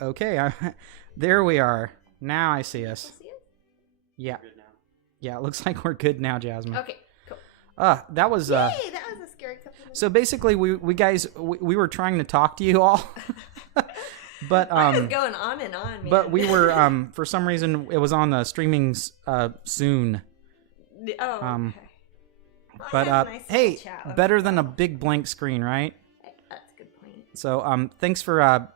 Okay, there we are. Now I see us. See it? Yeah. Yeah, it looks like we're good now, Jasmine. Okay, cool. That was Yay, that was a scary couple minutes. So basically we were trying to talk to you all. But I was going on and on, man. But we were for some reason it was on the streaming soon. Oh, okay. Well, But nice hey, chat. better than a big blank screen, right? That's a good point. So thanks for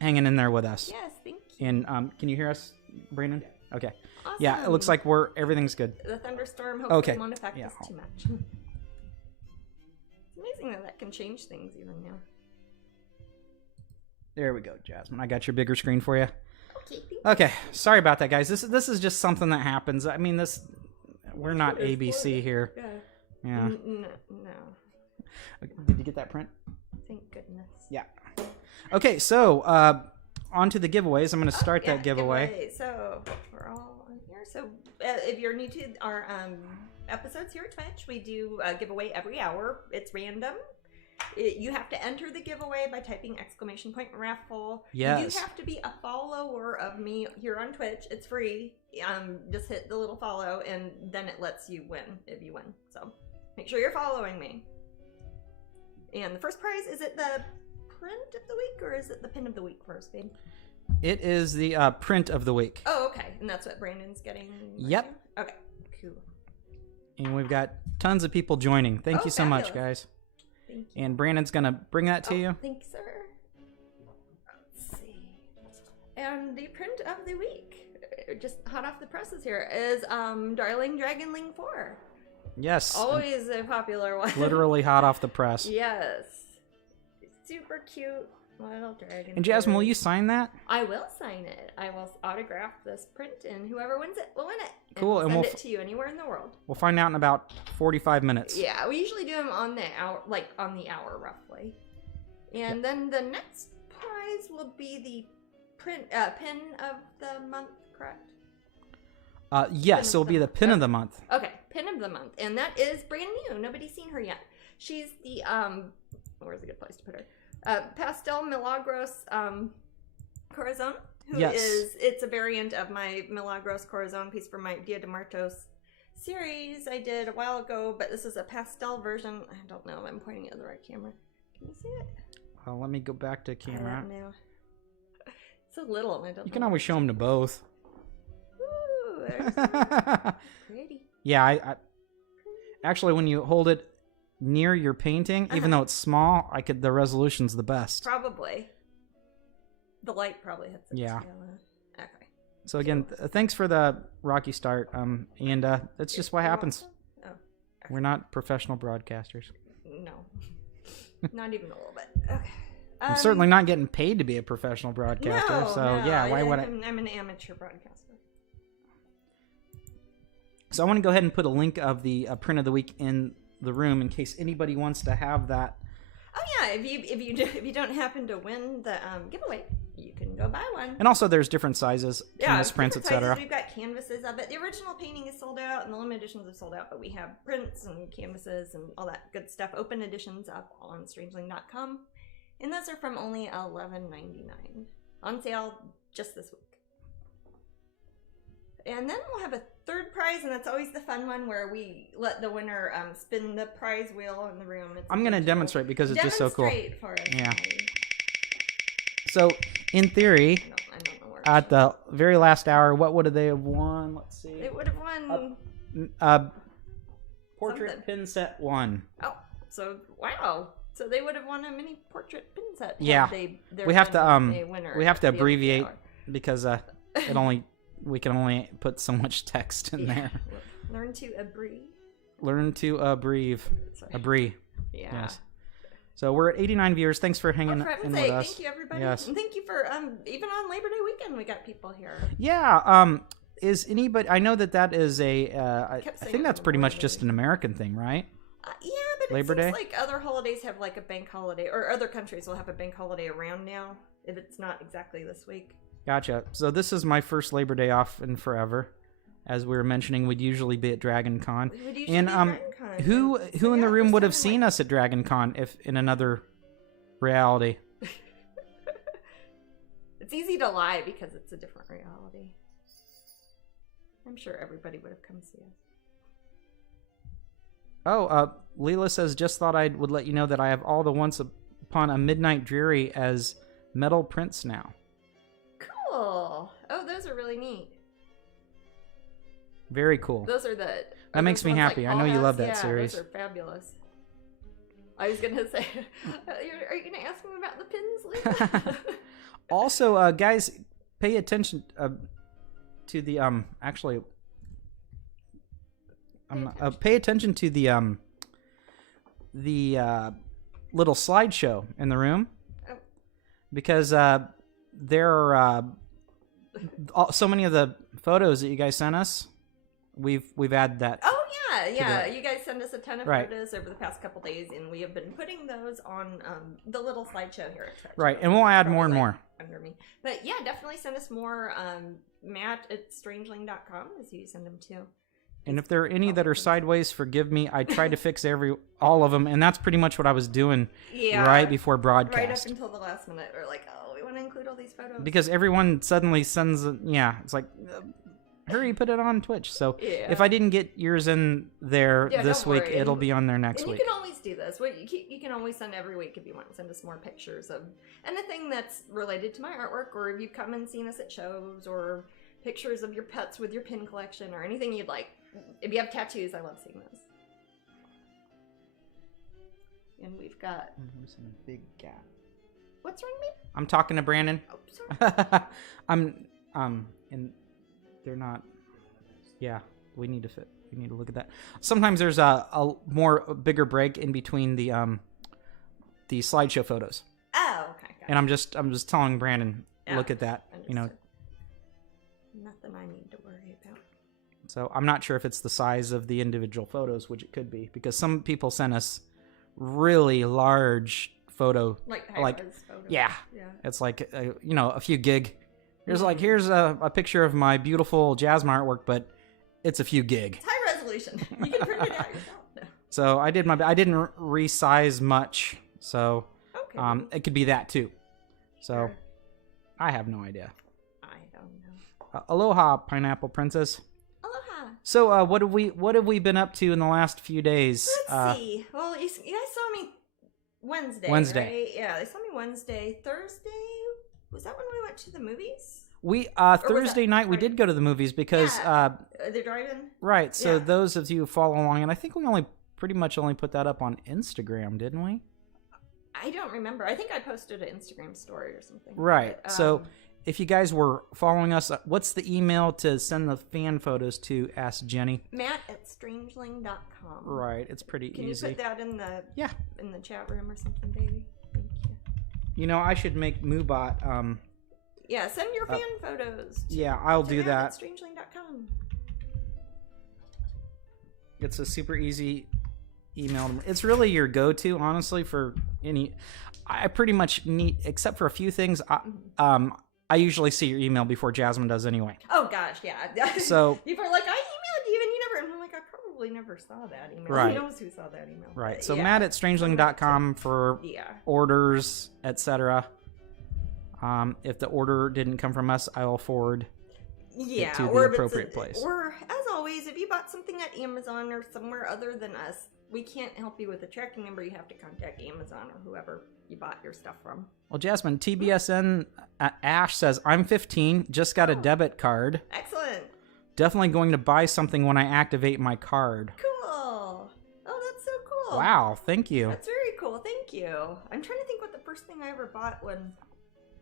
hanging in there with us. Yes, thank you. And can you hear us, Brandon? Okay. Awesome. Yeah, it looks like everything's good. The thunderstorm hopefully won't affect Yeah. us too much. It's amazing that can change things even now. There we go, Jasmine. I got your bigger screen for you. Okay. Thank you. Okay, sorry about that, guys. This is just something that happens. I mean, we're not ABC here. Yeah. Yeah. No. Did you get that print? Thank goodness. Yeah. Okay, so on to the giveaways. I'm going to start that giveaway. So we're all on here. So if you're new to our episodes here at Twitch, we do a giveaway every hour. It's random. You have to enter the giveaway by typing !raffle. Yes. You have to be a follower of me here on Twitch. It's free. Just hit the little follow, and then it lets you win if you win. So make sure you're following me. And the first prize, is it the print of the week, or is it the pin of the week first, babe? It is the print of the week. Oh, okay. And that's what Brandon's getting? Right Yep. now? Okay, cool. And we've got tons of people joining. Thank you so fabulous. much, guys. Thank you. And Brandon's going to bring that to you. Thanks, sir. Let's see. And the print of the week, just hot off the presses here, is Darling Dragonling 4. Yes. Always a popular one. Literally hot off the press. Yes. Super cute little dragon. And Jasmine, will bird. you sign that? I will sign it. I will autograph this print, and whoever wins it will win it. Cool, And and we'll we'll send it to you anywhere in the world. We'll find out in about 45 minutes. Yeah, we usually do them on the hour, roughly. And then the next prize will be the pin of the month, correct? Yes, it'll be the pin of the month. Okay, pin of the month, and that is brand new. Nobody's seen her yet. She's the where's a good place to put her? Pastel Milagros Corazon, who is, it's a variant of my Milagros Corazon piece for my Dia de Muertos series I did a while ago, but this is a pastel version. I don't know if I'm pointing at the right camera. Can you see it? Well, let me go back to camera. I don't know. It's so little, and I don't. You can always show them to both. Ooh, there's pretty. Yeah, I actually, when you hold it near your painting, even though it's small, the resolution's the best. Probably. The light probably hits it. Yeah. Okay. So again, thanks for the rocky start. And that's just what happens. Oh. Okay. We're not professional broadcasters. No. Not even a little bit. Okay. I'm certainly not getting paid to be a professional broadcaster. No, so yeah, why would I? I'm an amateur broadcaster. So I want to go ahead and put a link of the print of the week in the room in case anybody wants to have that. Oh yeah, if you don't happen to win the giveaway, you can go buy one. And also, there's different sizes, canvas prints, etc. We've got canvases of it. The original painting is sold out, and the limited editions are sold out. But we have prints and canvases and all that good stuff. Open editions up on Strangeling.com, and those are from only $11.99 on sale just this week. And then we'll have a third prize, and that's always the fun one where we let the winner spin the prize wheel in the room. I'm going to demonstrate because it's just so cool. Demonstrate for us. Yeah. So, in theory, I don't know where at the very last hour, what would they have won? Let's see. they would have won. Portrait something. pin set 1. Oh, so wow! So they would have won a mini portrait pin set. Yeah. We have to abbreviate because we can only put so much text in there. Learn to abbreviate. Learn to abbreviate. Abbreviate. Yeah. Yes. So we're at 89 viewers. Thanks for hanging for in heaven's with sake, us. thank you, everybody. Yes. And thank you for even on Labor Day weekend we got people here. Yeah. Is anybody? I know that is a. I think that's pretty much Day. just an American thing, right? Yeah, but Labor it seems Day? like other holidays have like a bank holiday, or other countries will have a bank holiday around now if it's not exactly this week. Gotcha. So this is my first Labor Day off in forever. As we were mentioning, we'd usually be at Dragon Con. And who in the room would have seen us at Dragon Con if in another reality? It's easy to lie because it's a different reality. I'm sure everybody would have come see us. Oh, Leela says, just thought I would let you know that I have all the Once Upon a Midnight Dreary as metal prints now. Cool. Oh, those are really neat. Very cool. Those are the... That makes me happy. I know you love that yeah, series. Those are fabulous. I was going to say, are you going to ask me about the pins, Lisa? Also, guys, pay attention to the, pay attention to the little slideshow in the room. Oh. Because there are so many of the photos that you guys sent us. We've added that. Oh yeah. You guys send us a ton of photos over the past couple days, and we have been putting those on the little slideshow here at Touch. Right, and we'll add more and more. Under me, but yeah, definitely send us more. Matt at Strangeling.com is who you send them to. And if there are any that are sideways, forgive me. I tried to fix all of them, and that's pretty much what I was doing right before broadcast. Right up until the last minute, we're like, oh, we want to include all these photos. Because everyone suddenly sends, it's like, hurry, put it on Twitch. So if I didn't get yours in there this week, it'll be on there next week. You can always do this. You can always send every week if you want to send us more pictures of anything that's related to my artwork, or if you've come and seen us at shows, or pictures of your pets with your pin collection, or anything you'd like. If you have tattoos, I love seeing those. And we've got... There's a big gap. What's wrong with me? I'm talking to Brandon. Oh, sorry. And they're not... Yeah, we need to look at that. Sometimes there's a bigger break in between the slideshow photos. Oh, okay. And I'm just telling Brandon, look at that. Understood. Nothing I need to worry about. So I'm not sure if it's the size of the individual photos, which it could be, because some people sent us really large photo, like photos. Yeah, it's like a few gig. Here's a picture of my beautiful Jasmine artwork, but it's a few gig. It's high resolution. You can print it out yourself. No. So I didn't resize much, so it could be that too. So sure. I have no idea. I don't know. Aloha, Pineapple Princess. So, what have we been up to in the last few days? Let's see. Well, you guys saw me Wednesday. Right? Yeah, they saw me Wednesday. Thursday, was that when we went to the movies? We Thursday night we did go to the movies because they're driving. Right. So those of you who follow along, and I think we pretty much only put that up on Instagram, didn't we? I don't remember. I think I posted an Instagram story or something. Right. But, so. If you guys were following us, what's the email to send the fan photos to? Ask Jenny. Matt at Strangeling.com. Right, it's pretty easy. Can you put that in the chat room or something, baby? Thank you. I should make Moobot. Send your fan photos. I'll do that. At Strangeling.com. It's a super easy email. It's really your go-to, honestly, for any. I pretty much need, except for a few things. I usually see your email before Jasmine does anyway. Oh, gosh, yeah. So people are like, I emailed you and you never... And I'm like, I probably never saw that email. Right. Who knows who saw that email? Right. But, so Matt at Strangeling.com for orders, etc. If the order didn't come from us, I will forward it to the appropriate place. Or, as always, if you bought something at Amazon or somewhere other than us, we can't help you with the tracking number. You have to contact Amazon or whoever you bought your stuff from. Well, Jasmine, TBSN Ash says, I'm 15, just got a debit card. Excellent. Definitely going to buy something when I activate my card. Cool. Oh, that's so cool. Wow, thank you. That's very cool. Thank you. I'm trying to think what the first thing I ever bought when...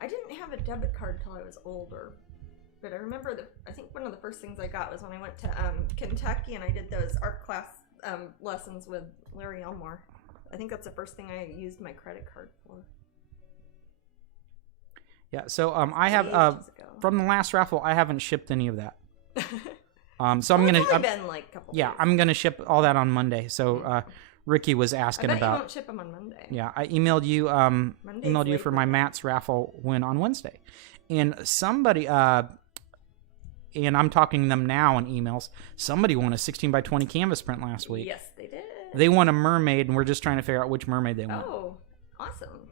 I didn't have a debit card till I was older. But I remember, I think one of the first things I got was when I went to Kentucky and I did those art class lessons with Larry Elmore. I think that's the first thing I used my credit card for. Yeah, so I have from the last raffle, I haven't shipped any of that. So I'm gonna. Been like a couple. Yeah, days. I'm gonna ship all that on Monday. So Ricky was asking about. You won't ship them on Monday. Yeah, I emailed you for my Matt's raffle win on Wednesday, and somebody and I'm talking to them now on emails. Somebody won a 16x20 canvas print last week. Yes, they did. They won a mermaid, and we're just trying to figure out which mermaid they want. Oh, awesome.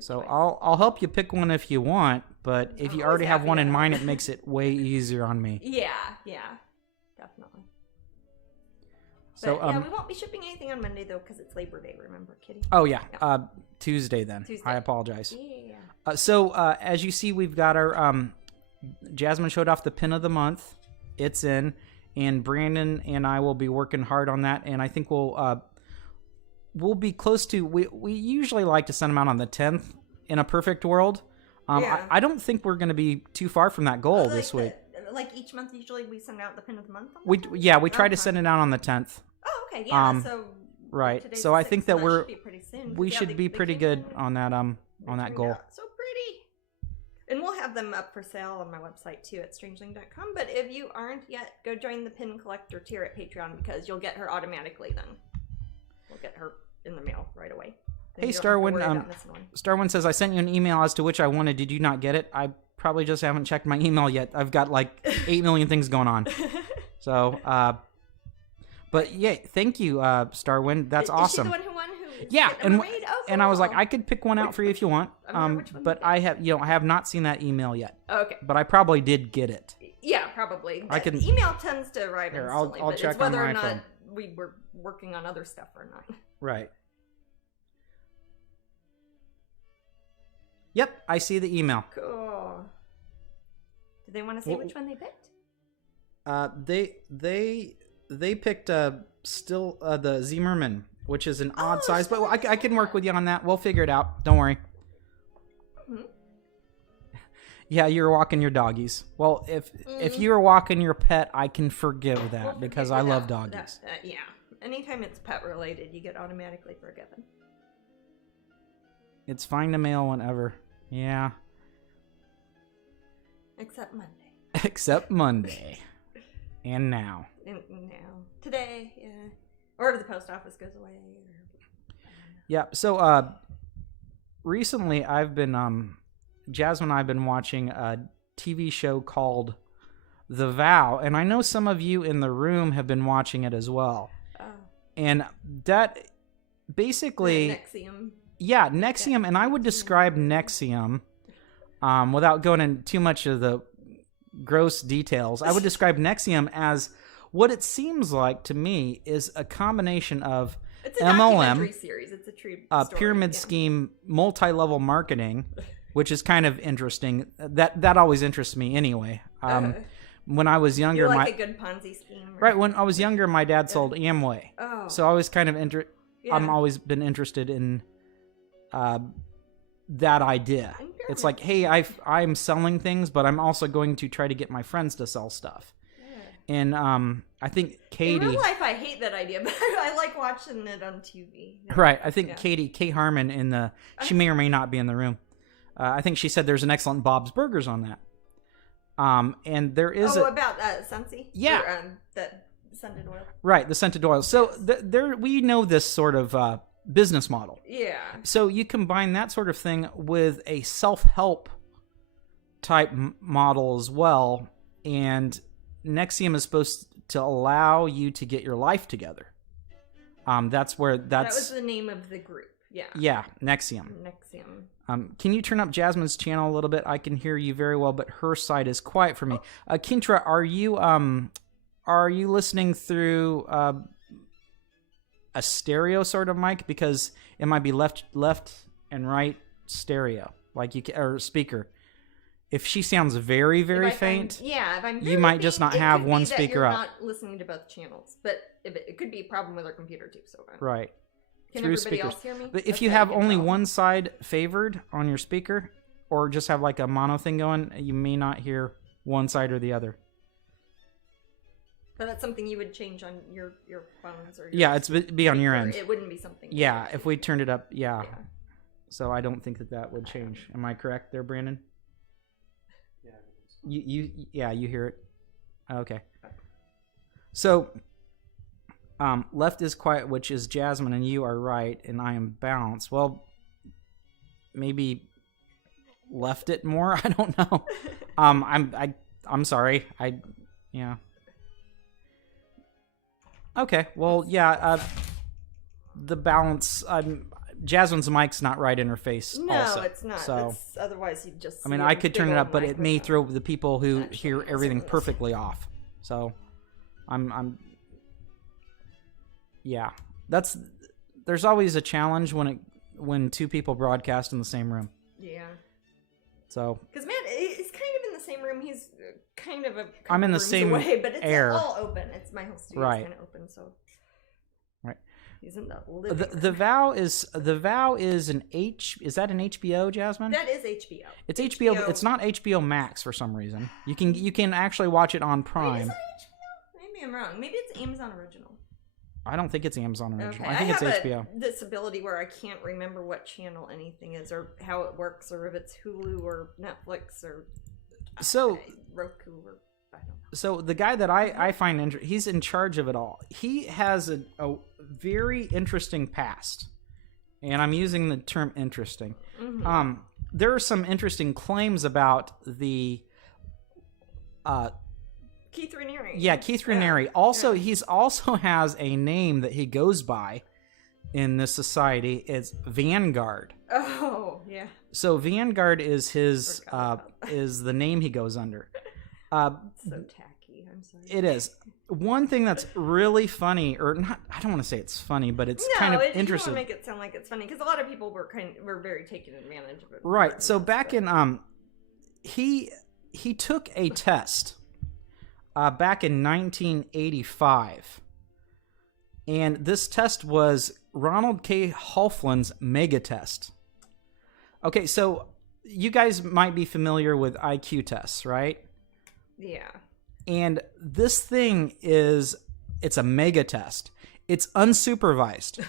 So choice. I'll help you pick one if you want, but if you already have one in mind, it makes it way easier on me. Yeah, definitely. So but, we won't be shipping anything on Monday though because it's Labor Day. Remember, Kitty? Oh yeah, Tuesday then. Tuesday. I apologize. Yeah. So as you see, we've got our Jasmine showed off the pin of the month. It's in, and Brandon and I will be working hard on that, and I think we'll be close to. We usually like to send them out on the 10th in a perfect world. I don't think we're going to be too far from that goal this week. Like each month, usually we send out the pin of the month. We try to send it out on the 10th. Oh, okay, yeah. So right. So I think that we should be pretty good on that goal. So pretty. And we'll have them up for sale on my website too at strangeling.com. But if you aren't yet, go join the pin collector tier at Patreon because you'll get her automatically. Then we'll get her in the mail right away. Hey, Starwin says, I sent you an email as to which I wanted. Did you not get it? I probably just haven't checked my email yet. I've got like 8 million things going on. So, but yeah, thank you, Starwin. That's awesome. Is she the one who won? And I was like, I could pick one out for you if you want. But I have not seen that email yet. Okay. But I probably did get it. Yeah, probably. The email tends to arrive instantly. I'll check on my phone. Whether or not we were working on other stuff or not. Right. Yep, I see the email. Cool. Do they want to say which one they picked? They picked still the Zimmerman, which is an odd size, but I can work with you on that. We'll figure it out. Don't worry. Mm-hmm. Yeah, you're walking your doggies. Well, if you're walking your pet, I can forgive that because I love doggies. Yeah. Anytime it's pet related, you get automatically forgiven. It's fine to mail whenever. Yeah. Except Monday. Except Monday. And now. Today, yeah. Or if the post office goes away. Yeah, so recently I've been, Jasmine and I have been watching a TV show called The Vow, and I know some of you in the room have been watching it as well. Oh. And that basically... NXIVM. Yeah, NXIVM, and I would describe NXIVM, without going into too much of the gross details, I would describe NXIVM as what it seems like to me is a combination of it's a documentary series. It's a true story, pyramid scheme, multi-level marketing, which is kind of interesting. That always interests me anyway. When I was younger, a good Ponzi scheme. Right, when I was younger, my dad sold Amway. Oh. So I was kind of I'm always been interested in that idea. It's like, hey, I'm selling things, but I'm also going to try to get my friends to sell stuff. Yeah. And I think Katie... In real life, I hate that idea, but I like watching it on TV. Yeah. Right. I think Kate Harmon she may or may not be in the room. I think she said there's an excellent Bob's Burgers on that. And there is about Scentsy? Yeah. Or, that scented oil. Right, the scented oil. So there we know this sort of business model. Yeah. So you combine that sort of thing with a self-help type model as well, and NXIVM is supposed to allow you to get your life together. That was the name of the group. Yeah. Yeah, NXIVM. Can you turn up Jasmine's channel a little bit? I can hear you very well, but her side is quiet for me. Kintra, are you listening through a stereo sort of mic, because it might be left and right stereo, like or speaker. If she sounds very, very faint, if I'm you might just not have one speaker up. Not listening to both channels, but it could be a problem with our computer too. So right. Can everybody else hear me? But if you have only one side favored on your speaker, or just have like a mono thing going, you may not hear one side or the other. But that's something you would change on your phones or it'd be on your end. It wouldn't be something. Yeah, if we turned it up, yeah. So I don't think that would change. Am I correct there, Brandon? Yeah. You hear it. Okay. So left is quiet, which is Jasmine, and you are right, and I am balanced. Well, maybe left it more. I don't know. I'm sorry. Yeah. Okay, well, yeah, the balance, Jasmine's mic's not right in her face. No, also, it's not. So otherwise, you'd just. I mean, I could turn it up, but it may throw the people who hear everything perfectly off. So, yeah, there's always a challenge when two people broadcast in the same room. Yeah. So. Because Matt is kind of in the same room. He's kind of I'm in the same away, but it's air. all open. It's my whole studio is kind of open, so. Right. He's in the living room. The Vow is an Is that an HBO, Jasmine? That is HBO. It's HBO, but it's not HBO Max for some reason. You can actually watch it on Prime. Wait, is that HBO? Maybe I'm wrong. Maybe it's Amazon Original. I don't think it's Amazon Original. Okay. I think it's HBO. This ability where I can't remember what channel anything is, or how it works, or if it's Hulu or Netflix or Roku or I don't know. So the guy that I find he's in charge of it all. He has a very interesting past, and I'm using the term interesting. Mm-hmm. There are some interesting claims about the Keith Raniere. Yeah, Keith Raniere. Also, he's also has a name that he goes by in this society. It's Vanguard. Oh, yeah. So Vanguard is his is the name he goes under. So tacky. I'm sorry. It is. One thing that's really funny, or not, I don't want to say it's funny, but it's kind of interesting. You don't want to make it sound like it's funny, because a lot of people were very taken advantage of it. Right. So back in he took a test back in 1985, and this test was Ronald K. Halfland's mega test. Okay, so you guys might be familiar with IQ tests, right? Yeah. And this thing it's a mega test. It's unsupervised.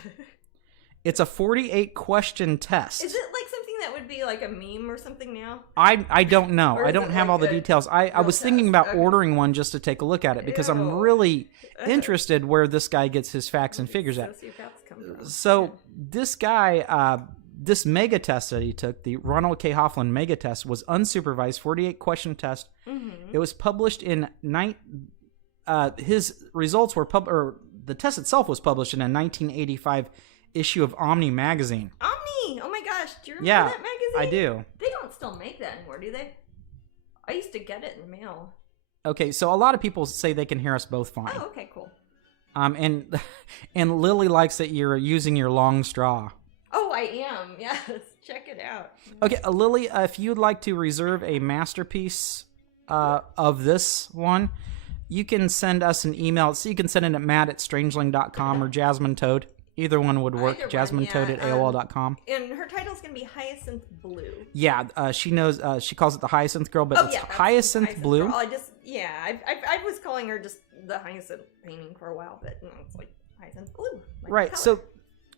It's a 48 question test. Is it like something that would be like a meme or something now? I don't know. I don't have all the details. I was thinking about ordering one just to take to look at it, because I'm really interested where this guy gets his facts and figures at. So this guy, this mega test that he took, the Ronald K. Halfland mega test, was unsupervised, 48 question test. Mm-hmm. It was published in his results were the test itself was published in a 1985 issue of Omni magazine. Omni! Oh my gosh, do you remember that magazine? I do. They don't still make that anymore, do they? I used to get it in the mail. Okay, so a lot of people say they can hear us both fine. Oh, okay, cool. And Lily likes that you're using your long straw. Oh, I am. Yes, check it out. Okay, Lily, if you'd like to reserve a masterpiece of this one, you can send us an email. So you can send it at matt@strangeling.com or Jasmine Toad. Either one would work. JasmineToad@AOL.com. And her title's going to be Hyacinth Blue. Yeah, she knows. She calls it the Hyacinth Girl, but it's Hyacinth Blue. Girl. I was calling her just the Hyacinth painting for a while, but it's like Hyacinth Blue. Like right. So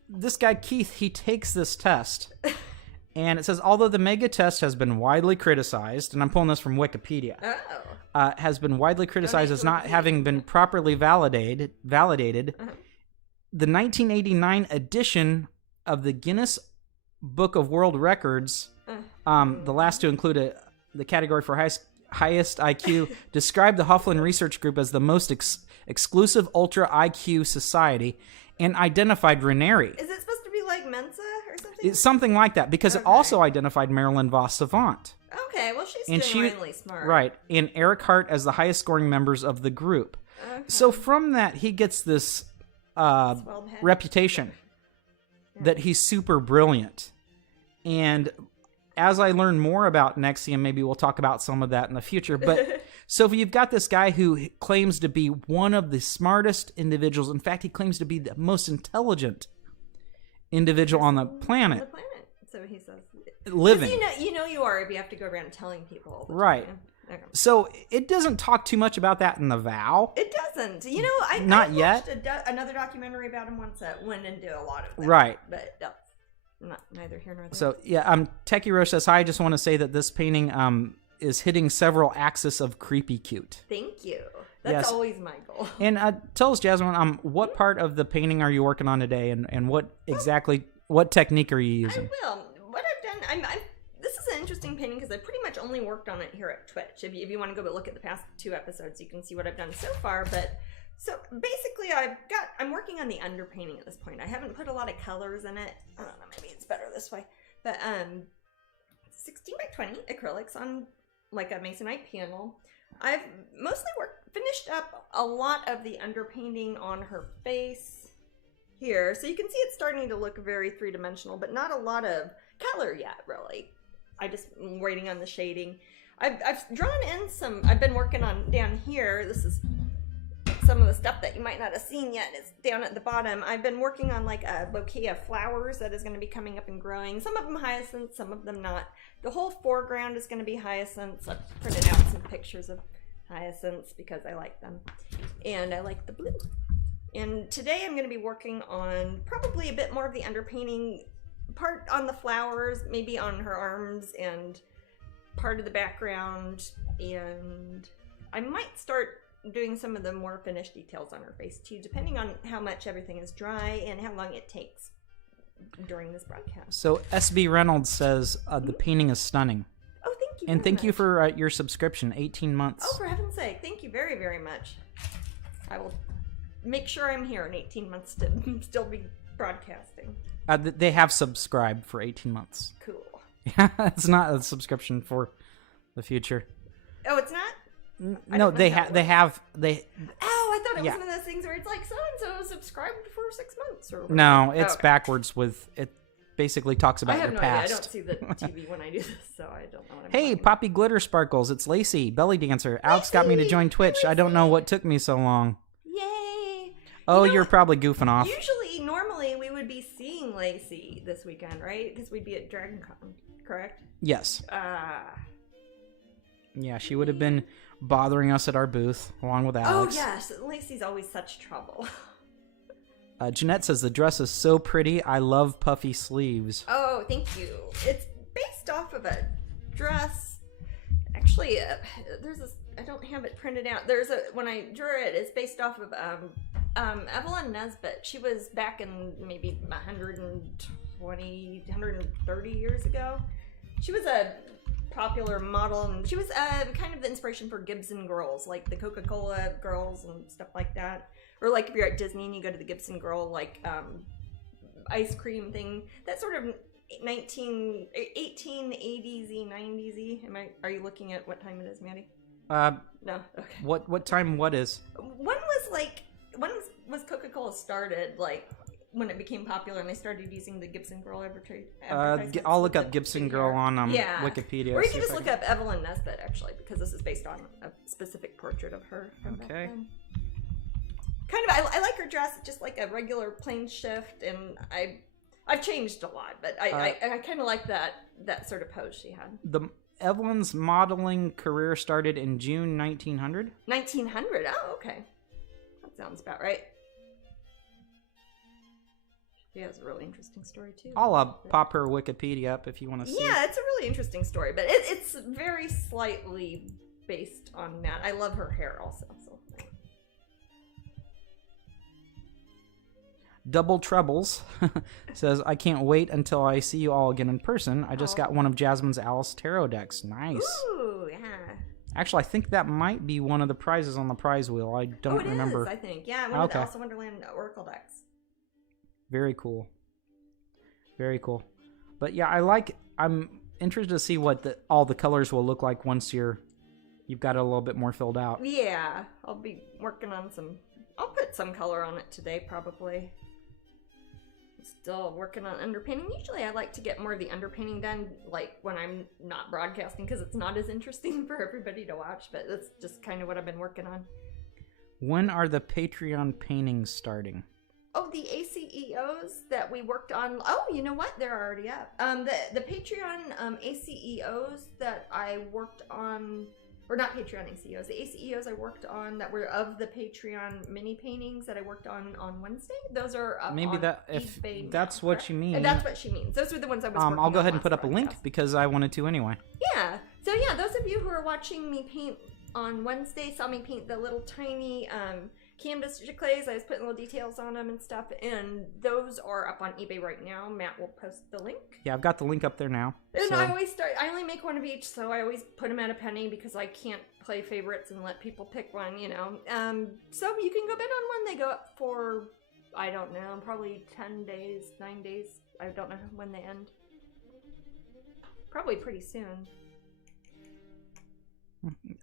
this guy Keith, he takes this test, and it says, although the mega test has been widely criticized, and I'm pulling this from Wikipedia. Has been widely criticized as not having been properly validated. The 1989 edition of the Guinness Book of World Records, the last to include the category for highest IQ, described the Halfland Research Group as the most exclusive ultra IQ society, and identified Raniere. Is it supposed to be like Mensa or something? It's something like that, because it also identified Marilyn Vos Savant. Okay, well, she's genuinely smart. Right, and Eric Hart as the highest scoring members of the group. Okay. So from that, he gets this reputation that he's super brilliant. And as I learn more about NXIVM, maybe we'll talk about some of that in the future. But so you've got this guy who claims to be one of the smartest individuals. In fact, he claims to be the most intelligent individual on the planet. So he says. Living. You know you are if you have to go around telling people all the time. Right. Okay. So it doesn't talk too much about that in The Vow. It doesn't. I watched another documentary about him once that went into a lot of that. Right. But neither here nor there. So yeah, Techie Roche says, hi, I just want to say that this painting is hitting several axes of creepy cute. Thank you. That's always my goal. And tell us, Jasmine, what part of the painting are you working on today, and what technique are you using? I will. What I've done, this is an interesting painting because I pretty much only worked on it here at Twitch. If you want to go look at the past 2 episodes, you can see what I've done so far. But So basically, I'm working on the underpainting at this point. I haven't put a lot of colors in it. I don't know, maybe it's better this way. But 16 by 20 acrylics on like a masonite panel. I've mostly finished up a lot of the underpainting on her face here. So you can see it's starting to look very three-dimensional, but not a lot of color yet, really. I'm waiting on the shading. I've drawn in some, I've been working on down here. This is some of the stuff that you might not have seen yet. It's down at the bottom. I've been working on like a bouquet of flowers that is going to be coming up and growing. Some of them hyacinths, some of them not. The whole foreground is going to be hyacinths. I've printed out some pictures of hyacinths because I like them. And I like the blue. And today I'm going to be working on probably a bit more of the underpainting, part on the flowers, maybe on her arms and part of the background. And I might start doing some of the more finished details on her face too, depending on how much everything is dry and how long it takes during this broadcast. So SB Reynolds says the painting is stunning. Oh, thank you. And thank you for your subscription, 18 months. Oh, for heaven's sake. Thank you very, very much. I will make sure I'm here in 18 months to still be broadcasting. They have subscribed for 18 months. Cool. Yeah, it's not a subscription for the future. Oh, it's not? No, they have. Oh, I thought it was one of those things where it's like so subscribed for 6 months or whatever. No, it's backwards. With it, basically talks about your past. I don't see the TV when I do this, so I don't know what I'm Hey, Poppy Glitter Sparkles, it's Lacey, belly dancer. Alex got me to join Twitch. I don't know what took me so long. Yay! Oh, you're probably goofing off. Normally we would be seeing Lacey this weekend, right? Because we'd be at DragonCon, correct? Yes. Yeah, she would have been bothering us at our booth along with Alex. Oh yes, Lacey's always such trouble. Jeanette says the dress is so pretty. I love puffy sleeves. Oh, thank you. It's based off of a dress. Actually, there's this. I don't have it printed out. When I drew it, it's based off of Evelyn Nesbit. She was back in maybe 120, 130 years ago. She was a popular model, and she was kind of the inspiration for Gibson girls, like the Coca-Cola girls and stuff like that. Or like if you're at Disney and you go to the Gibson girl like ice cream thing, that sort of 1880s-y, 90s-y. Are you looking at what time it is, Maddie? No. Okay. What time? What is? When was Coca-Cola started? Like when it became popular and they started using the Gibson Girl advertisements. I'll look up Gibson Girl on Wikipedia. Or you can just look up Evelyn Nesbit, actually, because this is based on a specific portrait of her. Okay. Kind of, I like her dress, just like a regular plain shift, and I've changed a lot, but I kind of like that sort of pose she had. Evelyn's modeling career started in June 1900. 1900? Oh, okay. That sounds about right. She has a really interesting story, too. I'll pop her Wikipedia up if you want to see. Yeah, it's a really interesting story, but it's very slightly based on that. I love her hair also. So. Double Troubles says, I can't wait until I see you all again in person. I just got one of Jasmine's Alice Tarot decks. Nice. Ooh, yeah. Actually, I think that might be one of the prizes on the prize wheel. I don't remember. It is, I think. Yeah, one of the Alice in Wonderland Oracle decks. Very cool. Very cool. But yeah, I'm interested to see what all the colors will look like once you've got it a little bit more filled out. Yeah, I'll be working on I'll put some color on it today, probably. Still working on underpainting. Usually I like to get more of the underpainting done like when I'm not broadcasting because it's not as interesting for everybody to watch, but that's just kind of what I've been working on. When are the Patreon paintings starting? Oh, the ACEOs that we worked on. Oh, you know what? They're already up. The Patreon ACEOs that I worked on, or not Patreon ACEOs, the ACEOs I worked on that were of the Patreon mini paintings that I worked on Wednesday. Those are up Maybe on that if eBay that's now, what correct? you mean. And that's what she means. Those were the ones I was working on. I'll go ahead and put last up a link because I wanted to anyway. Yeah. So yeah, those of you who are watching me paint on Wednesday saw me paint the little tiny canvas giclées. I was putting little details on them and stuff, and those are up on eBay right now. Matt will post the link. Yeah, I've got the link up there now. And I always I only make one of each, so I always put them at a penny because I can't play favorites and let people pick one, you know. So you can go bid on one. They go up for, I don't know, probably 10 days, 9 days. I don't know when they end. Probably pretty soon.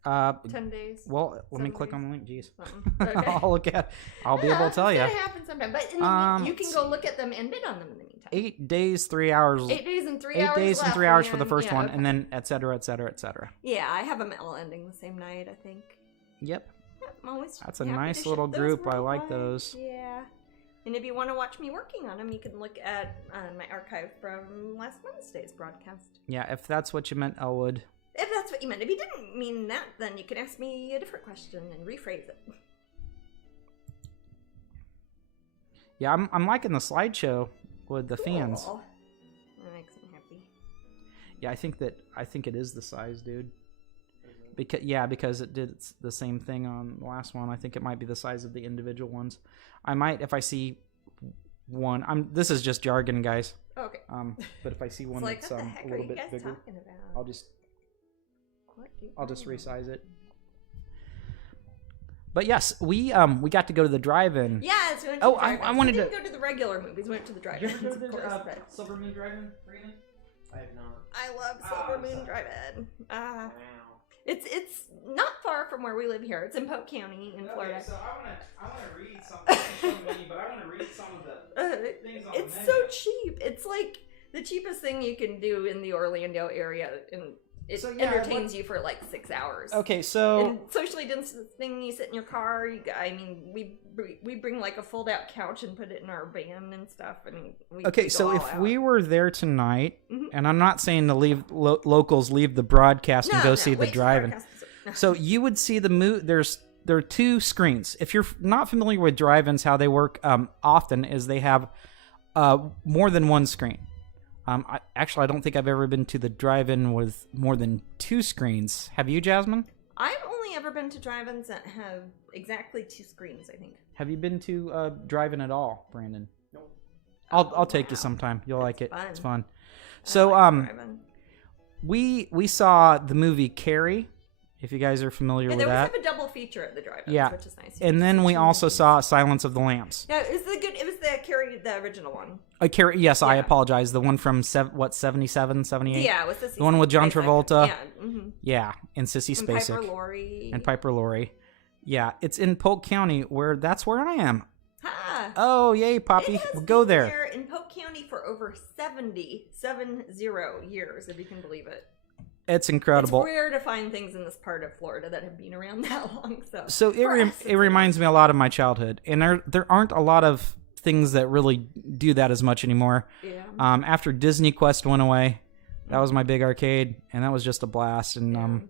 10 days. Well, let me click days. on the link. Jeez. Okay. I'll be able to tell you. It's gonna happen sometime, but you can go look at them and bid on them in the meantime. 8 days, 3 hours. 8 days and 3 8 hours. days and 3 hours for the first one, okay. and then et cetera, et cetera, et cetera. Yeah, I have them all ending the same night, I think. Yep. I'm always That's a happy nice to little ship those group. I like worldwide. those. Yeah. And if you want to watch me working on them, you can look at my archive from last Wednesday's broadcast. Yeah, if that's what you meant, Elwood. If that's what you meant. If you didn't mean that, then you can ask me a different question and rephrase it. Yeah, I'm liking the slideshow with the fans. That makes me happy. Yeah, I think it is the size, dude. Because it did the same thing on the last one. I think it might be the size of the individual ones. I might, if I see one. This is just jargon, guys. Okay. But if I see one like, that's what a the heck little are bit you guys bigger, talking about? I'll just resize it. But yes, we got to go to the drive-in. Yes, we went to the drive-in. I wanted to go to the regular movies. We went to the drive-in. Did you ever go to the Silver Moon Drive-in, Brandon? I have not. I love Silver Moon Drive-In. Wow. It's not far from where we live here. It's in Polk County in Florida. Okay, so I want to read something, but I want to read some of the things on the It's menu. so cheap. It's like the cheapest thing you can do in the Orlando area, and it entertains you for like 6 hours. Okay, so and socially distancing, you sit in your car. We bring like a fold-out couch and put it in our van and stuff. And we okay, go so all if out. we were there tonight, Mhm. and I'm not saying to leave locals leave the broadcast and go see the wait till drive-in. broadcast is- no. So you would see the there are two screens. If you're not familiar with drive-ins, how they work often is they have more than one screen. I don't think I've ever been to the drive-in with more than 2 screens. Have you, Jasmine? I've only ever been to drive-ins that have exactly 2 screens, I think. Have you been to drive-in at all, Brandon? Nope. I'll take you sometime. You'll like it. Fun. It's fun. I So like drive-in. we saw the movie Carrie. If you guys are familiar Yeah, with they always that. have a double feature at the drive-in, Yeah. which is nice. And then we also saw Silence of the Lambs. Yeah, it was the Carrie, the original one. Carrie, yes, I Yeah. apologize. The one from 77, 78? Yeah, it was the The one with John Travolta. Yeah, mm-hmm. Yeah, and Sissy And Spacek. Piper Laurie. And Piper Laurie. Yeah, it's in Polk County, that's where I am. Ha! Oh, yay, Poppy. It has We'll go been there. in Polk County for over 70 years, if you can believe it. It's incredible. It's rare to find things in this part of Florida that have been around that long. So for us, it reminds me a lot of my childhood, and there aren't a lot of things that really do that as much anymore. Yeah. After Disney Quest went away, that was my big arcade, and that was just a blast, and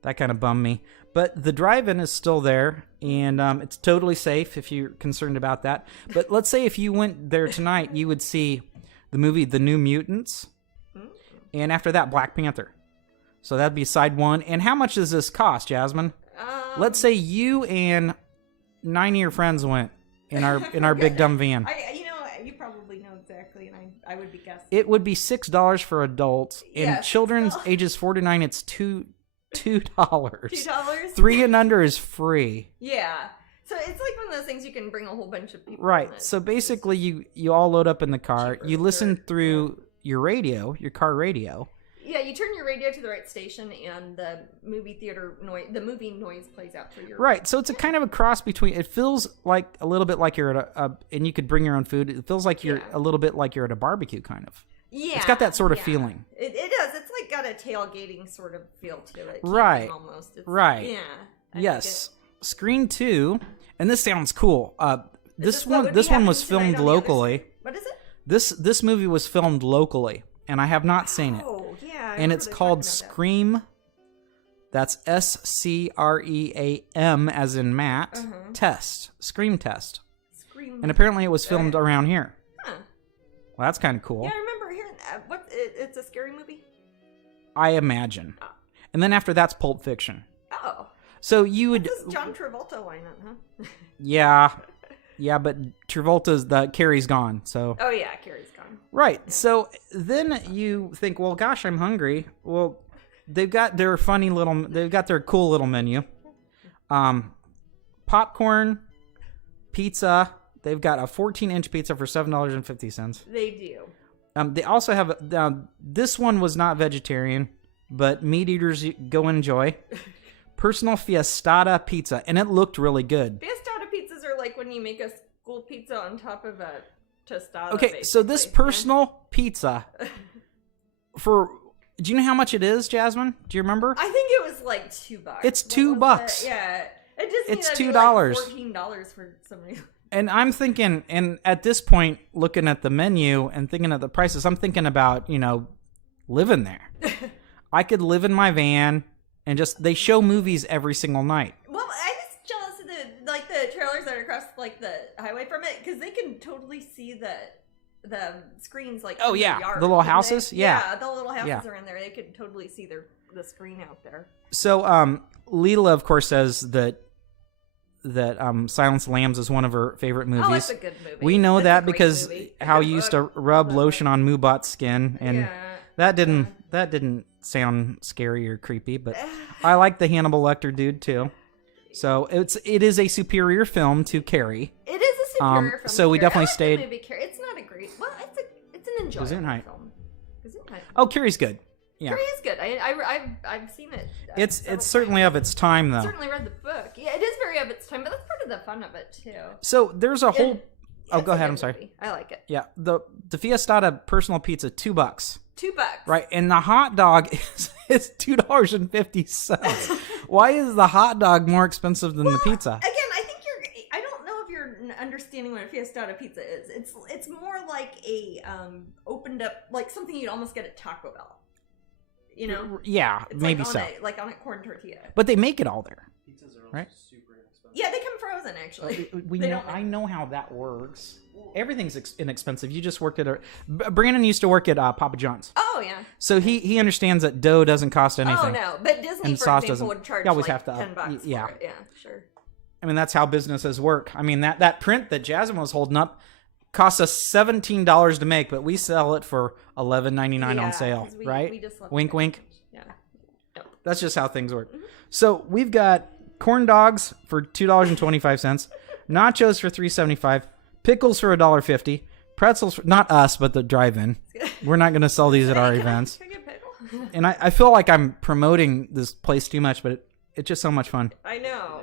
that kind of bummed me. But the drive-in is still there, and it's totally safe if you're concerned about that. But let's say if you went there tonight, you would see the movie The New Mutants, and after that, Black Panther. So that'd be side one. And how much does this cost, Jasmine? Let's say you and 9 of your friends went in our big dumb van. You probably know exactly, and I would be guessing. It would be $6 for adults, and Yes, children's $6. ages 4 to 9, it's $2. $2? 3 and under is free. Yeah. So it's like one of those things you can bring a whole bunch of people. Right. on it. So basically, you all load up in the car. Cheaper, You listen sure. through your radio, your car radio. Yeah, you turn your radio to the right station, and the movie theater noise, the movie noise plays out through your. Right. So it's a kind of a cross between. It feels like a little bit like you're at and you could bring your own food. It feels like you're a little bit like you're at a barbecue, kind of. Yeah. It's got that sort of feeling. It does. It's like got a tailgating sort of feel to it. Right. Camping almost. Right. Yeah. I Yes. Screen 2, and this sounds cool. This what would one be was happening tonight filmed on the other locally. side? What is it? This movie was filmed locally, and I have not seen it. Oh, yeah. I And remember it's they called talking about Scream. That's SCREAM as in Matt. Test. Scream Test. that. Scream. And apparently it was filmed around here. Huh. Well, that's kind of cool. Yeah, I remember hearing that. It's a scary movie? I imagine. And then after that's Pulp Fiction. Oh. So you would... This is John Travolta lineup, huh? Yeah. Yeah, but Carrie's gone, so... Oh, yeah, Carrie's gone. Right. So then you think, well, gosh, I'm hungry. Well, they've got their cool little menu. Popcorn, pizza. They've got a 14-inch pizza for $7.50. They do. They also have this one was not vegetarian, but meat eaters go enjoy. Personal fiestada pizza, and it looked really good. Fiestada pizzas are like when you make a school pizza on top of a tostada. Okay, basically. so this personal pizza do you know how much it is, Jasmine? Do you remember? I think it was like $2. It's $2. Yeah, it just it's $2. Like $14 for somebody. And I'm thinking, and at this point, looking at the menu and thinking of the prices, I'm thinking about, living there. I could live in my van and they show movies every single night. Well, I'm just jealous of the trailers that are across the highway from it, because they can totally see the screens in the yard, the little houses. Yeah, the little houses are in there. They could totally see the screen out there. So, Leela, of course, says that Silence of the Lambs is one of her favorite movies. Oh, it's a good movie. We know that because how you used to rub lotion on Moobot's skin, and that didn't sound scary or creepy, but I like the Hannibal Lecter dude too. So it is a superior film to Carrie. It is a superior film. So we definitely stayed. It's not a great. Well, it's an enjoyable film. Gesundheit. Oh, Carrie's good. Yeah. Carrie is good. I've seen it. It's certainly of its time, though. I certainly read the book. Yeah, it is very of its time, but that's part of the fun of it too. So there's a whole. Go ahead. I'm sorry. Movie. I like it. Yeah, the Fiestada personal pizza, $2. $2. Right, and the hot dog is $2.50. Why is the hot dog more expensive than the pizza? Again, I don't know if you're understanding what a Fiestada pizza is. It's more like a opened up, like something you'd almost get at Taco Bell. Yeah, it's maybe on so. On a corn tortilla. But they make it all there. Pizzas are right? super inexpensive. Yeah, they come frozen actually. I know how that works. Everything's inexpensive. You just worked at Brandon used to work at Papa John's. Oh yeah. So he understands that dough doesn't cost anything. Oh no, but Disney, and for sauce example, doesn't. would charge You always like have to $10 yeah. for it. Yeah, sure. I mean, that's how businesses work. I mean, that print that Jasmine was holding up cost us $17 to make, but we sell it for $11.99 on sale, right? We just love wink, wink. Yeah. Yep. That's just how things work. Mm-hmm. So we've got corn dogs for $2.25, nachos for $3.75, pickles for $1.50, pretzels for, not us, but the drive-in. We're not going to sell these at our events. Can I get pickle? And I feel like I'm promoting this place too much, but it's just so much fun. I know.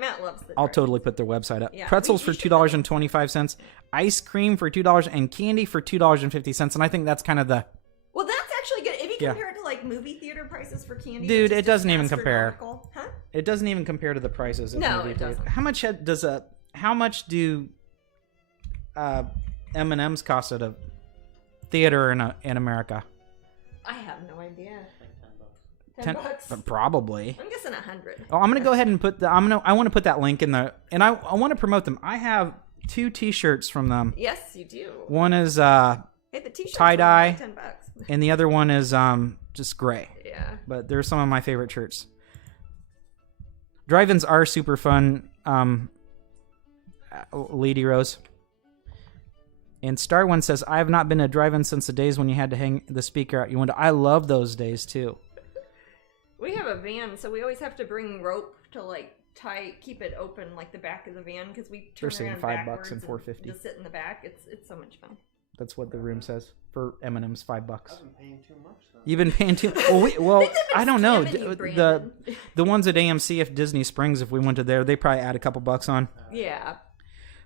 Matt loves the I'll totally put their website up. Yeah, Pretzels for $2.25, ice cream for $2, and candy for $2.50. And I think that's kind of the... Well, that's actually good. If you compare it to like movie theater prices for candy, dude, it doesn't even compare. Huh? It doesn't even compare to the prices. Of no, movie it doesn't. Theater. How much do M&Ms cost at a theater in America? I have no idea. Like $10? Probably. I'm guessing 100. Oh, I'm gonna go ahead and put I want to put that link in the, and I want to promote them. I have 2 T-shirts from them. Yes, you do. One is the t-shirts tie-dye, $10. and the other one is just gray. Yeah. But they're some of my favorite shirts. Drive-ins are super fun. Lady Rose. And Star One says, I have not been to drive-in since the days when you had to hang the speaker out your window. I love those days too. We have a van, so we always have to bring rope to keep it open, like the back of the van, because we turn around backwards $5 and $4.50. Just sit in the back. It's so much fun. That's what the room says for M&M's. $5. I've been paying too much. Though. You've been paying too. Well, I don't know. The ones at AMC, if Disney Springs, if we went to there, they probably add a couple bucks on. Yeah.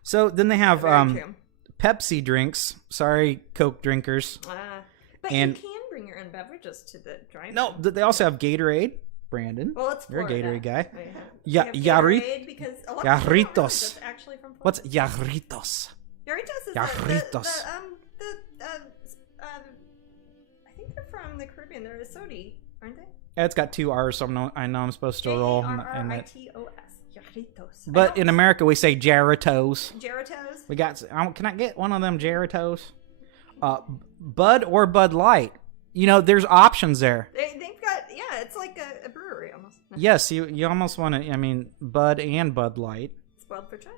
So then they have Very true. Pepsi drinks. Sorry, Coke drinkers. But you can bring your own beverages to the drive-in. No, they also have Gatorade. Brandon, well, it's you're a Gatorade guy. Gatorade because a lot of Yarritos. Actually from Florida. What's Yarritos? Yarritos is Yarritos. I think they're from the Caribbean. They're a sodi, aren't they? Yeah, it's got 2 R's, so I know I'm supposed to roll. Yarritos. Yarritos. But in America, we say Jarritos. Jarritos. We got. Can I get one of them Jarritos? Bud or Bud Light. There's options there. They've got, it's like a brewery almost. Yes, you almost want to. Bud and Bud Light. Spoiled for choice.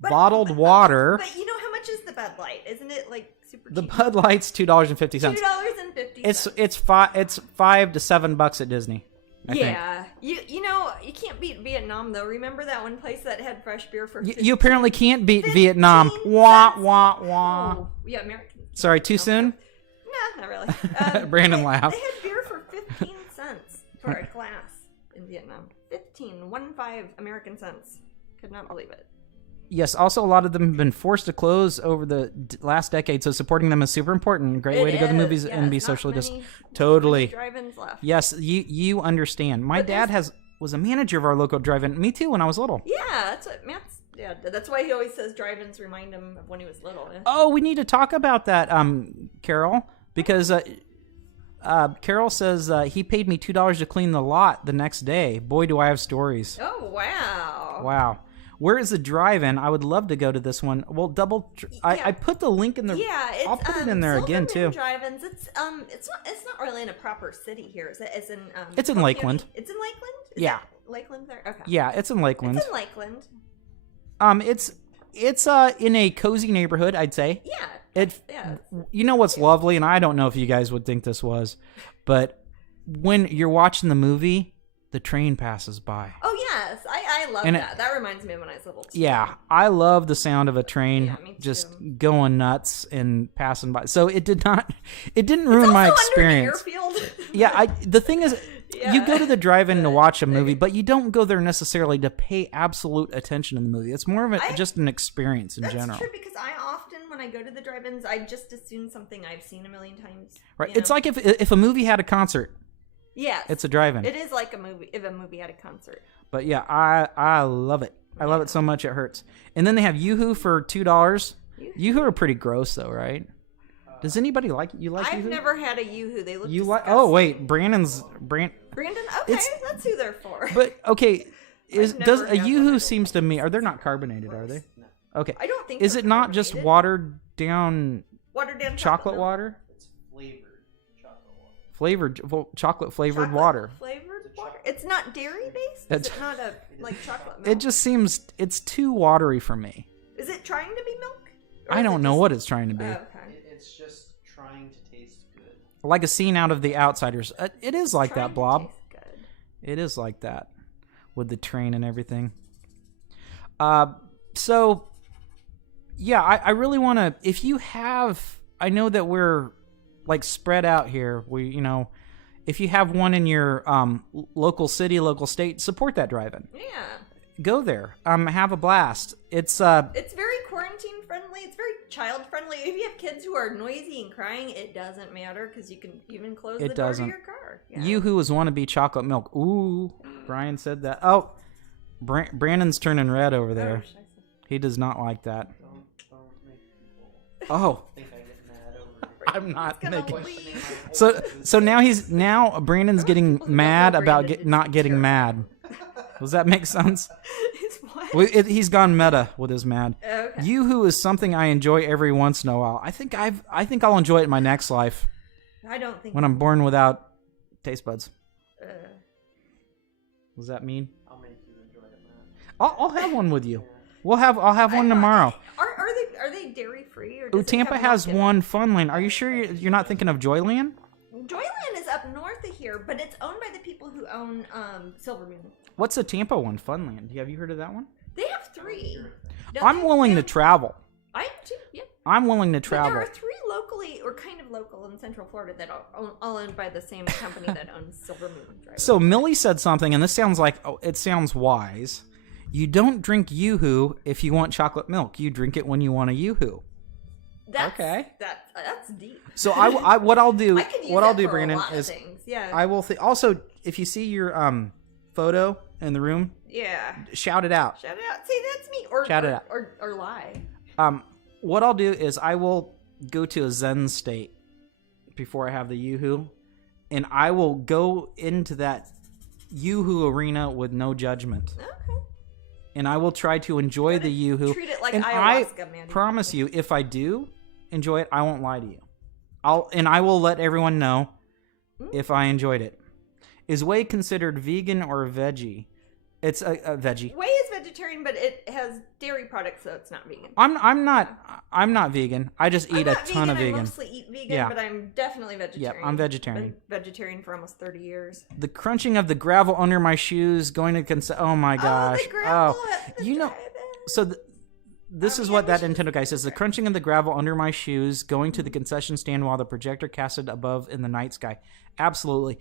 Bottled water. But how much is the Bud Light? Isn't it like super cheap? The Bud Light's $2.50. $2.50. 50 It's cents. it's $5 to $7 at Disney. I think. You know, you can't beat Vietnam though. Remember that one place that had fresh beer for 15 You apparently can't beat Vietnam. Wah wah wah. Oh, yeah, American. Sorry, too soon? Nah, not really. Brandon laughed. They had beer for 15 cents for a glass in Vietnam. 15 American cents. Could not believe it. Yes, also a lot of them have been forced to close over the last decade, so supporting them is super important. Great way to go to the movies and be socially distant. Totally. Drive-ins left. Yes, you understand. My dad was a manager of our local drive-in. Me too, when I was little. Yeah, that's what Matt's. Yeah, that's why he always says drive-ins remind him of when he was little. Yeah. Oh, we need to talk about that, Carol, because Carol says he paid me $2 to clean the lot the next day. Boy, do I have stories. Oh wow! Wow. Where is the drive-in? I would love to go to this one. Well, I put the link in the. Yeah, it's, I'll put it in there again too. Drive-ins. It's not really in a proper city here. It's in. It's in Lakeland. It's in Lakeland. Yeah. Lakeland there. Okay. Yeah, it's in Lakeland. It's in Lakeland. It's in a cozy neighborhood, I'd say. Yeah. You know what's lovely, and I don't know if you guys would think this was, but when you're watching the movie, the train passes by. Oh yes, I love that. That reminds me of when I was little too. Yeah, I love the sound of a train just going nuts and passing by. So it didn't ruin my experience. Yeah, the thing is, you go to the drive-in to watch a movie, but you don't go there necessarily to pay absolute attention to the movie. It's more of just an experience in general. That's true, because I often, when I go to the drive-ins, I just assume something I've seen a million times. Right. It's like if a movie had a concert. Yes. It's a drive-in. It is like a movie, if a movie had a concert. But yeah, I love it. I love it so much it hurts. And then they have Yoo-Hoo for $2. Yoo-Hoo are pretty gross though, right? Does anybody like it? You like Yoo-Hoo? I've never had a Yoo-Hoo. They look disgusting. Oh wait, Brandon. Okay, that's who they're for. But okay, does a Yoo-Hoo seems to me? Are they not carbonated? Are they? No. Okay. I don't think. Is it not just watered down chocolate water? It's flavored chocolate water. Chocolate flavored water. Flavored water. It's not dairy based. Is it not a chocolate milk? It just seems it's too watery for me. Is it trying to be milk? I don't know what it's trying to be. Oh, okay. It's just trying to taste good. Like a scene out of The Outsiders. It is like that, Blob. Good. It is like that with the train and everything. So, yeah, I really want to. If you have, I know that we're like spread out here. If you have one in your local city, local state, support that drive-in. Yeah. Go there. Have a blast. It's very quarantine friendly. It's very child friendly. If you have kids who are noisy and crying, it doesn't matter because you can even close the door to your car. Yeah. Yoo-Hoo is wannabe chocolate milk. Ooh, Brian said that. Oh, Brandon's turning red over there. He does not like that. Don't make people think I get mad over it. I'm not making. So now Brandon's getting mad about not getting mad. Does that make sense? He's gone meta with his mad. Okay. Yoo-Hoo is something I enjoy every once in a while. I think I'll enjoy it in my next life. I don't think when I'm born without taste buds. What does that mean? I'll make you enjoy it, man. I'll have one with you. I'll have one tomorrow. Are they dairy free or? Tampa has one Funland. Are you sure you're not thinking of Joyland? Joyland is up north of here, but it's owned by the people who own Silver Moon. What's the Tampa one? Funland. Have you heard of that one? They have 3. I'm willing to travel. I am too. Yeah. I'm willing to travel. But there are 3 locally, or kind of local in Central Florida, that are all owned by the same company that owns Silver Moon. Right? So Millie said something, and this sounds like it sounds wise. You don't drink Yoo-Hoo if you want chocolate milk. You drink it when you want a Yoo-Hoo. Okay. That's deep. So what I'll do, Brandon, is I will also, if you see your photo in the room, shout it out. Shout it out. Say that's me, or shout it out, or lie. What I'll do is I will go to a Zen state before I have the Yoo-Hoo, and I will go into that Yoo-Hoo arena with no judgment. Okay. And I will try to enjoy the Yoo-Hoo. Treat it like and ayahuasca, man. I promise you, if I do enjoy it, I won't lie to you. I will let everyone know if I enjoyed it. Is whey considered vegan or veggie? It's a veggie. Whey is vegetarian, but it has dairy products, so it's not vegan. I'm not vegan. I just eat a ton of vegan. I mostly eat vegan, but I'm definitely vegetarian. Yeah, I'm vegetarian. Been vegetarian for almost 30 years. The crunching of the gravel under my shoes going to oh my gosh. The gravel you know, so this is what that Nintendo guy says. The crunching of the gravel under my shoes going to the concession stand while the projector casted above in the night sky. Absolutely.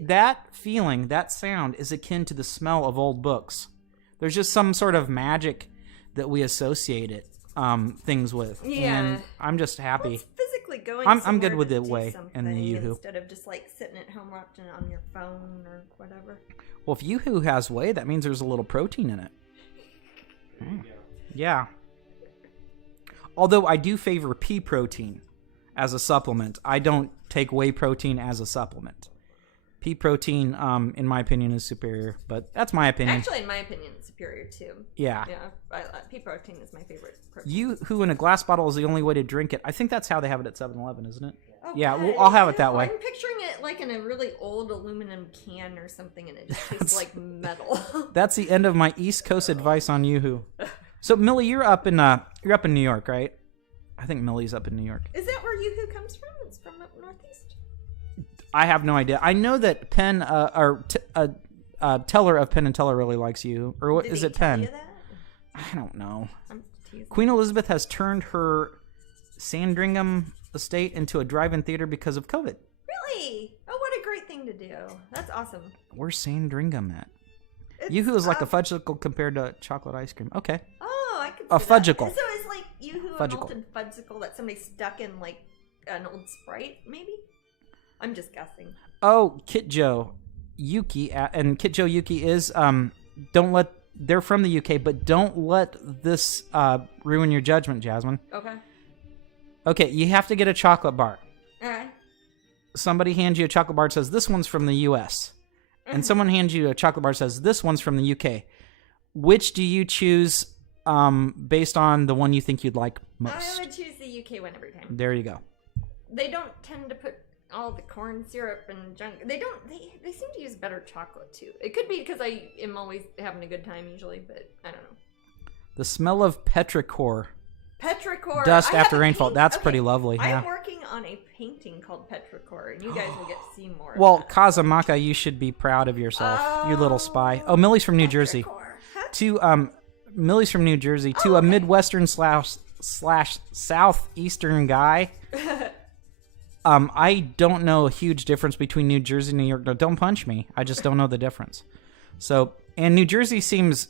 That feeling, that sound is akin to the smell of old books. There's just some sort of magic that we associate it things with. Yeah. And I'm just happy. Well, it's physically going I'm good with to the Whey and the Yoo-hoo. instead of just like sitting at home watching it on your phone or whatever. Well, if Yoo-hoo has Whey, that means there's a little protein in it. Yeah. Although I do favor pea protein as a supplement. I don't take whey protein as a supplement. Pea protein, in my opinion, is superior, but that's my opinion. Actually, in my opinion, it's superior too. Yeah. Yeah, pea protein is my favorite protein. Yoo-hoo in a glass bottle is the only way to drink it. I think that's how they have it at 7-Eleven, isn't it? Okay. Yeah, well, I'll have it that way. I'm picturing it like in a really old aluminum can or something, and it just tastes like metal. That's the end of my East Coast advice on Yoo-hoo. So, Millie, you're up in New York, right? I think Millie's up in New York. Is that where Yoo-hoo comes from? It's from up northeast? I have no idea. I know that Penn, Teller of Penn and Teller really likes you. Or what is it, Penn? You that? I don't know. I'm teasing. Queen Elizabeth has turned her Sandringham estate into a drive-in theater because of COVID. Really? Oh, what a great thing to do. That's awesome. Where's Sandringham at? It's Yoo-hoo is like a fudgicle compared to chocolate ice cream. Okay. Oh, I could A see that. fudgicle. So it's like Yoo-hoo a Fudgicle. malted fudgicle that somebody stuck in like an old Sprite, maybe? I'm just guessing. Oh, Kit Joe Yuki, and Kit Joe Yuki is they're from the UK, but don't let this ruin your judgment, Jasmine. Okay, you have to get a chocolate bar. Alright. Somebody hands you a chocolate bar and says, this one's from the US. And someone hands you a chocolate bar and says, this one's from the UK. Which do you choose based on the one you think you'd like most? I would choose the UK one every time. There you go. They don't tend to put all the corn syrup and junk. They seem to use better chocolate too. It could be because I am always having a good time usually, but I don't know. The smell of petrichor. Petrichor. Dust after rainfall. That's pretty lovely. I'm Yeah. working on a painting called Petrichor, and you guys will get to see more. Well, Kazamaka, you should be proud of yourself. You little spy. Oh, Millie's from New Jersey. Huh? Millie's from New Jersey. To a Midwestern slash Southeastern guy. I don't know a huge difference between New Jersey and New York. No, don't punch me. I just don't know the difference. So, and New Jersey seems,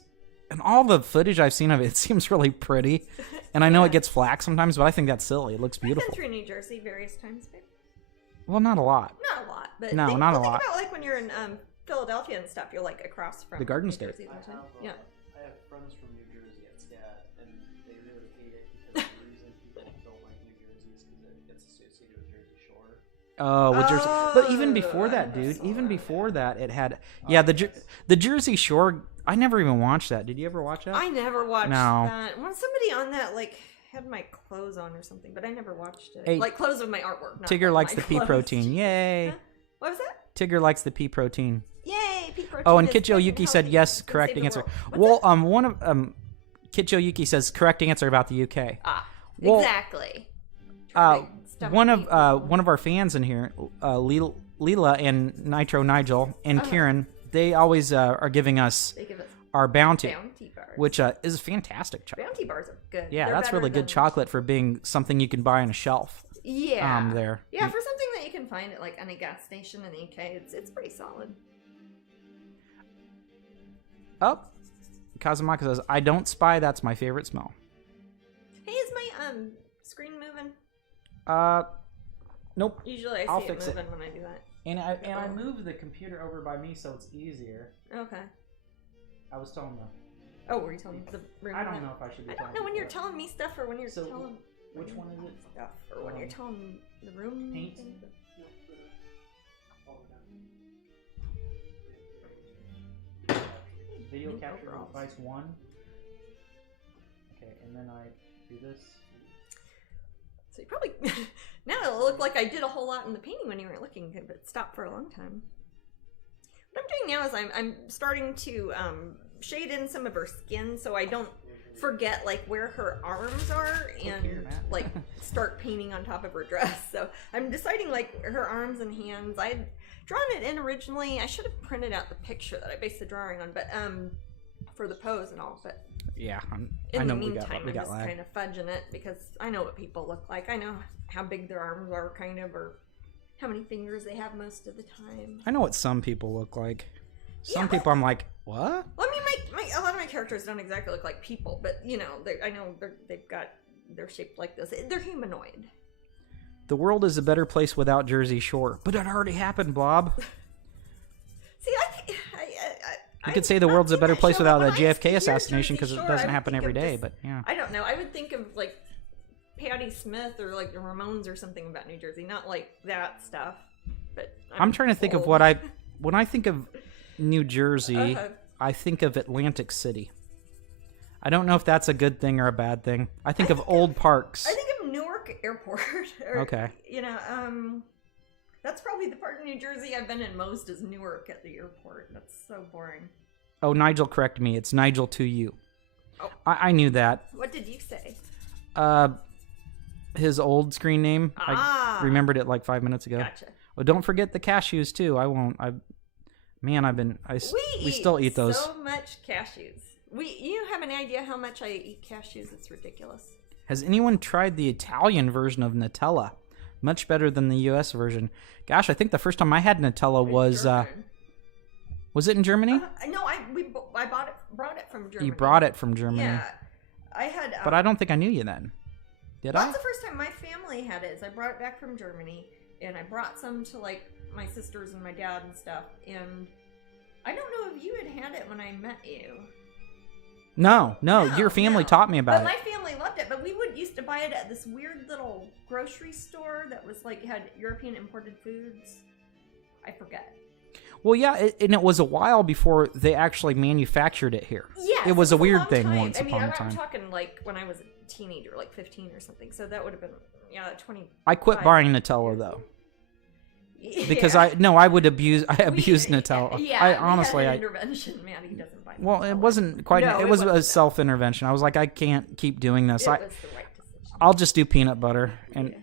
and all the footage I've seen of it, it seems really pretty. And I know it gets flack sometimes, but I think that's silly. It looks beautiful. I've been through New Jersey various times, babe. Well, not a lot. Not a lot, but No, not a lot. Think about like when you're in Philadelphia and stuff. You're like across from The Garden New State. Jersey all the time. Yeah. I have friends from New Jersey at SCAD, and they really hate it because the reason people don't like New Jersey is because it gets associated with Jersey Shore. Oh, with Jersey. But even before that, dude, even before that, it had the Jersey Shore. I never even watched that. Did you ever watch that? I never watched No. that. When somebody on that like had my clothes on or something, but I never watched it. Hey, like clothes of my artwork. Not Tigger like likes my the pea clothes. protein. Yay. Huh? What was that? Tigger likes the pea protein. Yay, pea protein. Oh, and is Kitjo good and Yuki said healthy. yes, Can correct save the answer. world. What's Well, that? one of Kitjo Yuki says correct answer about the UK. Well, Exactly. one of our fans in here, Leela and Nitro Nigel and Kieran, they always are giving us They give us our bounty bars. which is fantastic chocolate. Bounty bars are good. Yeah, They're that's better really good than- chocolate for being something you can buy on a shelf. Yeah. There. Yeah, for something that you can find at like any gas station in the UK, it's pretty solid. Oh, Kazumaka says, I don't spy, that's my favorite smell. Hey, is my screen moving? Nope. Usually I I'll see it fix it. moving when I do that. And I moved the computer over by me so it's easier. Okay. I was telling them. Oh, were you telling the room? I don't know if I should be I telling don't know when you you're that. telling me stuff or when you're So, telling which one is it? stuff or when you're telling the room. Paint? thing. Video New capture overalls. device 1. Okay, and then I do this. So you probably now it'll look like I did a whole lot in the painting when you weren't looking, but stopped for a long time. What I'm doing now is I'm starting to shade in some of her skin so I don't forget like where her arms are and like start painting on top of her dress. So I'm deciding like her arms and hands. I'd drawn it in originally. I should have printed out the picture that I based the drawing on, but for the pose and all. But yeah, in the meantime, I'm just kind of fudging it because I know what people look like. I know how big their arms are, kind of, or how many fingers they have most of the time. I know what some people look like. Some people I'm like, what? Well, I mean, a lot of my characters don't exactly look like people, but you know, I know they're shaped like this. They're humanoid. The world is a better place without Jersey Shore, but it already happened, Blob. See, you could say the world's a better place without the JFK assassination because it doesn't happen every day. But yeah, I don't know. I would think of like Patti Smith or like the Ramones or something about New Jersey, not like that stuff. But I'm trying to think of when I think of New Jersey, I think of Atlantic City. I don't know if that's a good thing or a bad thing. I think of old parks. I think of Newark Airport. Okay. You know, that's probably the part of New Jersey I've been in most is Newark at the airport. That's so boring. Oh, Nigel, correct me. It's Nigel to you. Oh. I knew that. What did you say? His old screen name. I remembered it like 5 minutes ago. Gotcha. Well, don't forget the cashews too. I won't. We still eat those. So much cashews. You have any idea how much I eat cashews? It's ridiculous. Has anyone tried the Italian version of Nutella? Much better than the U.S. version. Gosh, I think the first time I had Nutella was it in Germany? No, I brought it from Germany. You brought it from Germany. Yeah, I had. But I don't think I knew you then. Did I? That's the first time my family had it. Is I brought it back from Germany, and I brought some to like my sisters and my dad and stuff. And I don't know if you had it when I met you. No, your family taught me about it. But my family loved it. But we used to buy it at this weird little grocery store that was like had European imported foods. I forget. Well, yeah, and it was a while before they actually manufactured it here. Yeah, it was a weird thing once upon a time. I'm talking like when I was a teenager, like 15 or something. So that would have been 20. I quit buying Nutella though. Because I abused Nutella. Yeah, I honestly intervention. Maddie doesn't buy Nutella. Well, it wasn't quite. No, it was a self-intervention. I was like, I can't keep doing this. It was the right decision. I'll just do peanut butter, and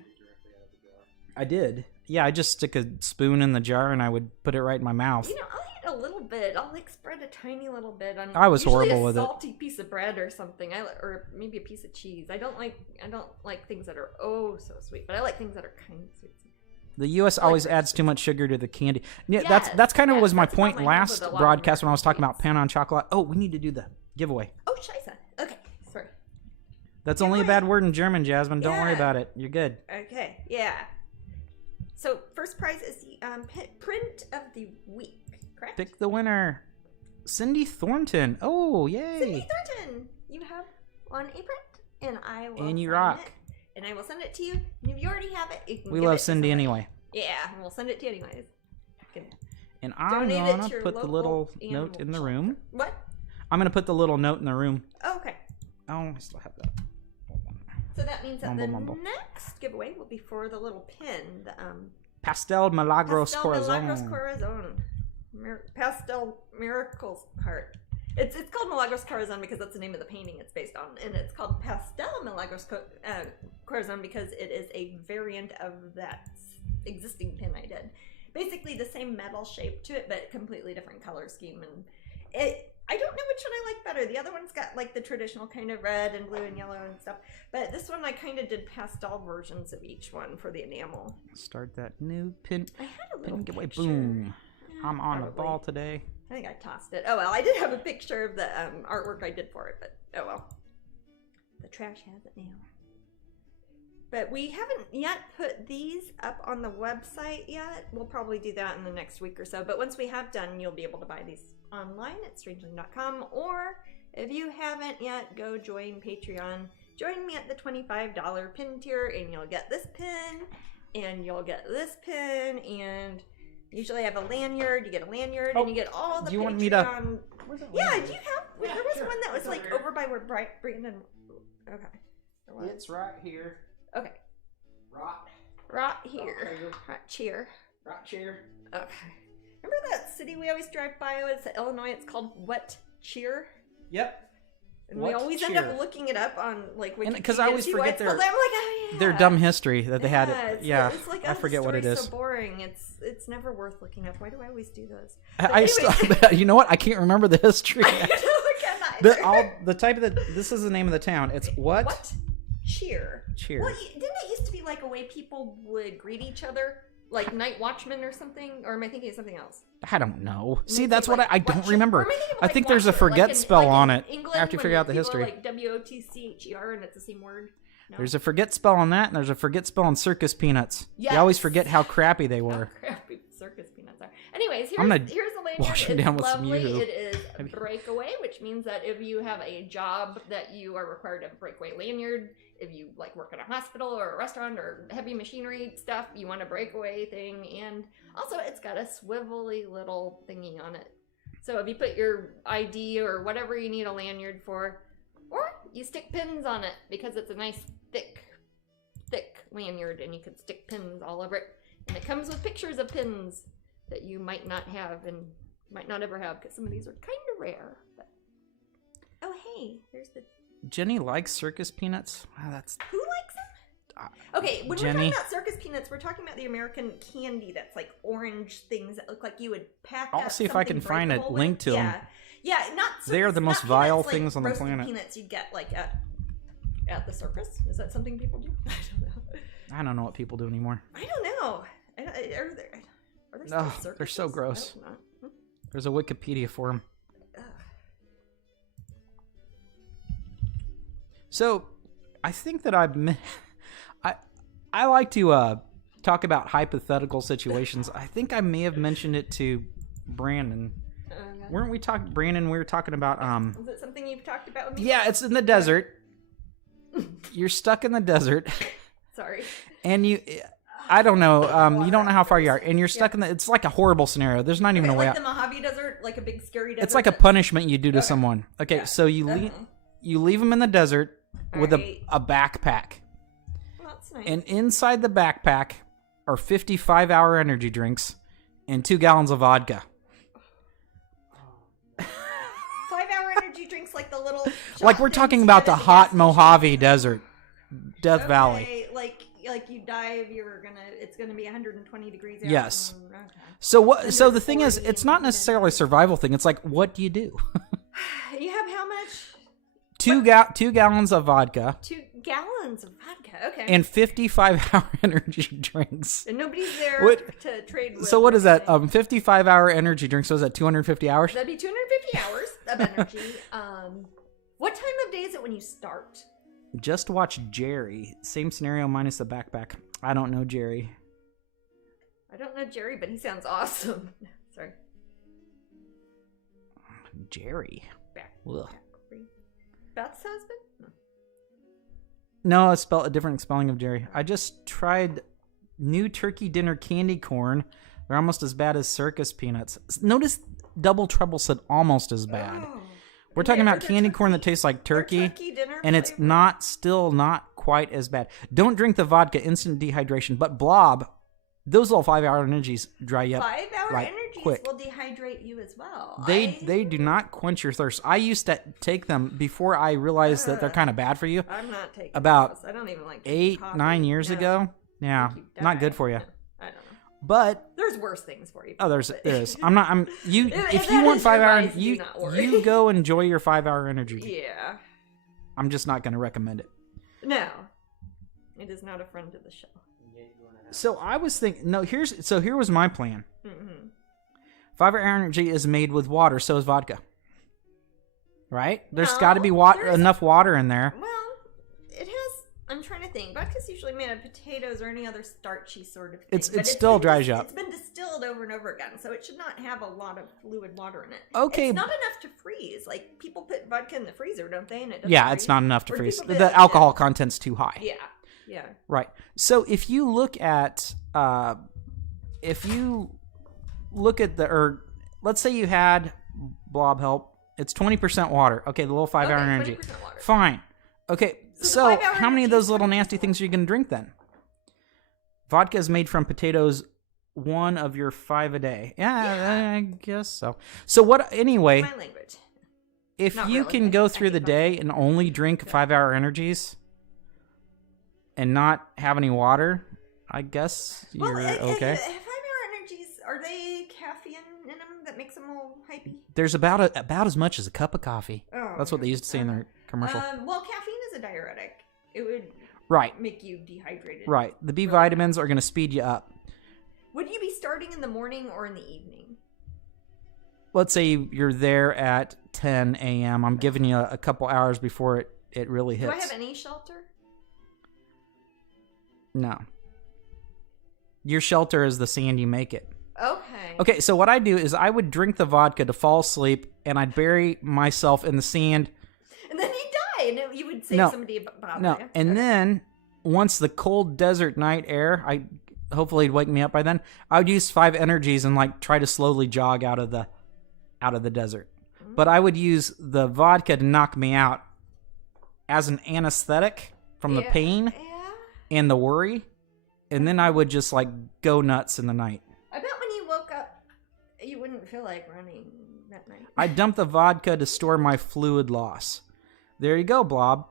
I did. Yeah, I just stick a spoon in the jar and I would put it right in my mouth. You know, I'll eat a little bit. I'll like spread a tiny little bit on. I was horrible with it. A salty piece of bread or something. Or maybe a piece of cheese. I don't like things that are so sweet, but I like things that are kind of sweet. The U.S. always adds too much sugar to the candy. Yeah, that's kind of was my point last broadcast when I was talking about pan on chocolate. Oh, we need to do the giveaway. Oh, scheiße. Okay, sorry. That's only a bad word in German, Jasmine. Don't worry about it. You're good. Okay, yeah. So first prize is the print of the week, correct? Pick the winner. Cindy Thornton. Oh, yay. Cindy Thornton. You have on a print, and I will and you rock. It. And I will send it to you. And if you already have it, you can We love Cindy anyway. Yeah, and we'll send it to you anyways. And I'm going to put the little note in the room. What? I'm going to put the little note in the room. Oh, okay. Oh, I still have that. So that means that next giveaway will be for the little pin. The, Pastel Milagros Corazon. Milagros Corazon. Pastel Miracles Heart. It's called Milagros Corazon because that's the name of the painting it's based on. And it's called Pastel Milagros Corazon because it is a variant of that existing pin I did. Basically the same metal shape to it, but completely different color scheme. And I don't know which one I like better. The other one's got like the traditional kind of red and blue and yellow and stuff. But this one I kind of did pastel versions of each one for the enamel. Start that new pin. I had a little giveaway. Boom. I'm on the ball today. I think I tossed it. Oh well, I did have a picture of the artwork I did for it, but oh well. The trash has it now. But we haven't yet put these up on the website yet. We'll probably do that in the next week or so. But once we have done, you'll be able to buy these online at strangeling.com. Or if you haven't yet, go join Patreon. Join me at the $25 pin tier and you'll get this pin and you'll get this pin and usually I have a lanyard. You get a lanyard and you get all the Patreon. Do you want me to... Yeah, do you have... Yeah, there was one that was like over by where Brandon... Okay. It's right here. Okay. Right here. Right cheer. Right cheer. Okay. Remember that city we always drive by? It's Illinois. It's called What Cheer. Yep. And we always end up looking it up on like Wikipedia. Because I always forget I'm like, oh, yeah. their dumb history that they had. It's like, I forget what it is. So boring. It's never worth looking up. Why do I always do those? You know what? I can't remember the history. I don't either. The type of this is the name of the town. It's what? What? Cheer. Cheer. Well, didn't it used to be like a way people would greet each other? Like night watchmen or something? Or am I thinking of something else? I don't know. See, that's what I don't remember. I think there's a forget spell on it England, after you figure out the history. Like WOTCHER and it's the same word. No? There's a forget spell on that, and there's a forget spell on circus peanuts. Yes. You always forget how crappy they were. How crappy circus peanuts are. Anyways, here's the lanyard. Wash them down with some yoo-hoo. It is breakaway, which means that if you have a job that you are required to have a breakaway lanyard, if you like work at a hospital or a restaurant or heavy machinery stuff, you want a breakaway thing. And also it's got a swivelly little thingy on it. So if you put your ID or whatever you need a lanyard for, or you stick pins on it because it's a nice thick lanyard and you can stick pins all over it. And it comes with pictures of pins that you might not have and might not ever have because some of these are kind of rare. But... Oh, hey, here's the... Jenny likes circus peanuts. Wow, that's... Who likes them? Okay, when Jenny. we're talking about circus peanuts, we're talking about the American candy that's like orange things that look like you would pack I'll see if I can find a link to them. Yeah, not circus, they are the most vile peanuts, things on the roasted planet. Peanuts you get like at the circus. Is that something people do? I don't know. I don't know what people do anymore. I don't know. Are there still circuses? They're so gross. There's a Wikipedia for them. So, I think that I like to talk about hypothetical situations. I think I may have mentioned it to Brandon. Weren't we talking, Brandon? We were talking about Is it something you've talked about with me? Yeah, it's in the desert. You're stuck in the desert. Sorry. And I don't know. You don't know how far you are, and you're stuck in the. It's like a horrible scenario. There's not even a way like out. the Mojave Desert, like a big scary desert. It's like a punishment you do to someone. Okay, so you leave them in the desert with a backpack. Well, that's nice. And inside the backpack are 55-hour energy drinks and 2 gallons of vodka. 5-hour energy drinks, like the little. Like we're talking about the hot Mojave Desert, Death Valley. Like you die if it's gonna be 120 degrees out. Yes. So what? So the thing is, it's not necessarily a survival thing. It's like, what do you do? You have how much? 2 gallons of vodka. 2 gallons of vodka. Okay. And 55-hour energy drinks. And nobody's there to trade with. So what is that? 55-hour energy drinks. So is that 250 hours? That'd be 250 hours of energy. What time of day is it when you start? Just watch Jerry. Same scenario minus the backpack. I don't know Jerry. I don't know Jerry, but he sounds awesome. Sorry. Jerry. Beth's husband? No, a different spelling of Jerry. I just tried new turkey dinner candy corn. They're almost as bad as circus peanuts. Notice Double Trouble said almost as bad. Oh. We're talking about candy corn that tastes like turkey and it's still not quite as bad. Don't drink the vodka, instant dehydration. But Blob, those little 5-hour energies dry you up. 5-hour energies will dehydrate you as well. They do not quench your thirst. I used to take them before I realized that they're kind of bad for you. I'm not taking about those. I don't even like 8-9 years ago. Yeah, not good for you. I don't know. But there's worse things for you. Oh, there is. If you want 5 hours, you go enjoy your 5-hour energy. Yeah. I'm just not going to recommend it. No. It is not a friend of the show. So I was thinking, here was my plan. Mm-hmm. 5-hour energy is made with water, so is vodka. Right? There's got to be enough water in there. Well, it has. I'm trying to think. Vodka's usually made of potatoes or any other starchy sort of thing. It still dries you up. It's been distilled over and over again, so it should not have a lot of fluid water in it. Okay. It's not enough to freeze. Like, people put vodka in the freezer, don't they? And it doesn't freeze. It's not enough to freeze. The alcohol content's too high. Yeah. Right. So if you look at let's say you had Blob help, it's 20% water. Okay, the little 5-hour energy. 20% water. Fine. Okay, so how many of those little nasty things are you going to drink then? Vodka is made from potatoes, 1 of your 5 a day. Yeah, I guess so. So what, anyway. My language. If Not you really. can go through the day and only drink 5-hour energies and not have any water, I guess you're okay. 5-hour energies, are they caffeine in them that makes them all hypey? There's about as much as a cup of coffee. Oh, That's what they used to say in their commercial. Well, caffeine is a diuretic. It would make you dehydrated. Right. The B vitamins are going to speed you up. Would you be starting in the morning or in the evening? Let's say you're there at 10 a.m. I'm giving you a couple hours before it really hits. Do I have any shelter? No. Your shelter is the sand you make it. Okay. Okay, so what I do is I would drink the vodka to fall asleep, and I'd bury myself in the sand. And then you'd die, and you would save somebody about No, and then once the cold desert night air, hopefully it'd wake me up by then, I would use 5 energies and like try to slowly jog out of the desert. Mm-hmm. But I would use the vodka to knock me out as an anesthetic from the pain and the worry, and then I would just like go nuts in the night. I bet when you woke up, you wouldn't feel like running that night. I dumped the vodka to store my fluid loss. There you go, Blob.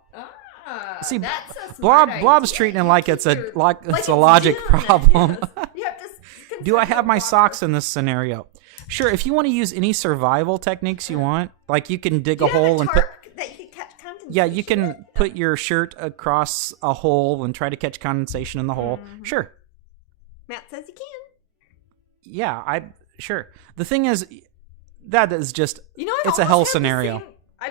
See, that's a smart Blob's idea. treating it like it's a logic problem. Yes. You have to Do I have my socks in this scenario? Sure. If you want to use any survival techniques you want, like you can dig a hole and put. That you can catch condensation. Yeah, you can put your shirt across a hole and try to catch condensation in the hole. Mm-hmm. Sure. Matt says you can. Yeah, sure. The thing is, that is just. It's a hell scenario.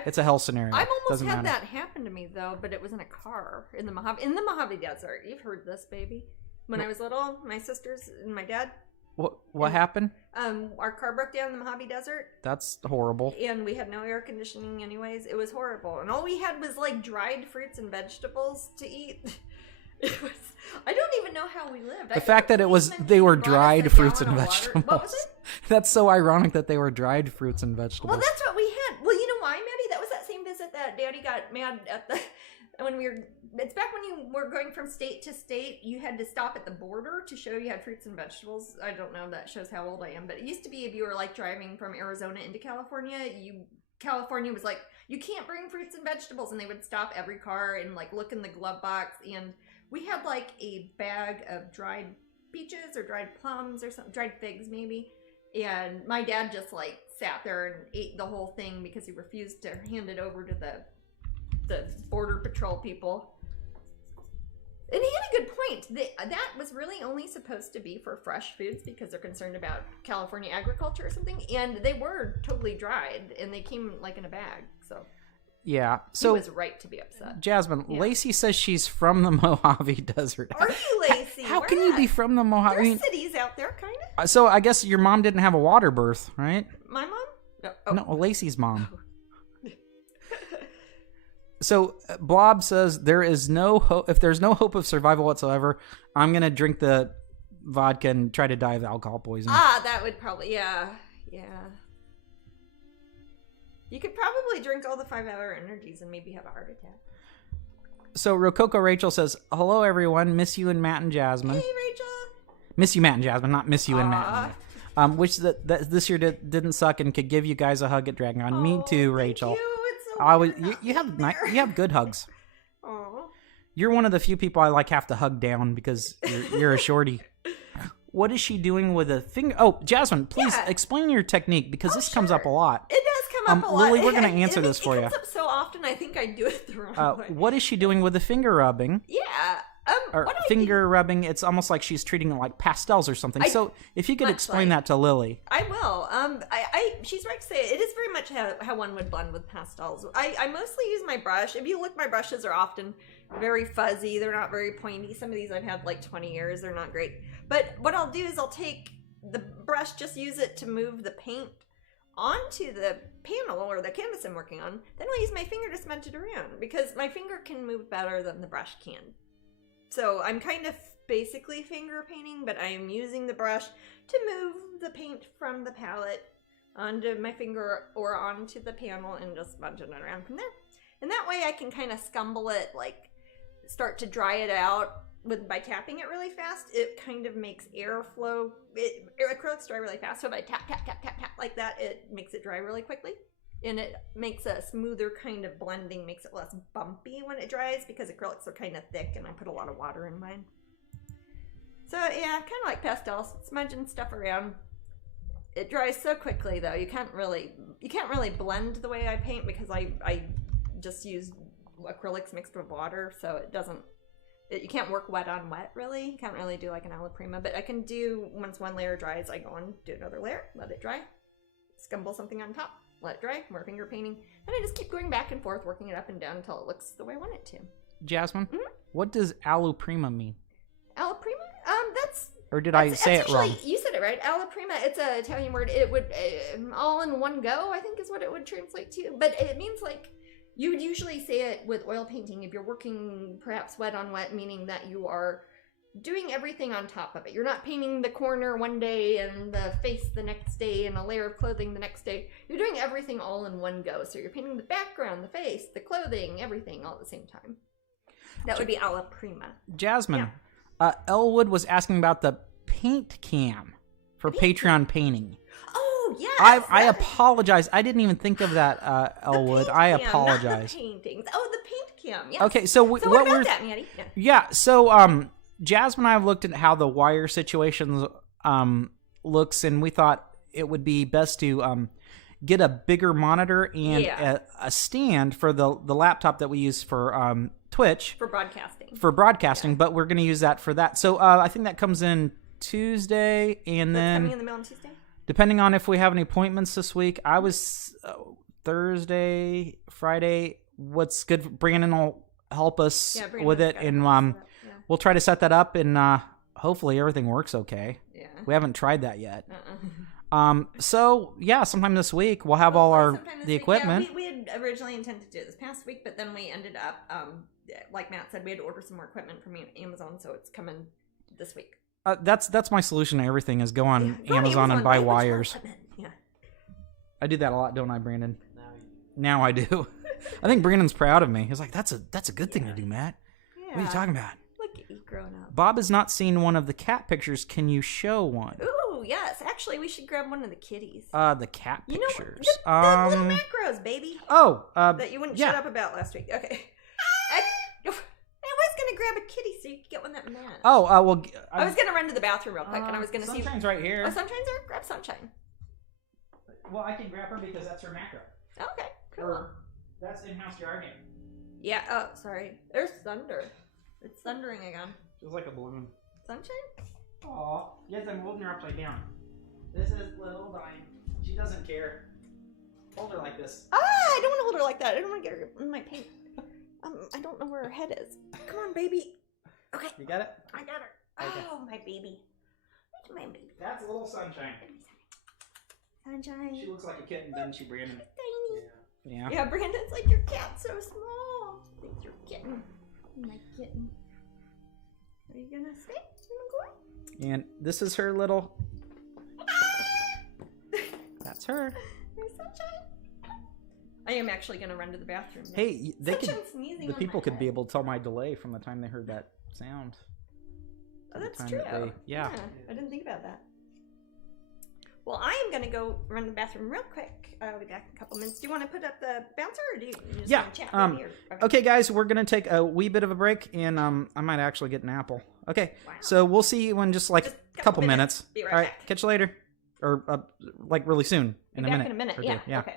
It's a hell scenario. I've almost had that happen to me though, but it was in a car in the Mojave Desert. You've heard this, baby. When I was little, my sisters and my dad. What happened? Our car broke down in the Mojave Desert. That's horrible. And we had no air conditioning anyways. It was horrible. And all we had was like dried fruits and vegetables to eat. I don't even know how we lived. The fact that they were dried fruits and vegetables. What was it? That's so ironic that they were dried fruits and vegetables. Well, that's what we had. Well, you know why, Maddie? That was that same visit that Daddy got mad at it's back when you were going from state to state, you had to stop at the border to show you had fruits and vegetables. I don't know if that shows how old I am, but it used to be if you were like driving from Arizona into California, California was like, you can't bring fruits and vegetables, and they would stop every car and like look in the glove box, and we had like a bag of dried peaches or dried plums or something, dried figs maybe, and my dad just like sat there and ate the whole thing because he refused to hand it over to the border patrol people. And he had a good point. That was really only supposed to be for fresh foods because they're concerned about California agriculture or something, and they were totally dried, and they came like in a bag, so... Yeah, so he was right to be upset. Jasmine, yeah. Lacey says she's from the Mojave Desert. Are you, Lacey? How can you be from the Mojave? There's cities out there, kind of. So I guess your mom didn't have a water birth, right? My mom? No, Lacey's mom. So Blob says there is no hope. If there's no hope of survival whatsoever, I'm gonna drink the vodka and try to die of alcohol poisoning. That would probably, yeah. You could probably drink all the 5-hour energies and maybe have a heart attack. So Rococo Rachel says, "Hello everyone, miss you and Matt and Jasmine." Hey Rachel. Miss you, Matt and Jasmine, not miss you and Matt. And which that this year didn't suck and could give you guys a hug at DragonCon. Me too, Rachel. Thank you. It's so you have good hugs. Aww. You're one of the few people I like have to hug down because you're a shorty. What is she doing with a finger? Oh, Jasmine, please explain your technique because this comes up a lot. It does come up a lot. Lily, we're going to answer this for you. It comes up so often, I think I do it the wrong way. What is she doing with the finger rubbing? Yeah. Rubbing, it's almost like she's treating it like pastels or something. So if you could explain that to Lily. I will. She's right to say it is very much how one would blend with pastels. I mostly use my brush. If you look, my brushes are often very fuzzy. They're not very pointy. Some of these I've had like 20 years. They're not great. But what I'll do is I'll take the brush, just use it to move the paint onto the panel or the canvas I'm working on. Then I'll use my finger to smudge it around because my finger can move better than the brush can. So I'm kind of basically finger painting, but I am using the brush to move the paint from the palette onto my finger or onto the panel and just smudge it around from there. And that way I can kind of scumble it, like start to dry it out by tapping it really fast. It kind of makes airflow. Acrylics dry really fast, so if I tap like that, it makes it dry really quickly. and it makes a smoother kind of blending, makes it less bumpy when it dries because acrylics are kind of thick and I put a lot of water in mine. So yeah, kind of like pastels, smudging stuff around. It dries so quickly though, you can't really blend the way I paint because I just use acrylics mixed with water, so it doesn't, you can't work wet on wet really. You can't really do like an alla prima, but I can do, once one layer dries, I go and do another layer, let it dry, scumble something on top, let it dry, more finger painting, and I just keep going back and forth, working it up and down until it looks the way I want it to. Jasmine, what does alla prima mean? Alla prima? That's... Or did I say it wrong? You said it right. Alla prima, it's an Italian word. It would, all in one go, I think is what it would translate to. But it means like, you would usually say it with oil painting if you're working perhaps wet on wet, meaning that you are doing everything on top of it. You're not painting the corner one day and the face the next day and a layer of clothing the next day. You're doing everything all in one go. So you're painting the background, the face, the clothing, everything all at the same time. That would be alla prima. Jasmine, Elwood was asking about the paint cam for Patreon painting. Oh, yes. I apologize. I didn't even think of that, Elwood. I apologize. Not the paintings. Oh, the paint cam. Yes. Okay, so what about that, Maddie? Yeah, so Jasmine and I have looked at how the wire situations looks, and we thought it would be best to get a bigger monitor and a stand for the laptop that we use for Twitch. For broadcasting, but we're going to use that for that. So I think that comes in Tuesday, and then coming in the mail on Tuesday? Depending on if we have any appointments this week. I was Thursday, Friday. What's good? Brandon will help us with it, and we'll try to set that up, and hopefully everything works okay. Yeah. We haven't tried that yet. So yeah, sometime this week we'll have all the equipment. Yeah, we had originally intended to do it this past week, but then we ended up, like Matt said, we had to order some more equipment from Amazon, so it's coming this week. That's my solution to everything is go on Amazon and buy wires. Yeah. I do that a lot, don't I, Brandon? Now I do. I think Brandon's proud of me. He's like, that's a good thing to do, Matt. Yeah. What are you talking about? Look at you growing up. Bob has not seen one of the cat pictures. Can you show one? Ooh, yes. Actually, we should grab one of the kitties. The cat pictures. The little macros, baby. Oh, that you wouldn't shut up about last week. Okay. I was gonna grab a kitty so you could get one that matched. Oh, well, I was gonna run to the bathroom real quick, and I was gonna see. Sunshine's right here. Oh, Sunshine's there. Grab Sunshine. Well, I can grab her because that's her macro. Okay, cool. Or that's in-house jargon. Yeah. Oh, sorry. There's thunder. It's thundering again. Feels like a balloon. Sunshine. Aw, yes, I'm holding her upside down. This is little Dime. She doesn't care. Hold her like this. Ah, I don't want to hold her like that. I don't want to get her in my paint. I don't know where her head is. Come on, baby. Okay. You got it? I got her. Okay. Oh, my baby. That's my baby. That's a little Sunshine. Sunshine. She looks like a kitten, doesn't she, Brandon? Tiny. Yeah. Yeah, Brandon's like, your cat's so small. I think you're kitten. My kitten. Are you gonna stay? You gonna go? And this is her little... That's her. There's Sunshine. I am actually going to run to the bathroom. Hey, the people could be able to tell my delay from the time they heard that sound. Oh, that's true. Yeah, I didn't think about that. Well, I am going to go run to the bathroom real quick. I'll be back in a couple minutes. Do you want to put up the bouncer, or do you just want to chat? Okay, guys, we're going to take a wee bit of a break, and I might actually get an apple. Okay, so we'll see you in just a couple minutes. Be right All right, back. catch you later. Or, really soon. In a minute. In a minute, yeah. Okay.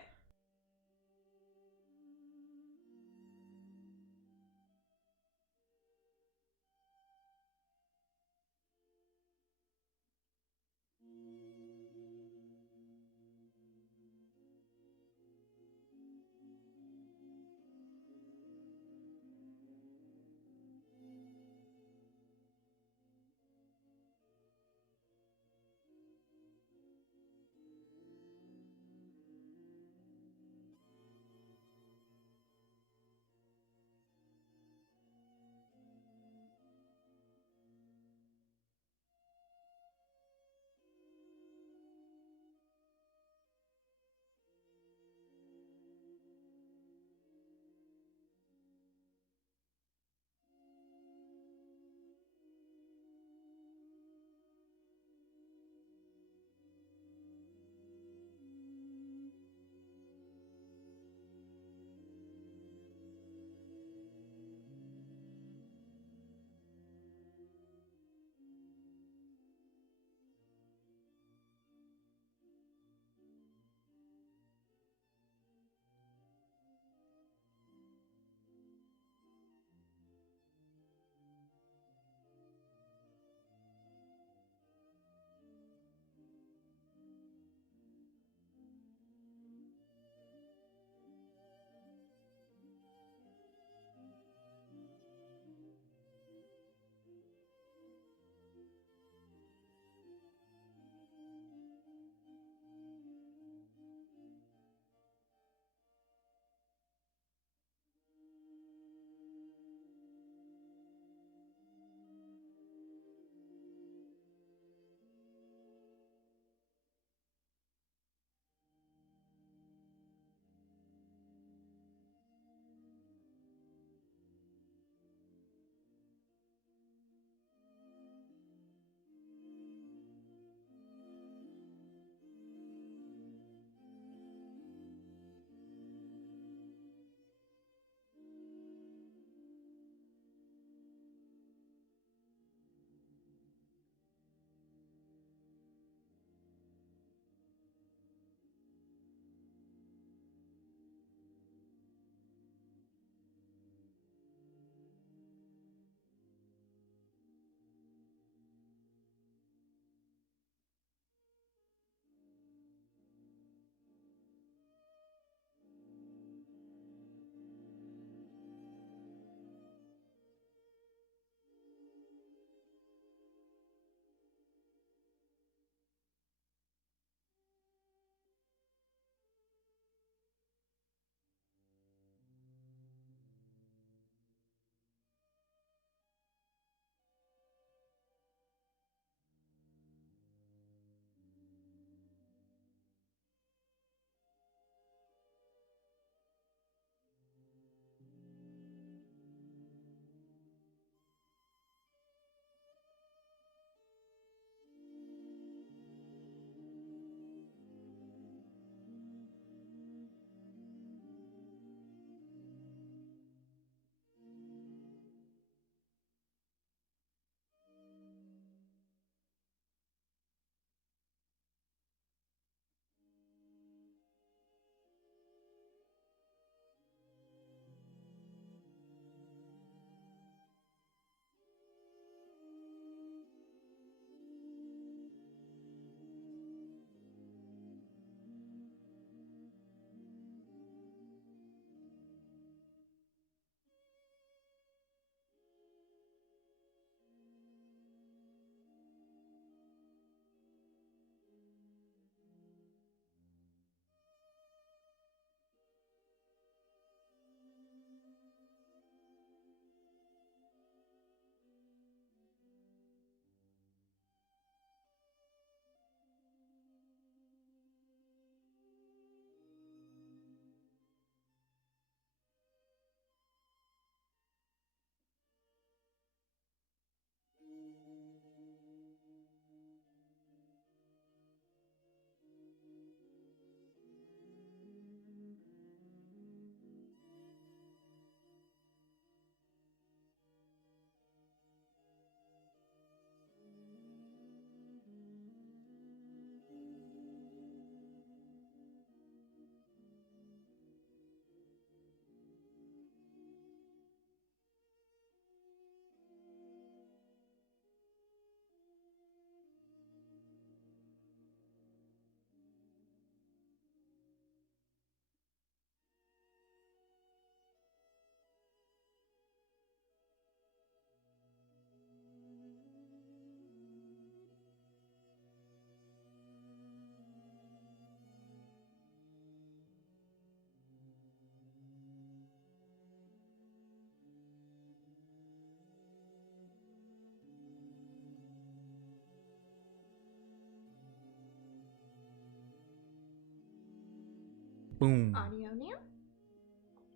Boom. Audio now.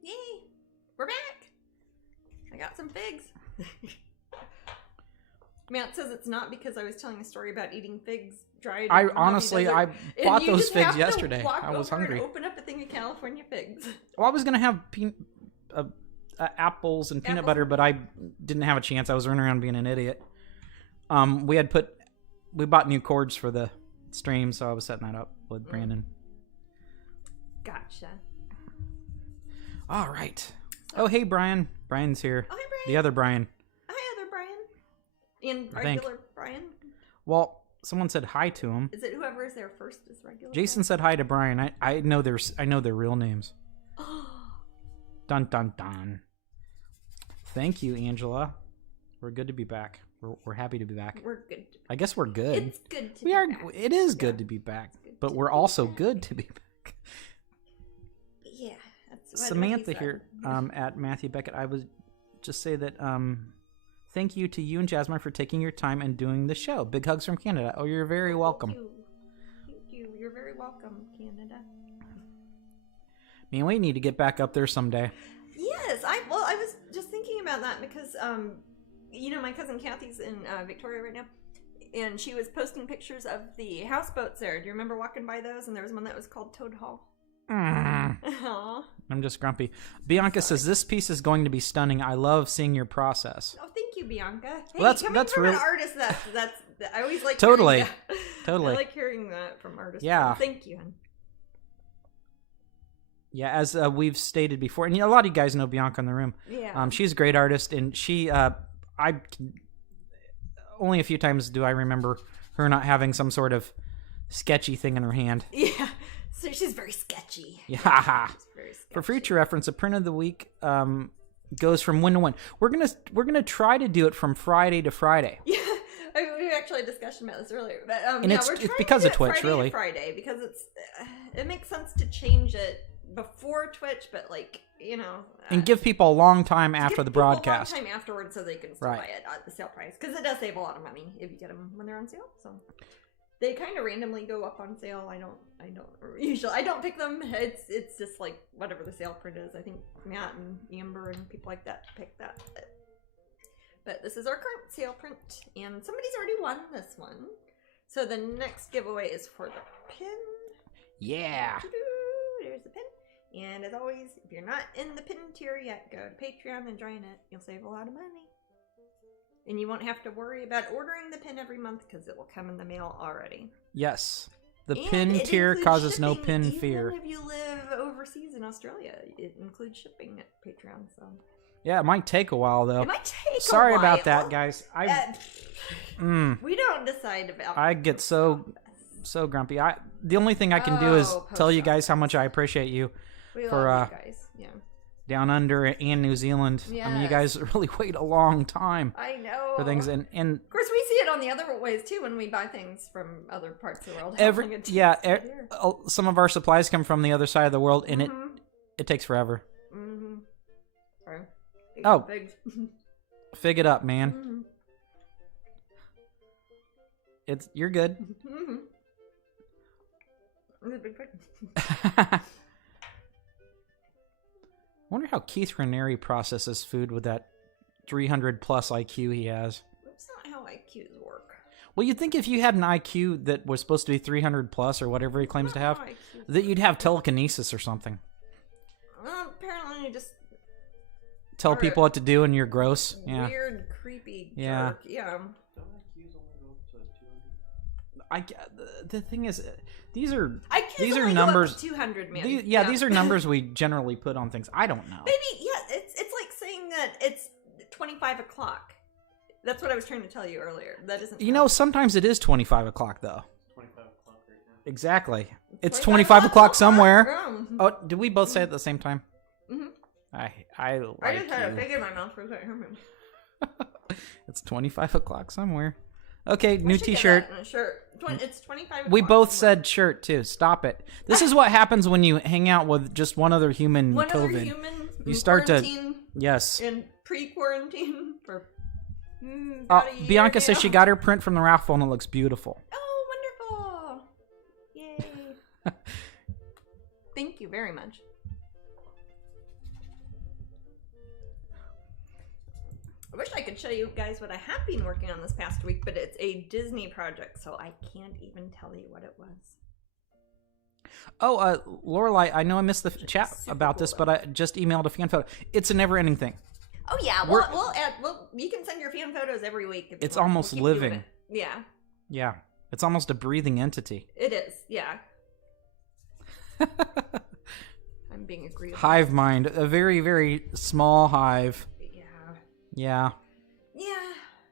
Yay! We're back. I got some figs. Matt says it's not because I was telling a story about eating figs dried. I bought those figs yesterday. I was hungry. Open up a thing of California figs. Well, I was gonna have apples and peanut butter, but I didn't have a chance. I was running around being an idiot. We bought new cords for the stream, so I was setting that up with Brandon. Gotcha. All right. Oh, hey, Brian. Brian's here. Oh, hey, Brian. The other Brian. Hi, other Brian. And regular Brian. Well, someone said hi to him. Is it whoever is there first is regular? Jason said hi to Brian. I know their real names. Dun dun dun. Thank you, Angela. We're good to be back. We're happy to be back. We're good. I guess we're good. It's good to be back. It is good to be back, but we're also good to be back. Yeah, that's what Samantha here at Matthew Becket. I would just say that thank you to you and Jasmine for taking your time and doing the show. Big hugs from Canada. Oh, you're very welcome. Thank you. You're very welcome, Canada. Man, we need to get back up there someday. Yes, I was just thinking about that because my cousin Kathy's in Victoria right now, and she was posting pictures of the houseboats there. Do you remember walking by those? And there was one that was called Toad Hall. I'm just grumpy. Bianca says this piece is going to be stunning. I love seeing your process. Oh, thank you, Bianca. Hey, well, coming from an artist, that's I always like totally. I like hearing that from artists. Yeah. Thank you. Yeah, as we've stated before, and a lot of you guys know Bianca in the room. Yeah. She's a great artist, and she only a few times do I remember her not having some sort of sketchy thing in her hand. Yeah. So she's very sketchy. Yeah. She's very sketchy. For future reference, a print of the week goes from when to when. We're gonna try to do it from Friday to Friday. Yeah, we actually had a discussion about this earlier, but and it's because of Twitch, Friday really. To Friday because it makes sense to change it before Twitch, but and give people a long time after the broadcast. A long time afterwards, so they can still buy it at the sale price because it does save a lot of money if you get them when they're on sale. So. They kind of randomly go up on sale. I don't pick them. It's just like whatever the sale print is. I think Matt and Amber and people like that pick that. But this is our current sale print, and somebody's already won this one. So the next giveaway is for the pin. Yeah. There's the pin. And as always, if you're not in the pin tier yet, go to Patreon and join it. You'll save a lot of money. And you won't have to worry about ordering the pin every month because it will come in the mail already. Yes. The pin tier causes no pin fear. Even if you live overseas in Australia, it includes shipping at Patreon. So. Yeah, it might take a while, though. It might take a while. Sorry about that, guys. We don't decide about I get so grumpy. The only thing I can do is tell you guys how much I appreciate you love you guys. Yeah. Down under and New Zealand. Yes. I mean, you guys really wait a long time. I know. For things, and of course we see it on the other ways too when we buy things from other parts of the world. Some of our supplies come from the other side of the world, and it takes forever. Mm-hmm. Sorry. Fig it up, man. Mm-hmm. You're good. Mm-hmm. It's a big fig. I wonder how Keith Raniere processes food with that 300 plus IQ he has. That's not how IQs Well, you'd think if you had an IQ that was supposed to be 300 plus or whatever he claims to have, that you'd have telekinesis or something. Well, apparently you just tell people what to do and you're gross. Yeah. Weird, creepy yeah. jerk. Yeah. Don't IQs only go up to 200? The thing is, these are only numbers. Go up to 200, man. These are numbers we generally put on things. I don't know. Maybe, yeah. It's like saying that it's 25 o'clock. That's what I was trying to tell you earlier. That isn't. You know, sometimes it is 25 o'clock though. 25 o'clock right now. Exactly. It's 25 o'clock somewhere. Oh, did we both say it at the same time? Mm-hmm. I just had a fig in my mouth for a second. It's 25 o'clock somewhere. Okay, new T-shirt. It's 25. We both said shirt too. Stop it. This is what happens when you hang out with just one other human. Other human. You start to yes. In pre-quarantine for. Bianca says she got her print from the raffle and it looks beautiful. Oh, wonderful! Yay! Thank you very much. I wish I could show you guys what I have been working on this past week, but it's a Disney project, so I can't even tell you what it was. Oh, Lorelai, I know I missed the chat about this, but I just emailed a fan photo. It's a never-ending thing. Oh yeah, we'll add. You can send your fan photos every week. If it's you want. Almost living. Yeah. Yeah, it's almost a breathing entity. It is. Yeah. I'm being agreeable. Hive mind, a very, very small hive. Yeah. Yeah. Yeah.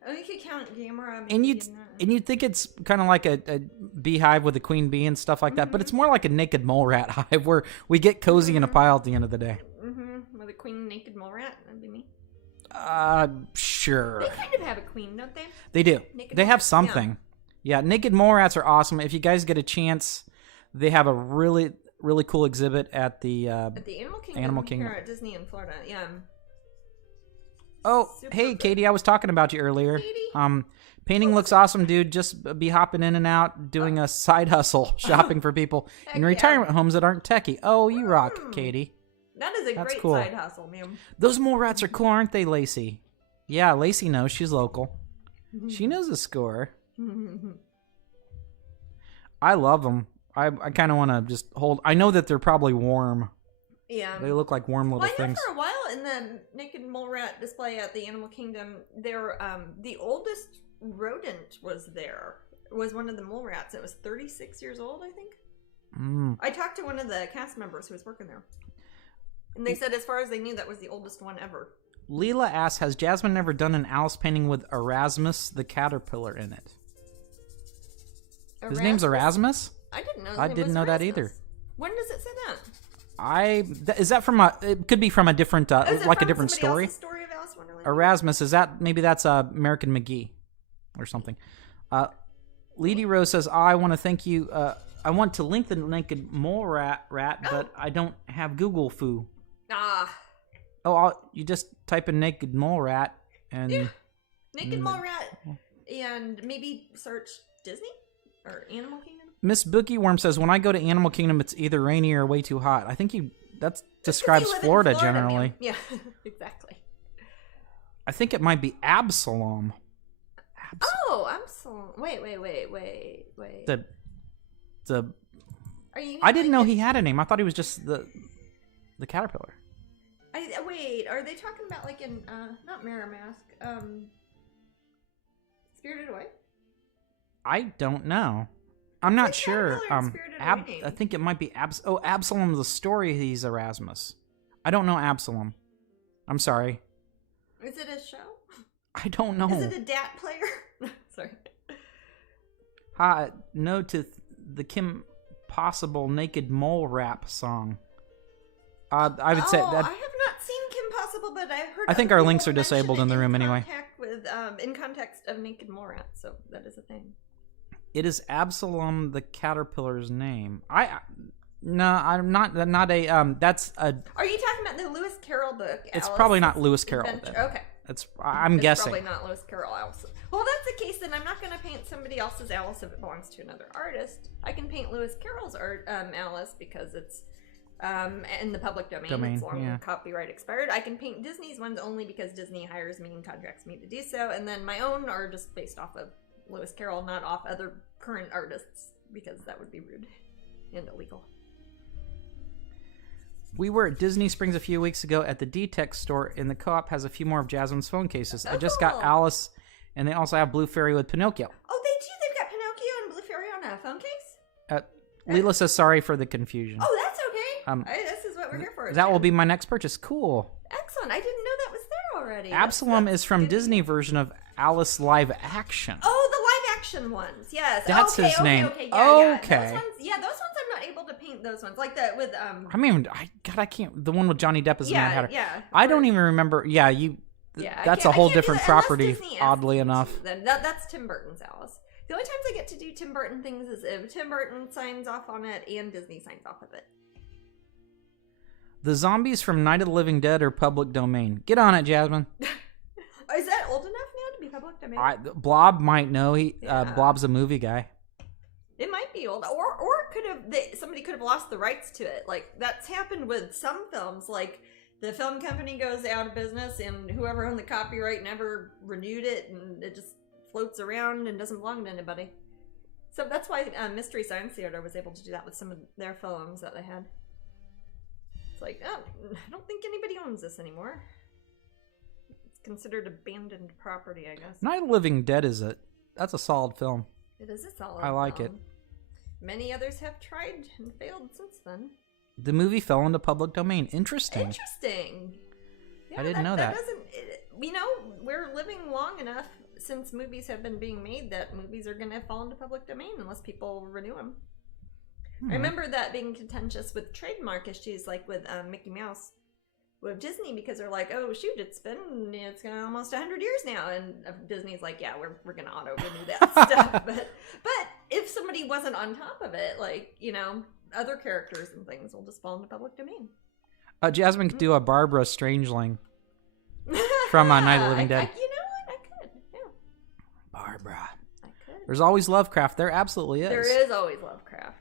Oh, you could count Gamera. And you'd think it's kind of like a beehive with a queen bee and stuff like that, but it's more like a naked mole rat hive where we get cozy in a pile at the end of the day. Mm-hmm. With a queen naked mole rat, that'd be me. Sure. They kind of have a queen, don't they? They do. Naked they have rats, something. Yeah, naked mole rats are awesome. If you guys get a chance, they have a really, really cool exhibit at the Animal Kingdom here at Disney in Florida. Yeah. Oh, hey, good. Katie, I was talking about you earlier. Katie? Painting looks awesome, dude. Just be hopping in and out, doing a side hustle, shopping for people in retirement homes that aren't techie. Oh, you rock, Katie. That is a great side hustle, man. Those mole rats are cool, aren't they, Lacey? Yeah, Lacey knows. She's local. She knows the score. I love them. I kind of want to just hold. I know that they're probably warm. Yeah. They look like warm little things. For a while in the naked mole rat display at the Animal Kingdom, there the oldest rodent was there. It was one of the mole rats. It was 36 years old, I think. I talked to one of the cast members who was working there. And they said as far as they knew, that was the oldest one ever. Leela asks, has Jasmine ever done an Alice painting with Erasmus the caterpillar in it? His name's Erasmus? I didn't know. I didn't know that either. When does it say that? Is that from a? It could be from a different, like a different story. Story of Alice Wonderland? Erasmus, is that maybe that's American McGee, or something? Lady Rose says, I want to thank you. I want to link the naked mole rat, but I don't have Google foo. Oh, you just type in naked mole rat and naked mole rat, and maybe search Disney or Animal Kingdom. Miss Bookieworm says, when I go to Animal Kingdom, it's either rainy or way too hot. I think that describes Florida generally. Yeah, exactly. I think it might be Absalom. Oh, Absalom. Wait. I didn't know he had a name. I thought he was just the caterpillar. Wait, are they talking about like in not Miramask, Spirited Away? I don't know. I'm not sure. I think it might be Absalom the story. He's Erasmus. I don't know Absalom. I'm sorry. Is it a show? I don't know. Is it a DAT player? Sorry. No to the Kim Possible Naked Mole Rap song. I would say that. I have not seen Kim Possible, but I heard. I think our links are disabled in the room anyway. In context of Naked Mole Rat, so that is a thing. It is Absalom the caterpillar's name. No, I'm not a. That's a. Are you talking about the Lewis Carroll book? It's probably not Lewis Carroll. Okay. I'm guessing. Probably not Lewis Carroll Alice. Well, that's the case. Then I'm not going to paint somebody else's Alice if it belongs to another artist. I can paint Lewis Carroll's Alice because it's in the public domain. It's long copyright expired. I can paint Disney's ones only because Disney hires me and contracts me to do so, and then my own are just based off of Lewis Carroll, not off other current artists, because that would be rude and illegal. We were at Disney Springs a few weeks ago at the D-Tech store, and the co-op has a few more of Jasmine's phone cases. I just got Alice, and they also have Blue Fairy with Pinocchio. Oh, they do? They've got Pinocchio and Blue Fairy on a phone case? Leela says sorry for the confusion. Oh, that's okay. This is what we're here for. That will be my next purchase. Cool. Excellent. I didn't know that was there already. Absalom is from Disney version of Alice live action. Oh, the live action ones. Yes. That's his name. Okay. Yeah, those ones I'm not able to paint those ones. Like that with I can't. The one with Johnny Depp as Mad Hatter. Yeah. I don't even remember. Yeah, that's a whole different property, oddly enough. That's Tim Burton's Alice. The only times I get to do Tim Burton things is if Tim Burton signs off on it and Disney signs off of it. The zombies from Night of the Living Dead are public domain. Get on it, Jasmine. Is that old enough now to be public domain? Blob might know. Blob's a movie guy. It might be old, or somebody could have lost the rights to it. Like that's happened with some films. Like the film company goes out of business, and whoever owned the copyright never renewed it, and it just floats around and doesn't belong to anybody. So that's why Mystery Science Theater was able to do that with some of their films that they had. It's like, oh, I don't think anybody owns this anymore. It's considered abandoned property, I guess. Night of the Living Dead that's a solid film. It is a solid I like film. it. Many others have tried and failed since then. The movie fell into public domain. Interesting. Yeah, I didn't know that. We're living long enough since movies have been being made that movies are going to fall into public domain unless people renew them. I remember that being contentious with trademark issues, like with Mickey Mouse with Disney, because they're like, oh shoot, it's almost 100 years now, and Disney's like, yeah, we're gonna auto renew that stuff. But if somebody wasn't on top of it, like other characters and things will just fall into public domain. Jasmine could do a Barbara Strangeling from Night of the Living Dead. You know what? I could. Yeah. Barbara. I could. There's always Lovecraft. There absolutely is. There is always Lovecraft.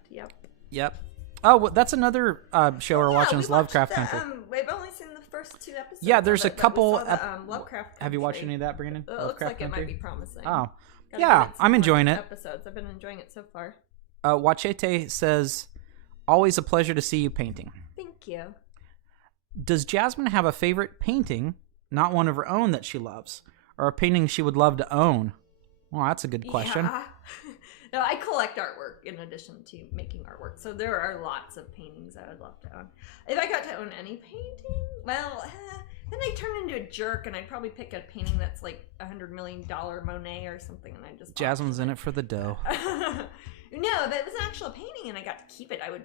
Yep. Oh, well, that's another show we're watching is Lovecraft Country. We've only seen the first 2 episodes. Yeah, there's a couple. Lovecraft. Have you watched any of that, Brandon? It looks like it might be promising. Oh, yeah, I'm enjoying it. Episodes. I've been enjoying it so far. Wachete says, "Always a pleasure to see you painting." Thank you. Does Jasmine have a favorite painting, not one of her own, that she loves, or a painting she would love to own? Well, that's a good question. Yeah. No, I collect artwork in addition to making artwork, so there are lots of paintings I would love to own. If I got to own any painting, well, then I'd turn into a jerk, and I'd probably pick a painting that's like $100 million Monet or something, and I just Jasmine's in it for the dough. No, if it was an actual painting and I got to keep it, I'd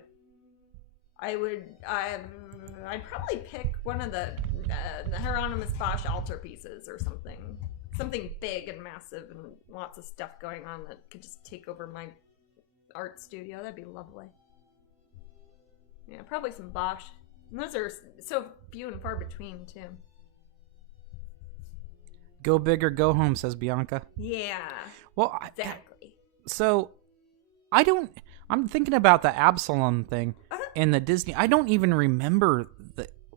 probably pick one of the Hieronymus Bosch altarpieces or something big and massive and lots of stuff going on that could just take over my art studio. That'd be lovely. Yeah, probably some Bosch. And those are so few and far between too. Go big or go home, says Bianca. Yeah. Well, exactly. I'm thinking about the Absalom thing and the Disney. I don't even remember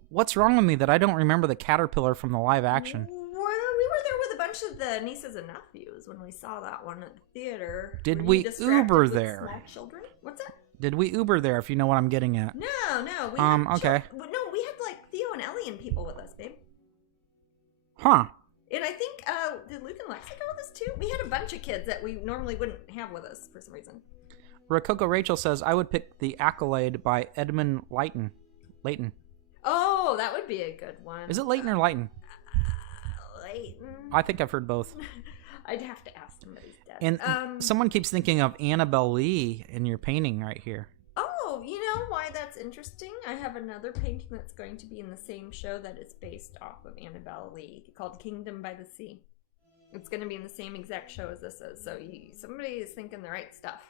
what's wrong with me that I don't remember the caterpillar from the live action. We were there with a bunch of the nieces and nephews when we saw that one at the theater. Did we Uber there? Small children? What's that? Did we Uber there, if you know what I'm getting at? No. Okay. No, we had like Theo and Ellie and people with us, babe. Huh. And I think, did Luke and Lexi go with us too? We had a bunch of kids that we normally wouldn't have with us for some reason. Rococo Rachel says, I would pick The Accolade by Edmund Leighton. Oh, that would be a good one. Is it Leighton or Leighton? Leighton. I think I've heard both. I'd have to ask him, but he's dead. And someone keeps thinking of Annabelle Lee in your painting right here. Oh, you know why that's interesting? I have another painting that's going to be in the same show that is based off of Annabelle Lee called Kingdom by the Sea. It's going to be in the same exact show as this is, so somebody is thinking the right stuff.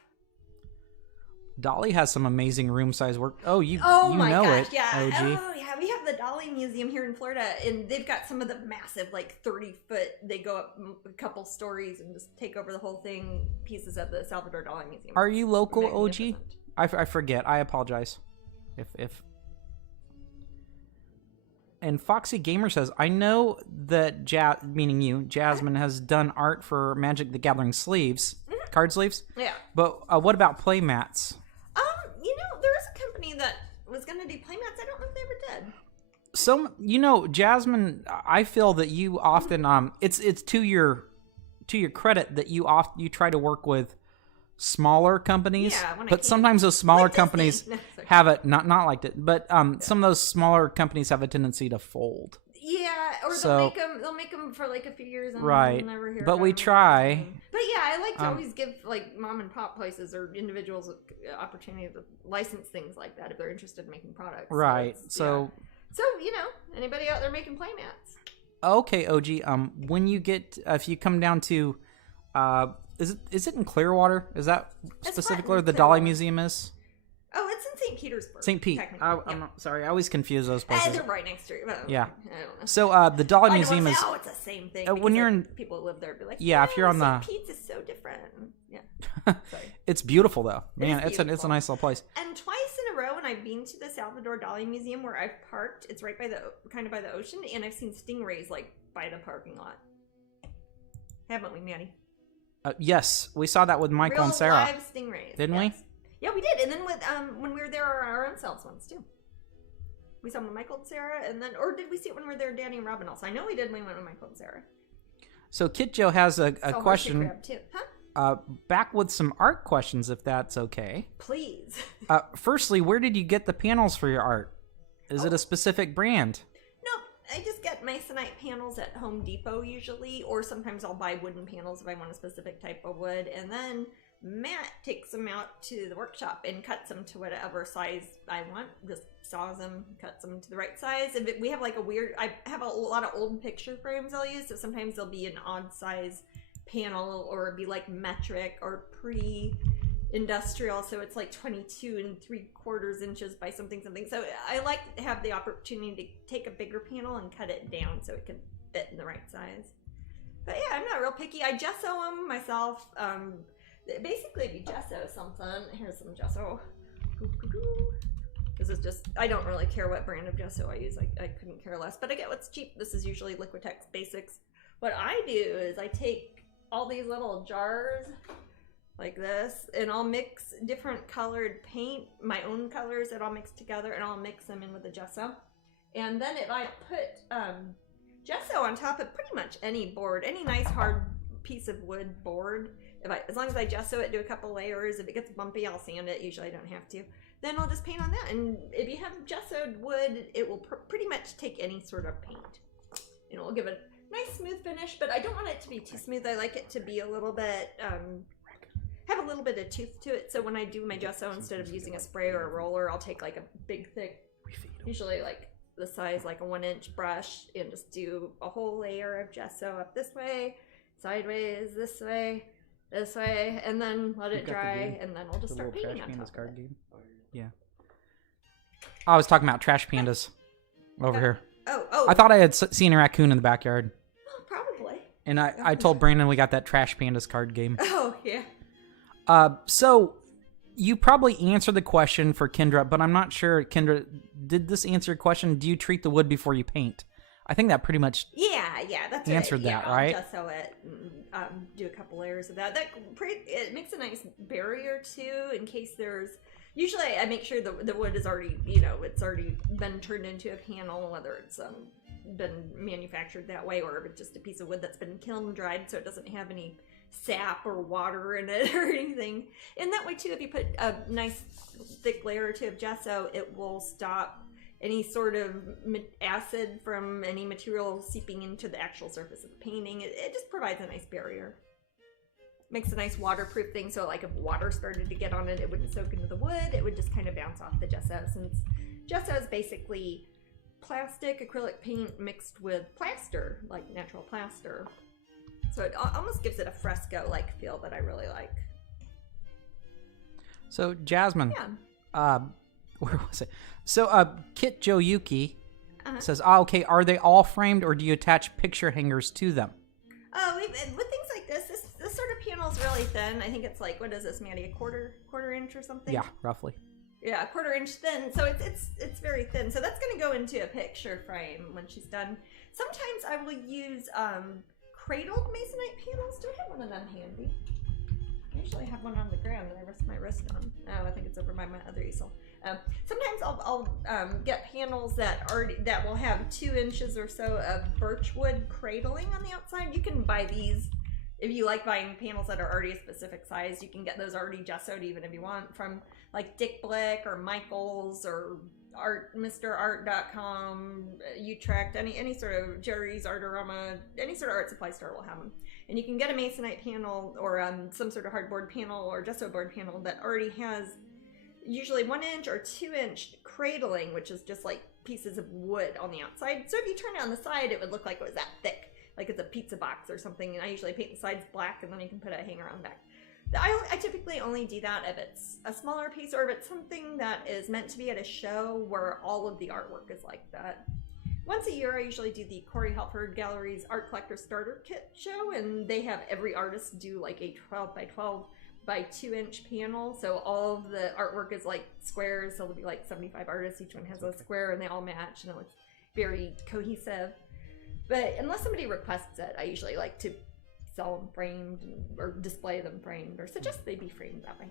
Dolly has some amazing room-size work. Oh, you my know gosh, it, yeah. OG. Oh, yeah, we have the Dolly Museum here in Florida, and they've got some of the massive, like, 30-foot, they go up a couple stories and just take over the whole thing, pieces of the Salvador Dali Museum. Are you local, OG? I forget. I apologize. If And Foxy Gamer says, I know that meaning you, Jasmine, has done art for Magic the Gathering sleeves, card sleeves. Yeah. But what about play mats? There is a company that was going to do play mats. I don't know if they ever did. So, Jasmine, I feel that you often, it's to your credit that you try to work with smaller companies, but sometimes those smaller companies have it not like it, but some of those smaller companies have a tendency to fold. Yeah, or they'll make them for like a few years and right. We'll never hear but about we them try. But yeah, I like to always give like mom and pop places or individuals opportunity to license things like that if they're interested in making products. Right. So anybody out there making play mats? Okay, OG. When you get if you come down to is it in Clearwater? Is that specifically where the Dolly Museum is? Oh, it's in St. Petersburg. St. Pete. I'm not, sorry, I always confuse those places. They're right next to it. Well, yeah. I don't know. So the Dolly Museum is. Oh, it's the same thing. When you're in people who live there, be like, yeah, if you're on St. Pete's is so different. Yeah. Sorry. It's beautiful though, man. It's a nice little place. And twice in a row, when I've been to the Salvador Dali Museum, where I've parked, it's right by the ocean, and I've seen stingrays like by the parking lot. Haven't we, Maddie? Yes, we saw that with Michael and Sarah. Live stingrays, didn't we? Yeah, we did. And then with when we were there our own selves once too. We saw them with Michael and Sarah, and then or did we see it when we were there, Danny and Robin? Also, I know we did when we went with Michael and Sarah. So Kit Joe has a question. Too. Huh? Back with some art questions, if that's okay. Please. Firstly, where did you get the panels for your art? Is it a specific brand? I just get masonite panels at Home Depot usually, or sometimes I'll buy wooden panels if I want a specific type of wood, and then Matt takes them out to the workshop and cuts them to whatever size I want, just saws them, cuts them to the right size. If we have like I have a lot of old picture frames I'll use, so sometimes they'll be an odd size panel, or it'd be like metric or pre-industrial, so it's like 22 3/4 inches by something. So I like to have the opportunity to take a bigger panel and cut it down so it can fit in the right size. But yeah, I'm not real picky. I gesso them myself. Basically, if you gesso something, here's some gesso. This is just, I don't really care what brand of gesso I use. I couldn't care less, but I get what's cheap. This is usually Liquitex Basics. What I do is I take all these little jars like this, and I'll mix different colored paint, my own colors that I'll mix together, and I'll mix them in with the gesso. And then if I put gesso on top of pretty much any board, any nice hard piece of wood board, as long as I gesso it, do a couple layers. If it gets bumpy, I'll sand it. Usually I don't have to. Then I'll just paint on that. And if you have gessoed wood, it will pretty much take any sort of paint. And it will give it a nice smooth finish, but I don't want it to be too smooth. I like it to be a little bit, have a little bit of tooth to it. So when I do my gesso, instead of using a spray or a roller, I'll take like a big, thick, usually like the size like a 1-inch brush, and just do a whole layer of gesso up this way, sideways, this way, and then let it dry, and then we'll just start painting on top of it. Yeah. I was talking about trash pandas over here. Oh. I thought I had seen a raccoon in the backyard. Oh, probably. And I told Brandon we got that Trash Pandas card game. Oh, yeah. So you probably answered the question for Kendra, but I'm not sure, Kendra, did this answer your question? Do you treat the wood before you paint? I think that pretty much that's answered that, right? I'll gesso it and do a couple layers of that. It makes a nice barrier too, in case there's. Usually, I make sure the wood is already, it's already been turned into a panel, whether it's been manufactured that way, or if it's just a piece of wood that's been kiln dried, so it doesn't have any sap or water in it or anything. And that way too, if you put a nice thick layer or two of gesso, it will stop any sort of acid from any material seeping into the actual surface of the painting. It just provides a nice barrier. Makes a nice waterproof thing, so like if water started to get on it, it wouldn't soak into the wood. It would just kind of bounce off the gesso, since gesso is basically plastic acrylic paint mixed with plaster, like natural plaster. So it almost gives it a fresco-like feel that I really like. So Jasmine, where was it? So Kit Joyuki says, okay, are they all framed, or do you attach picture hangers to them? Oh, with things like this sort of panel is really thin. I think it's like, what is this, Maddie, a quarter inch or something? Yeah, roughly. Yeah, 1/4 inch thin. So it's very thin. So that's going to go into a picture frame when she's done. Sometimes I will use cradled masonite panels. Do I have one of them handy? I usually have one on the ground that I rest my wrist on. Oh, I think it's over by my other easel. Sometimes I'll get panels that will have 2 inches or so of birchwood cradling on the outside. You can buy these if you like buying panels that are already a specific size. You can get those already gessoed even if you want from like Dick Blick or Michaels or MrArt.com, Utrecht, any sort of Jerry's Artorama, any sort of art supply store will have them. And you can get a masonite panel or some sort of hardboard panel or gesso board panel that already has usually 1 inch or 2 inch cradling, which is just like pieces of wood on the outside. So if you turn it on the side, it would look like it was that thick, like it's a pizza box or something. And I usually paint the sides black, and then you can put a hanger on the back. I typically only do that if it's a smaller piece or if it's something that is meant to be at a show where all of the artwork is like that. Once a year, I usually do the Corey Halford Gallery's Art Collector Starter Kit show, and they have every artist do like a 12 by 12 by 2 inch panel. So all of the artwork is like squares. So there'll be like 75 artists. Each one has a square and they all match, and it looks very cohesive. But unless somebody requests it, I usually like to sell them framed or display them framed or suggest they be framed that way.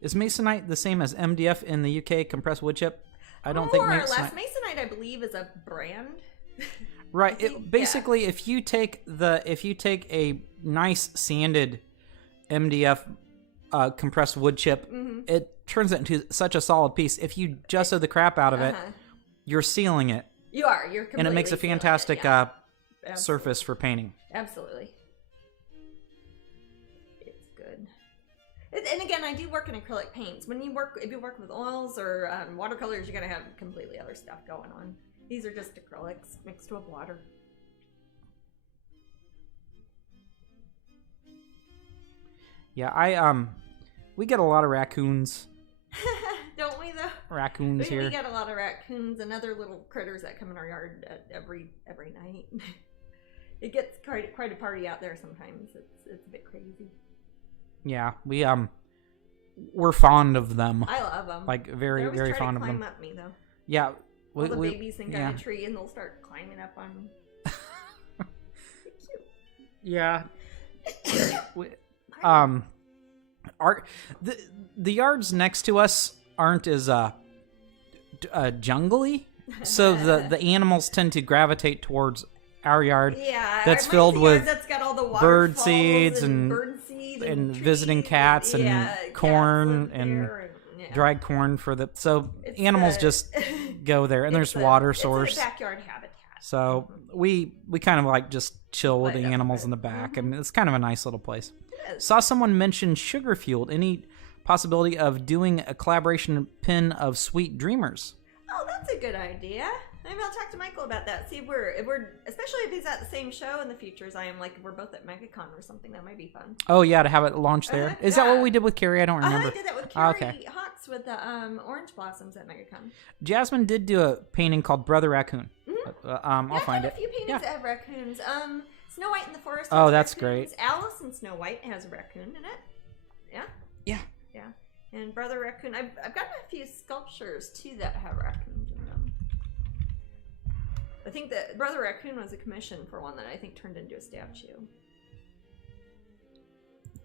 Is masonite the same as MDF in the UK, compressed wood chip? I don't think more or less. Masonite, I believe, is a brand. Right. Basically, if you take a nice sanded MDF compressed wood chip, it turns it into such a solid piece. If you gesso the crap out of it, you're sealing it. You are. You're completely and it makes a fantastic surface for painting. Absolutely. It's good. And again, I do work in acrylic paints. If you work with oils or watercolors, you're going to have completely other stuff going on. These are just acrylics mixed with water. Yeah, we get a lot of raccoons. Don't we though? Raccoons here. We get a lot of raccoons and other little critters that come in our yard every night. It gets quite a party out there sometimes. It's a bit crazy. Yeah, we're fond of them. I love them. Like very very fond of them. They always try to climb up me though. Yeah. All the babies think I'm a tree and they'll start climbing up on me. Cute. Yeah. The yards next to us aren't as jungly, so the animals tend to gravitate towards our yard. Yeah, that's filled with that's got all the bird seeds and visiting cats and corn and dried corn for the animals just go there, and there's water source. It's a backyard habitat. So we kind of like just chill with the animals in the back, and it's kind of a nice little place. Saw someone mention sugar fueled. Any possibility of doing a collaboration pin of Sweet Dreamers? Oh, that's a good idea. Maybe I'll talk to Michael about that. See if we're especially if he's at the same show in the future as I am. Like if we're both at MegaCon or something, that might be fun. Oh yeah, to have it launched there. Is that what we did with Carrie? I don't remember. I did that with Carrie Hawks with the orange blossoms at MegaCon. Jasmine did do a painting called Brother Raccoon. I'll find it. A few paintings that have raccoons. Snow White in the Forest. Oh, that's raccoons. great. Alice in Snow White has a raccoon in it. Yeah. Yeah. Yeah. And Brother Raccoon. I've gotten a few sculptures too that have raccoons in them. I think that Brother Raccoon was a commission for one that I think turned into a statue.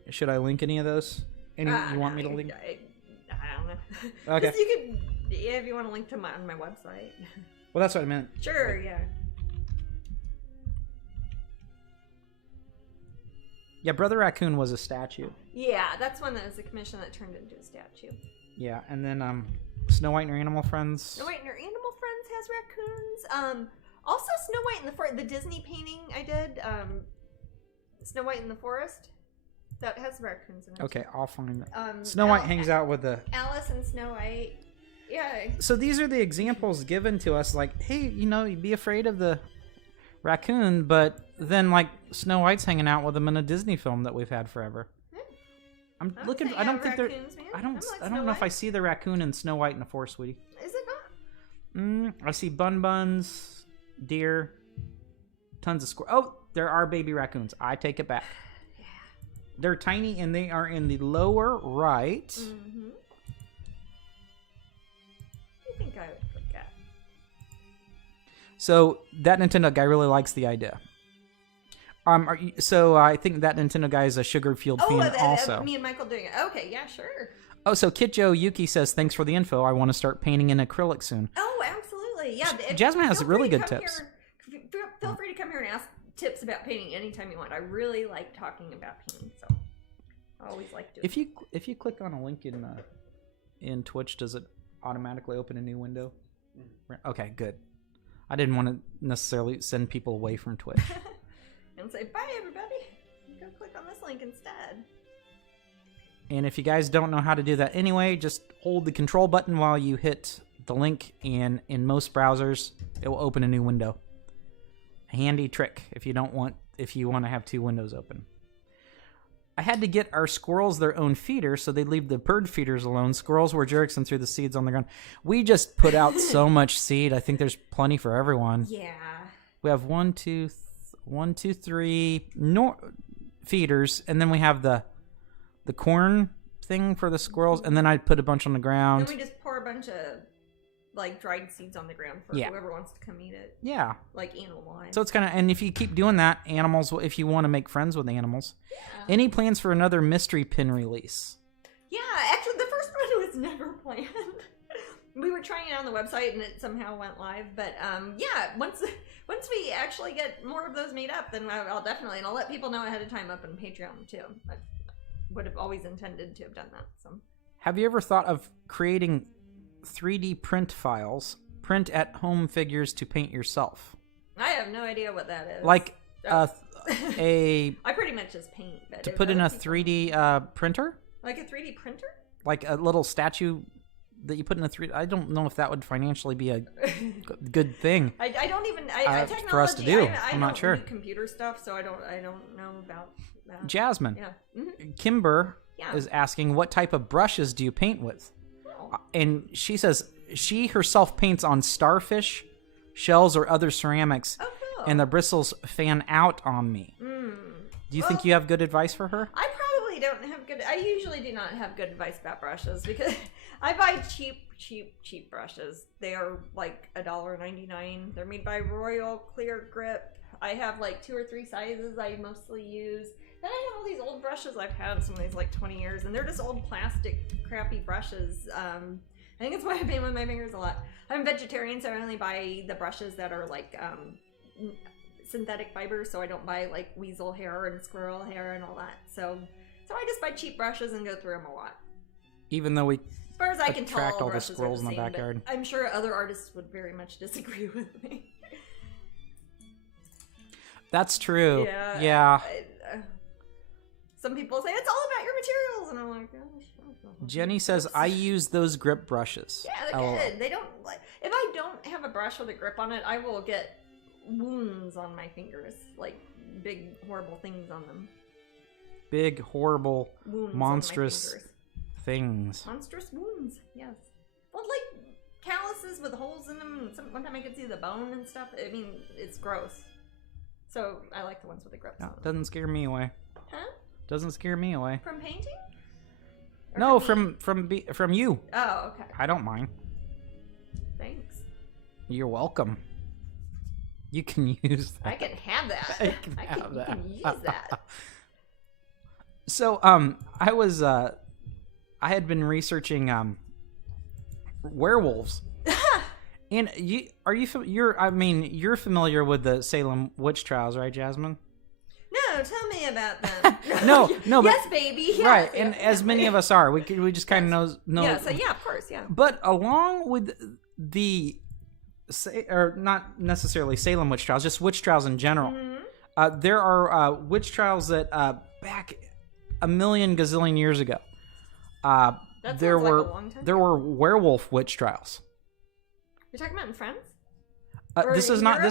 Should I link any of those? You want me to link? I don't know. Okay. You could, if you want to link to on my website. Well, that's what I meant. Sure. Yeah. Yeah, Brother Raccoon was a statue. Yeah, that's one that was a commission that turned into a statue. Yeah, and then Snow White and Her Animal Friends. Snow White and Her Animal Friends has raccoons. Also Snow White and the Disney painting I did, Snow White in the Forest, that has raccoons in it. Okay, I'll find it. Snow White hangs out with the Alice and Snow White. Yeah. So these are the examples given to us, like, hey, you'd be afraid of the raccoon, but then like Snow White's hanging out with them in a Disney film that we've had forever. I'm looking. I don't think they're. I don't know if I see the raccoon in Snow White in the Forest, sweetie. Is it not? I see buns, deer, tons of squirrels. Oh, there are baby raccoons. I take it back. Yeah. They're tiny and they are in the lower right. I would forget. So that Nintendo guy really likes the idea. So I think that Nintendo guy is a Sugarfield fan also. Me and Michael doing it. Okay, yeah, sure. Oh, so Kitjo Yuki says, thanks for the info. I want to start painting in acrylic soon. Oh, absolutely. Yeah. Jasmine has really good tips. Feel free to come here and ask tips about painting anytime you want. I really like talking about painting, so I always like doing it. If you click on a link in Twitch, does it automatically open a new window? Okay, good. I didn't want to necessarily send people away from Twitch. And say, bye, everybody. Go click on this link instead. And if you guys don't know how to do that anyway, just hold the control button while you hit the link, and in most browsers, it will open a new window. A handy trick if you want to have two windows open. I had to get our squirrels their own feeder, so they leave the bird feeders alone. Squirrels were jerks and threw the seeds on the ground. We just put out so much seed. I think there's plenty for everyone. Yeah. We have 3 feeders, and then we have the corn thing for the squirrels, and then I put a bunch on the ground. Then we just pour a bunch of dried seeds on the ground for whoever wants to come eat it. Yeah. Like animal wise. So it's and if you keep doing that, animals, if you want to make friends with animals. Yeah. Any plans for another mystery pin release? Yeah, actually the first one was never planned. We were trying it on the website and it somehow went live, but yeah, once we actually get more of those made up, then I'll definitely, and I'll let people know ahead of time up on Patreon too. I would have always intended to have done that. So, have you ever thought of creating 3D print files, print at home figures to paint yourself? I have no idea what that is. Like I pretty much just paint. But to put in a 3D printer? Like a 3D printer? Like a little statue that you put in a 3D. I don't know if that would financially be a good thing. I don't even technology, for us to do. I'm not sure. I don't do computer stuff, so I don't know about that. Jasmine. Yeah. Mm-hmm. Kimber is asking, what type of brushes do you paint with? And she says she herself paints on starfish, shells, or other ceramics, and the bristles fan out on me. Do you think you have good advice for her? I probably don't have good... I usually do not have good advice about brushes because I buy cheap brushes. They are like $1.99. They're made by Royal Clear Grip. I have like 2 or 3 sizes I mostly use. Then I have all these old brushes I've had some of these like 20 years, and they're just old plastic crappy brushes. I think that's why I paint with my fingers a lot. I'm vegetarian, so I only buy the brushes that are like synthetic fibers, so I don't buy like weasel hair and squirrel hair and all that. So I just buy cheap brushes and go through them a lot. Even though we, as far as I can tell, all the squirrels in the backyard. I'm sure other artists would very much disagree with me. That's true. Yeah. Some people say it's all about your materials, and I'm like, oh, Jenny says I use those grip brushes. Yeah, they're good. They don't like if I don't have a brush with a grip on it, I will get wounds on my fingers, like big horrible things on them. Big horrible wounds, monstrous things. Monstrous wounds, yes. Well, like calluses with holes in them. One time I could see the bone and stuff. I mean, it's gross. So I like the ones with the grips. No, doesn't scare me away. Huh? Doesn't scare me away. From painting? Or no, from you. Oh, okay. I don't mind. Thanks. You're welcome. You can use that. I can have that. I can use that. So, I had been researching werewolves. And you're familiar with the Salem witch trials, right, Jasmine? No, tell me about them. no, yes, baby. Yes, right, and as many of us are, we just kind of know. Yeah, so yeah, of course, yeah. But along with the, or not necessarily Salem witch trials, just witch trials in general, there are witch trials that back a million gazillion years ago, there were werewolf witch trials. You're talking about in France? This is not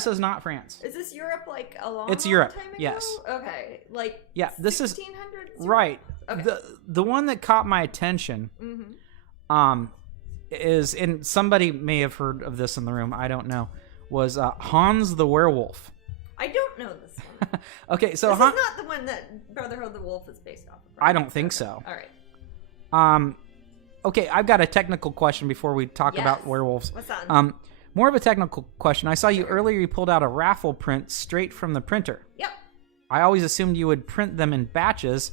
France. Is this Europe like a long It's Europe. Time ago? Yes. Okay. Like this 1600s? Is right. Okay. The one that caught my attention is, and somebody may have heard of this in the room, I don't know, was Hans the Werewolf. I don't know this one. Okay, so this is not the one that Brotherhood of the Wolf is based off of, right? I don't think so. All right. Okay, I've got a technical question before we talk about werewolves. What's that? More of a technical question. I saw you earlier. You pulled out a raffle print straight from the printer. Yep. I always assumed you would print them in batches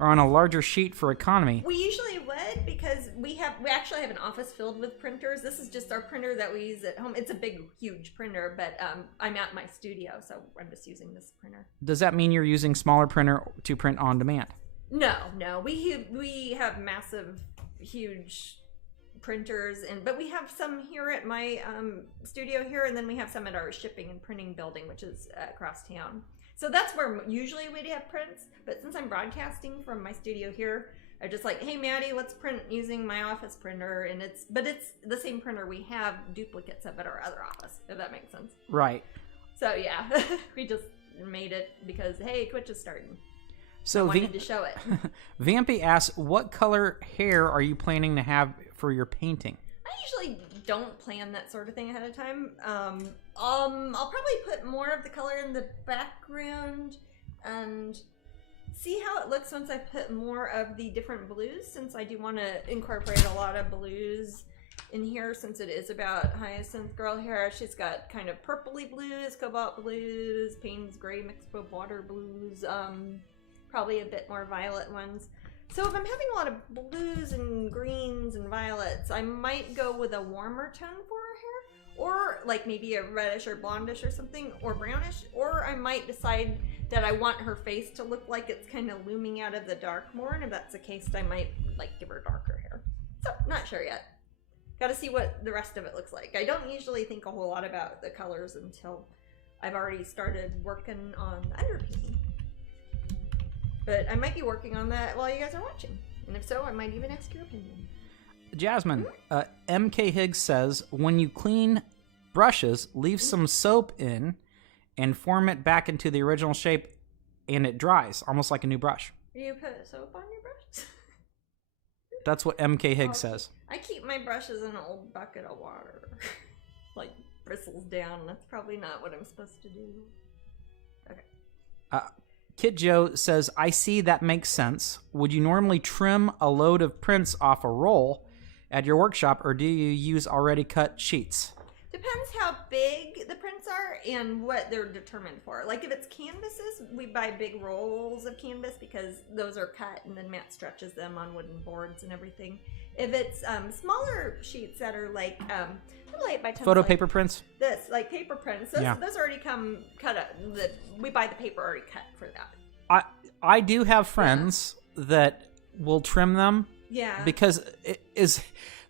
or on a larger sheet for economy. We usually would because we actually have an office filled with printers. This is just our printer that we use at home. It's a big, huge printer, but I'm at my studio, so I'm just using this printer. Does that mean you're using smaller printer to print on demand? No. We have massive, huge printers, but we have some here at my studio here, and then we have some at our shipping and printing building, which is across town. So that's where usually we'd have prints, but since I'm broadcasting from my studio here, I'm just like, hey Maddie, let's print using my office printer, and it's the same printer we have duplicates of at our other office, if that makes sense. Right. So yeah, we just made it because hey, Twitch is starting. So I wanted to show it. Vampy asks, what color hair are you planning to have for your painting? I usually don't plan that sort of thing ahead of time. I'll probably put more of the color in the background and see how it looks once I put more of the different blues, since I do want to incorporate a lot of blues in here, since it is about Hyacinth Girl hair. She's got kind of purpley blues, cobalt blues, Payne's gray mixed with water blues, probably a bit more violet ones. So if I'm having a lot of blues and greens and violets, I might go with a warmer tone for her hair, or like maybe a reddish or blondish or something, or brownish, or I might decide that I want her face to look like it's kind of looming out of the dark more, and if that's the case, I might like give her darker hair. So not sure yet. Gotta see what the rest of it looks like. I don't usually think a whole lot about the colors until I've already started working on the underpainting. But I might be working on that while you guys are watching. And if so, I might even ask your opinion. Jasmine, MK Higgs says, when you clean brushes, leave some soap in and form it back into the original shape, and it dries, almost like a new brush. You put soap on your brushes? That's what MK Higgs says. I keep my brushes in an old bucket of water. Like, bristles down. That's probably not what I'm supposed to do. Okay. Kit Joe says, I see that makes sense. Would you normally trim a load of prints off a roll at your workshop, or do you use already cut sheets? Depends how big the prints are and what they're determined for. Like if it's canvases, we buy big rolls of canvas because those are cut and then Matt stretches them on wooden boards and everything. If it's smaller sheets that are like 8 by 10 photo paper prints? This, like paper prints. Those already come cut up. We buy the paper already cut for that. I do have friends that will trim them. Yeah. Because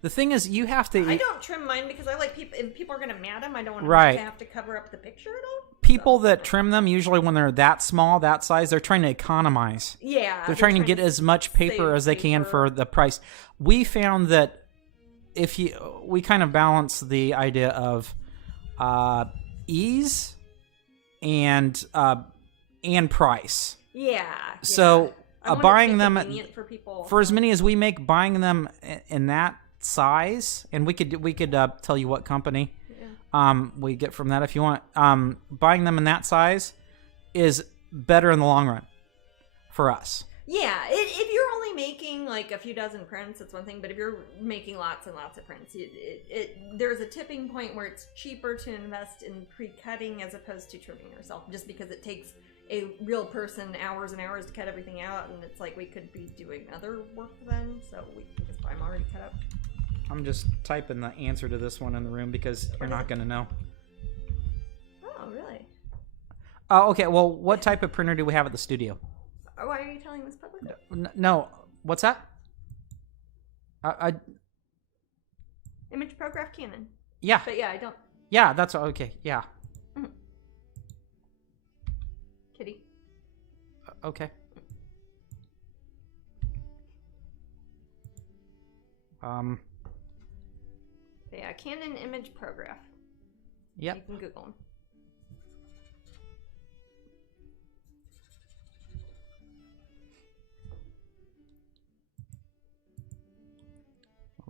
the thing is, you have to. I don't trim mine because I like people. If people are going to mat them, I don't want to have to cover up the picture at all. People that trim them, usually when they're that small, that size, they're trying to economize. Yeah. They're trying to get as much paper as they can for the price. We found that we kind of balance the idea of ease and price. Yeah. So buying them for as many as we make, buying them in that size, and we could tell you what company we get from that if you want. Buying them in that size is better in the long run for us. Yeah, if you're only making like a few dozen prints, it's one thing. But if you're making lots and lots of prints, there's a tipping point where it's cheaper to invest in pre-cutting as opposed to trimming yourself, just because it takes a real person hours and hours to cut everything out, and it's like we could be doing other work then, so we can just buy them already cut up. I'm just typing the answer to this one in the room because you're not going to know. Oh, really? Okay, well, what type of printer do we have at the studio? Why are you telling this publicly? No, what's that? Image Prograph Canon. Yeah. But yeah, I don't. Yeah, that's okay. Yeah. Mm-hmm. Kitty. Okay. Yeah, Canon Image Prograph. Yep. You can Google them.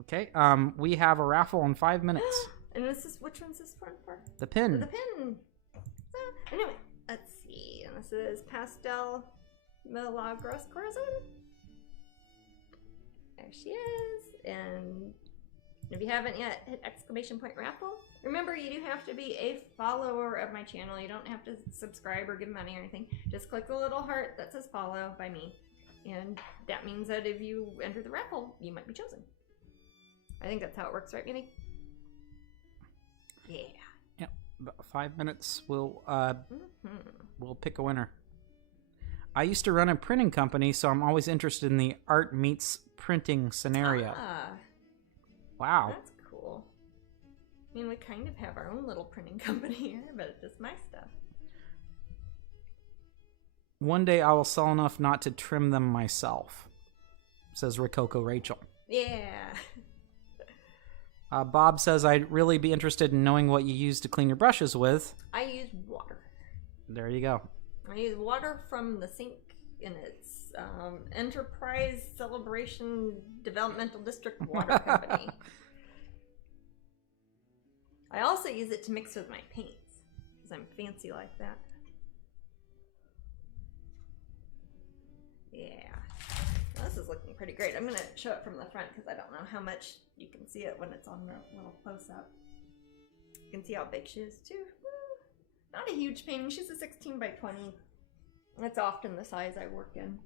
Okay. We have a raffle in 5 minutes. And which one's this one for? The pin. The pin. So, anyway, let's see. And this is Pastel Milagros Corazon. There she is. And if you haven't yet, hit ! raffle. Remember, you do have to be a follower of my channel. You don't have to subscribe or give money or anything. Just click the little heart that says follow by me. And that means that if you enter the raffle, you might be chosen. I think that's how it works, right, Minnie? Yeah. Yep. About 5 minutes, we'll pick a winner. I used to run a printing company, so I'm always interested in the art meets printing scenario. Wow. That's cool. I mean, we kind of have our own little printing company here, but it's just my stuff. One day I will sell enough not to trim them myself, says Rococo Rachel. Yeah. Bob says, I'd really be interested in knowing what you use to clean your brushes with. I use water. There you go. I use water from the sink in its Enterprise Celebration Developmental District Water Company. I also use it to mix with my paints, because I'm fancy like that. Yeah. Well, this is looking pretty great. I'm going to show it from the front because I don't know how much you can see it when it's on the little close-up. You can see how big she is, too. Not a huge painting. She's a 16 by 20. That's often the size I work in.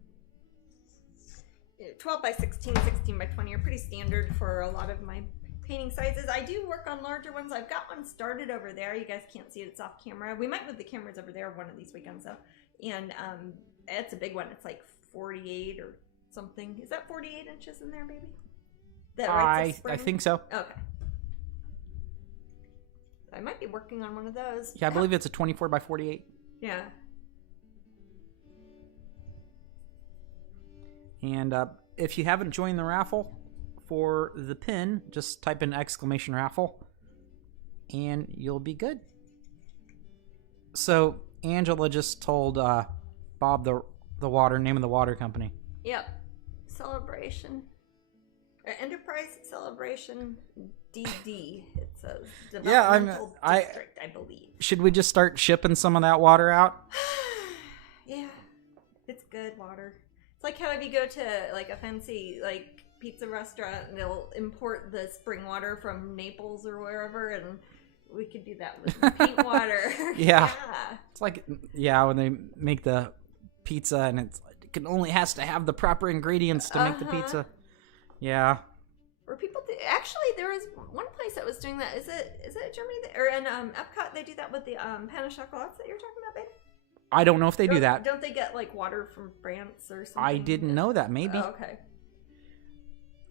12 by 16, 16 by 20 are pretty standard for a lot of my painting sizes. I do work on larger ones. I've got one started over there. You guys can't see it. It's off camera. We might move the cameras over there one of these weekends, though. And it's a big one. It's like 48 or something. Is that 48 inches in there, baby? That I think so. Okay. I might be working on one of those. Yeah, I believe it's a 24 by 48. Yeah. And if you haven't joined the raffle for the pin, just type in !raffle and you'll be good. So Angela just told Bob the name of the water company. Yep. Celebration. Enterprise Celebration DD. It says Developmental District, I believe. Should we just start shipping some of that water out? Yeah. It's good water. It's like how if you go to like a fancy like pizza restaurant and they'll import the spring water from Naples or wherever, and we could do that with paint water. Yeah. It's like when they make the pizza and it only has to have the proper ingredients to make the pizza. Yeah. Or people do, actually there was one place that was doing that. Is it Germany or in Epcot they do that with the pan au chocolats that you're talking about, babe? I don't know if they do that. Don't they get like water from France or something? I didn't know that. Maybe. Oh, okay.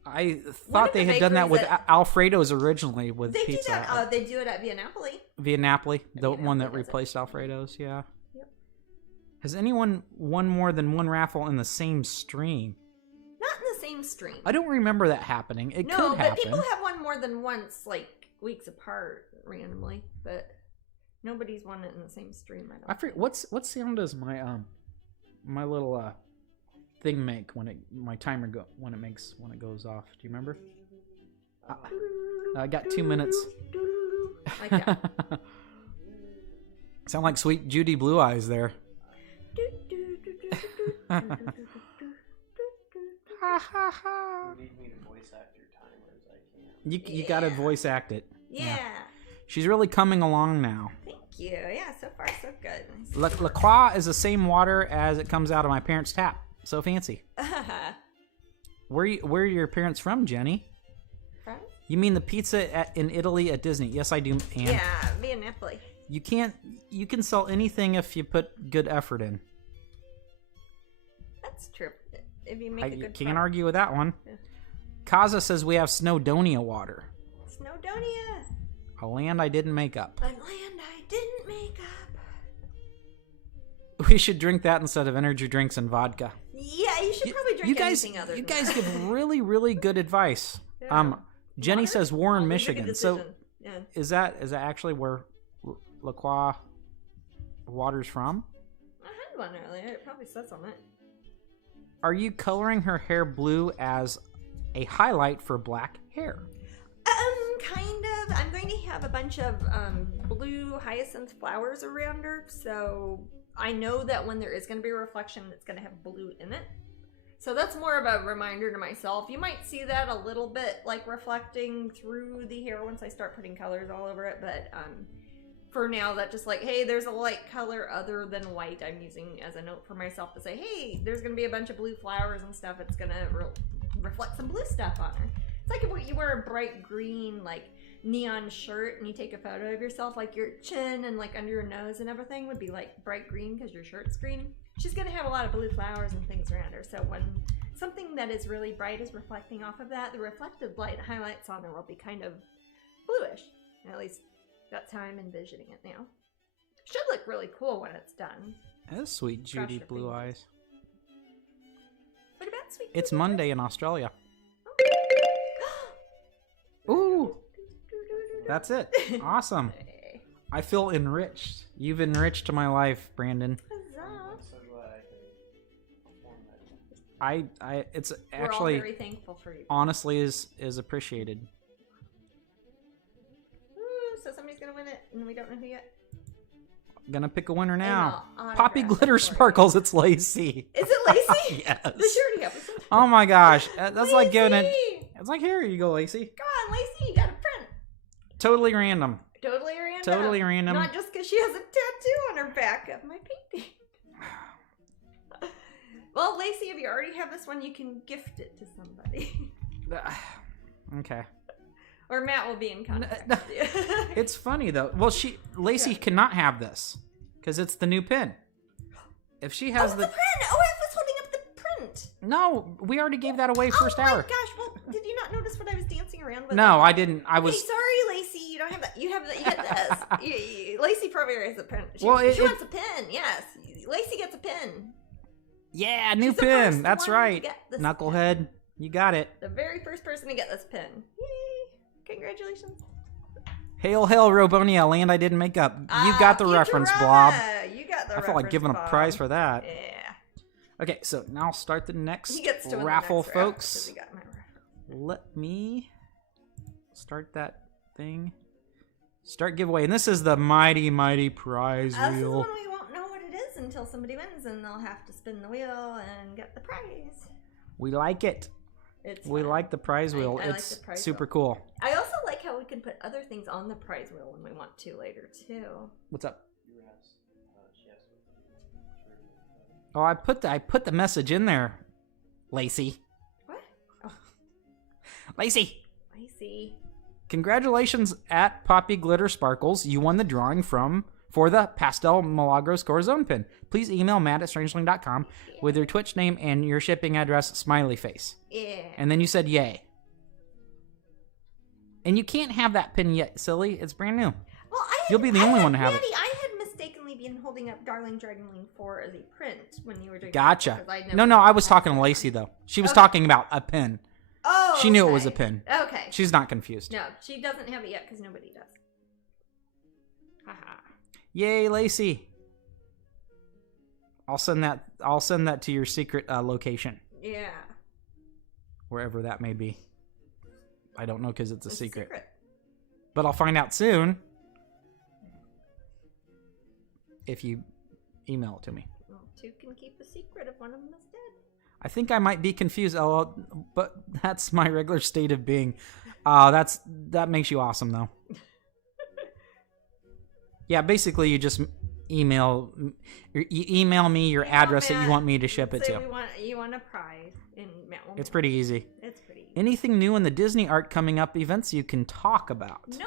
I thought they had done that with Alfredo's originally with they pizza. Do that. They do it at Via Napoli. Via Napoli, the one that replaced Alfredo's. Yeah. Yep. Has anyone won more than one raffle in the same stream? Not in the same stream. I don't remember that happening. It could happen. No, but people have won more than once, like weeks apart, randomly. But nobody's won it in the same stream. I forget what sound does my little thing make when my timer when it goes off? Do you remember? I got 2 minutes. Like that. Sound like Sweet Judy Blue Eyes there. You need me to voice act your timers. I can't. You gotta voice act it. Yeah. She's really coming along now. Thank you. Yeah, so far so good. La Croix is the same water as it comes out of my parents' tap. So fancy. Where are your parents from, Jenny? From? You mean the pizza in Italy at Disney? Yes, I do. And yeah, Via Napoli. You can sell anything if you put good effort in. That's true. If you make a good can't argue with that one. Yeah. Kaza says we have Snowdonia water. Snowdonia. A land I didn't make up. A land I didn't make up. We should drink that instead of energy drinks and vodka. Yeah, you should probably drink anything other than You guys give really, really good advice. Yeah. Jenny says Warren, Michigan. So yeah. Is that actually where La Croix water's from? I had one earlier. It probably says on it. Are you coloring her hair blue as a highlight for black hair? Kind of. I'm going to have a bunch of blue hyacinth flowers around her, so I know that when there is going to be a reflection, it's going to have blue in it. So that's more of a reminder to myself. You might see that a little bit like reflecting through the hair once I start putting colors all over it, but for now, that just like, hey, there's a light color other than white I'm using as a note for myself to say, hey, there's going to be a bunch of blue flowers and stuff. It's going to reflect some blue stuff on her. It's like if you wear a bright green, like, neon shirt and you take a photo of yourself, like your chin and like under your nose and everything would be like bright green because your shirt's green. She's going to have a lot of blue flowers and things around her. So when something that is really bright is reflecting off of that, the reflected light highlights on her will be kind of bluish. At least that's how I'm envisioning it now. Should look really cool when it's done. That's sweet, Judy Blue Eyes. What about sweet? It's Monday in Australia. Ooh, that's it. Awesome. I feel enriched. You've enriched my life, Brandon. I'm so glad I can perform that. It's We're actually all very thankful for you. honestly is appreciated. Ooh, so somebody's gonna win it, and we don't know who yet. Gonna pick a winner And now. I'll Poppy autograph Glitter it for you. Sparkles. It's Lacey. Is it Lacey? Yes. The shirty episode. Oh my gosh, that's like giving it. Lacey! It's like, here you go, Lacey. Come on, Lacey, you got a print. Totally random. Totally random. Totally random. Not just because she has a tattoo on her back of my painting. Well, Lacey, if you already have this one, you can gift it to somebody. Okay. Or Matt will be in contact with you. It's funny though. Well, Lacey cannot have this because it's the new pin. If she has the print. Oh, I was holding up the print. No, we already gave that away first hour. Oh my gosh! Well, did you not notice what I was dancing around with? No, I didn't. I was. Hey, sorry, Lacey. You don't have that. You have this. Lacey probably has a pen. She, Well, she wants a pin. Yes, Lacey gets a pin. Yeah, new She's the pin. first That's one to right. get this Knucklehead, pin. you got it. The very first person to get this pin. Yay! Congratulations. Hail, hail, Robonia, land I didn't make up. You got the reference, Futurama. Blob. You got the I feel like giving Bob. a prize for that. Yeah. Okay, so now I'll start the next He gets to win raffle, the next round, folks. 'cause he got my raffle. Let me start that thing. Start giveaway. And this is the mighty, mighty prize This is wheel. when we won't know what it is until somebody wins, and they'll have to spin the wheel and get the prize. We like it. We fun. like the prize wheel. I like It's the prize super wheel. cool. I also like how we can put other things on the prize wheel when we want to later too. What's up? You asked, she asked what the Oh, I put the message in there, Lacey. What? Oh, Lacey. I see. Congratulations at Poppy Glitter Sparkles. You won the drawing for the Pastel Milagros Corazon pin. Please email matt@strangeling.com with your Twitch name and your shipping address, smiley face. Yeah. And then you said yay. And you can't have that pin yet, silly. It's brand new. Well, You'll be the only one to have it. I had mistakenly been holding up Darling Dragonling 4 as a print when you were doing Gotcha. that, 'cause I'd never No, I was had talking to that. Lacey, though. She was Okay. talking about a pin. Oh, She knew it was a okay. pin. Okay. She's not confused. No, she doesn't have it yet because nobody does. Haha. Yay, Lacey. I'll send that to your secret location, Yeah. wherever that may be. I don't know because it's a It's secret. But I'll find out soon if you email it to me. Well, two can keep a secret if one of them is dead. I think I might be confused, but that's my regular state of being. That makes you awesome, though. Yeah, basically you just email me your address that you want me to ship it Say to. you want a prize, and Matt will It's mail pretty easy. it. It's pretty easy. Anything new in the Disney art coming up events you can talk about? No,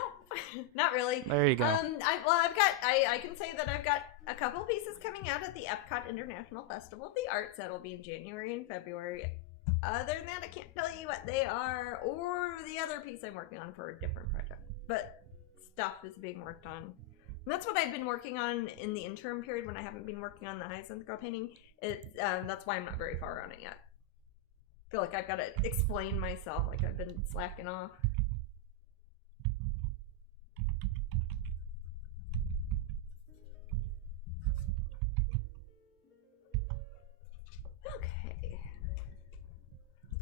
not really. There you go. I can say that I've got a couple pieces coming out at the Epcot International Festival of the Arts. That'll be in January and February. Other than that, I can't tell you what they are or the other piece I'm working on for a different project. But stuff is being worked on. And that's what I've been working on in the interim period when I haven't been working on the Hyacinth Girl painting. That's why I'm not very far on it yet. I feel like I've got to explain myself, like I've been slacking off. Okay.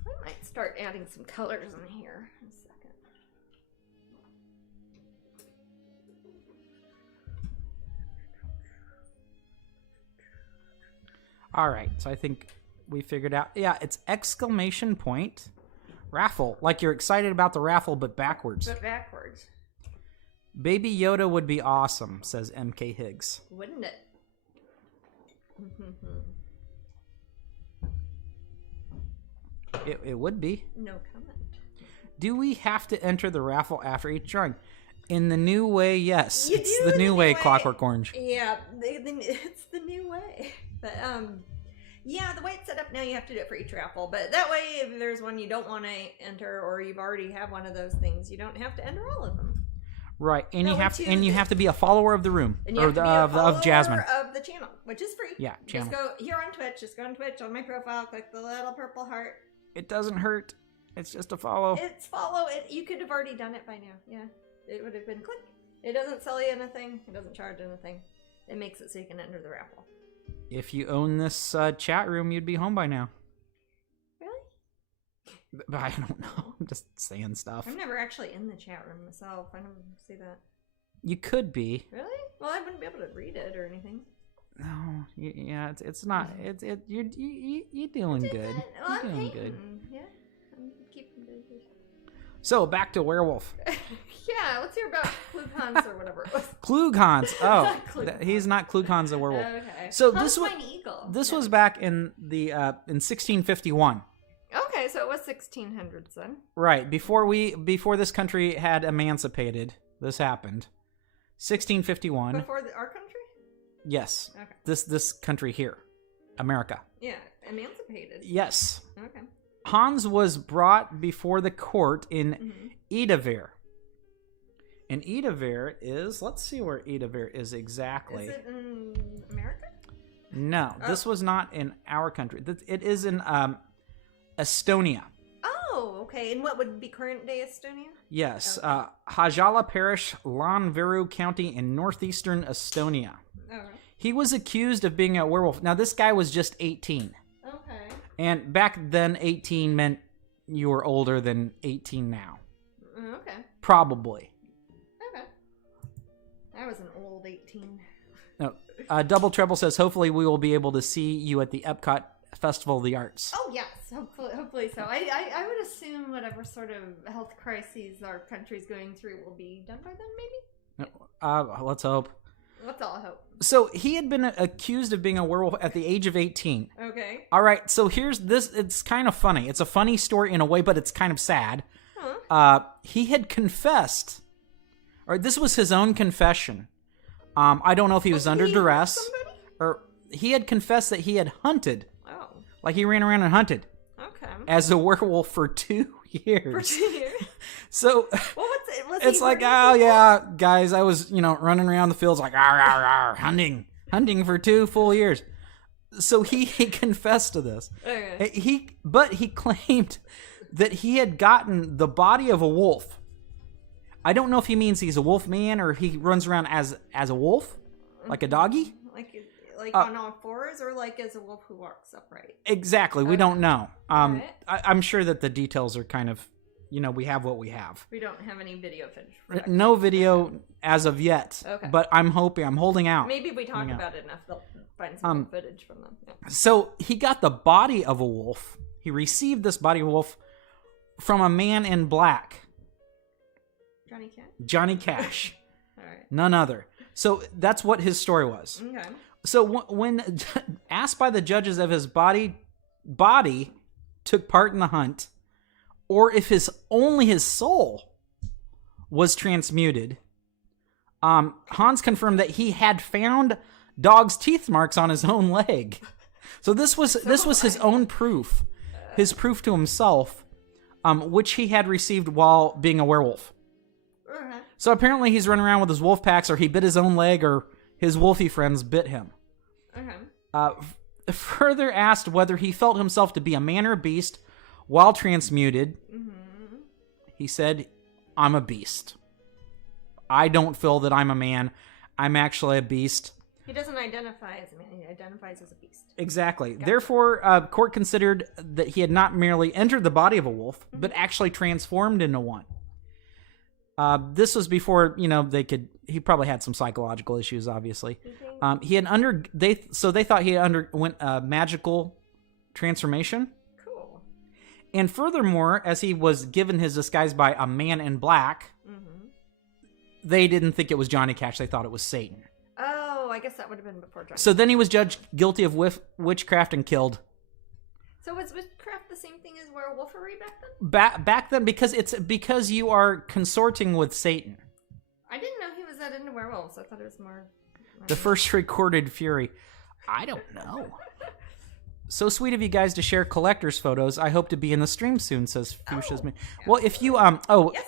I might start adding some colors in here in a second. All right, so I think we figured out. Yeah, it's exclamation point raffle. Like you're excited about the raffle, but backwards. But backwards. Baby Yoda would be awesome, says MK Higgs. Wouldn't it? It would be. No comment. Do we have to enter the raffle after each drawing? In the new way, yes. You It's do the in new way, Clockwork Orange. Yeah, it's the new way. But yeah, the way it's set up now, you have to do it for each raffle. But that way, if there's one you don't want to enter, or you've already have one of those things, you don't have to enter all of them. Right, and you have to be a follower of the room, and you have to be a follower of Jasmine, of the channel, which is free. Yeah, channel. Just go here on Twitch. Just go on Twitch on my profile. Click the little purple heart. It doesn't hurt. It's just a follow. It's follow. You could have already done it by now. Yeah, it would have been click. It doesn't sell you anything. It doesn't charge anything. It makes it so you can enter the raffle. If you own this chat room, you'd be home by now. Really? But I don't know. I'm just saying stuff. I'm never actually in the chat room myself. I never see that. You could be. Really? Well, I wouldn't be able to read it or anything. No, yeah, it's not. You're doing good. Well, you're I'm doing painting. good. Yeah, I'm keeping busy. So back to werewolf. Yeah, let's hear about Klugans or whatever it was. Klugans. Oh, Klugans. He's not Klugans the werewolf. Okay. So this was this was back in the in 1651. Okay, so it was 1600s then. Right before this country had emancipated. This happened. 1651. Before our country? Yes. Okay. This country here, America. Yeah, emancipated. Yes. Okay. Hans was brought before the court in Edavere. And Edavere is, let's see where Edavere is exactly. Is it in America? No, this was not in our country. It is in Estonia. Oh, okay. And what would be current day Estonia? Yes, Okay. Hajala Parish, Lanveru County in northeastern Estonia. Okay. He was accused of being a werewolf. Now, this guy was just 18. Okay. And back then, 18 meant you were older than 18 now. Okay. Probably. Okay. I was an old 18. No, Double Treble says, hopefully we will be able to see you at the Epcot Festival of the Arts. Oh, yes. Hopefully so. I would assume whatever sort of health crises our country's going through will be done by then, maybe? Let's hope. Let's all hope. So he had been accused of being a werewolf at the age of 18. Okay. All right, so here's this. It's kind of funny. It's a funny story in a way, but it's kind of sad. Huh. He had confessed, or this was his own confession. I don't know if he was under duress, or he had confessed that he had hunted. Oh. Like he ran around and hunted. Okay. As a werewolf for 2 years. For 2 years? So Well, it's like, oh yeah, guys, I was, running around the fields like, arr, arr, arr, hunting for 2 full years. So he confessed to this. Okay. He claimed that he had gotten the body of a wolf. I don't know if he means he's a wolf man or he runs around as a wolf, like a doggy. Like on all fours, or like as a wolf who walks upright? Exactly. We don't know. Right. I'm sure that the details are kind of, we have what we have. We don't have any video footage for that. No video as of yet. Okay. But I'm holding out. Maybe if we talk about it enough, they'll find some footage from them. Yeah. So he got the body of a wolf. He received this body of a wolf from a man in black. Johnny Cash? Johnny Cash. All right. None other. So that's what his story was. Okay. So when asked by the judges if his body took part in the hunt, or if only his soul was transmuted, Hans confirmed that he had found dog's teeth marks on his own leg. So this was his own proof, his proof to himself, which he had received while being a werewolf. Okay. So apparently he's running around with his wolf packs, or he bit his own leg, or his wolfy friends bit him. Okay. Further asked whether he felt himself to be a man or a beast while transmuted, he said, "I'm a beast. I don't feel that I'm a man. I'm actually a beast." He doesn't identify as a man. He identifies as a beast. Exactly. Gotcha. Therefore, court considered that he had not merely entered the body of a wolf, but actually transformed into one. This was before, he probably had some psychological issues, obviously. They thought he had underwent a magical transformation. Cool. And furthermore, as he was given his disguise by a man in black, they didn't think it was Johnny Cash. They thought it was Satan. Oh, I guess that would have been before Johnny. So then he was judged guilty of witchcraft and killed. So was witchcraft the same thing as werewolfery back then? Back then, because you are consorting with Satan. I didn't know he was that into werewolves. I thought it was more... The first recorded fury. I don't know. So sweet of you guys to share collector's photos. I hope to be in the stream soon, says Fuchsia's. Well, if you yes,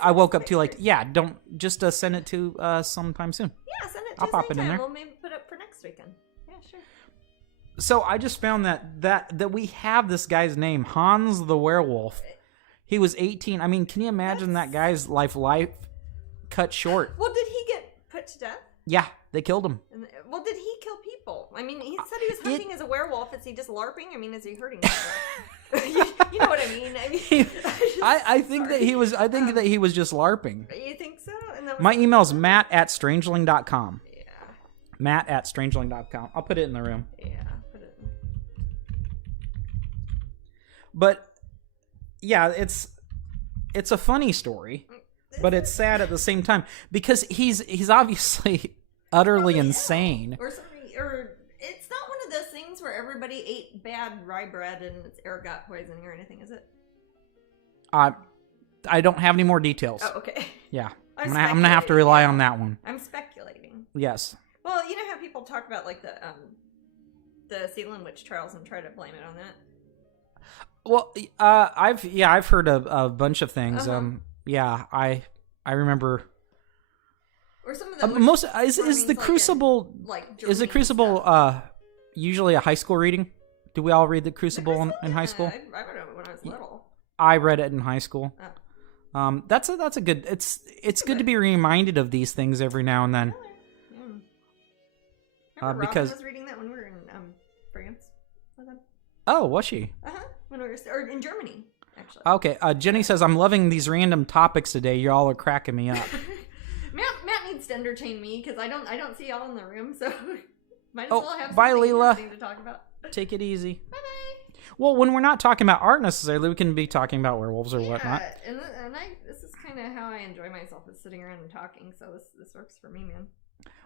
I woke up too late. Yeah, don't just send it to sometime soon. Yeah, send it to I'll us pop it in anytime. there. We'll maybe put it up for next weekend. Yeah, sure. So I just found that we have this guy's name, Hans the Werewolf. He was 18. I mean, can you imagine that guy's life cut short? Well, did he get put to death? Yeah, they killed him. Well, did he kill people? I mean, he said he was hunting as a werewolf. Is he just LARPing? I mean, is he hurting people? you know what I mean? I think that he was. I think that he was just LARPing. You think so? And that was My email's matt@strangeling.com. Yeah. Matt@strangeling.com. I'll put it in the room. Yeah. Put it in. But yeah, it's a funny story, but it's sad at the same time because he's obviously utterly insane. Or it's not one of those things where everybody ate bad rye bread and it's ergot poisoning or anything, is it? I don't have any more details. Oh, okay. Yeah, I'm gonna have to rely on that one. I'm speculating. Yes. Well, you know how people talk about like the Salem witch trials and try to blame it on that. Well, I've heard a bunch of things. Yeah, I remember. Or some of the most is the Crucible is the Crucible usually a high school reading? Do we all read the Crucible in high school? I read it when I was little. I read it in high school. Oh. That's a good. It's good to be reminded of these things every now and then. Yeah. Because Robin was reading that when we were in France with him. Oh, was she? When we were in Germany, actually. Okay. Jenny says I'm loving these random topics today. Y'all are cracking me up. Matt needs to entertain me because I don't see y'all in the room, so might as well have bye, something Leela. interesting to talk about. Take it easy. Bye. Well, when we're not talking about art necessarily, we can be talking about werewolves or whatnot. And this is kind of how I enjoy myself, is sitting around and talking. So this works for me, man.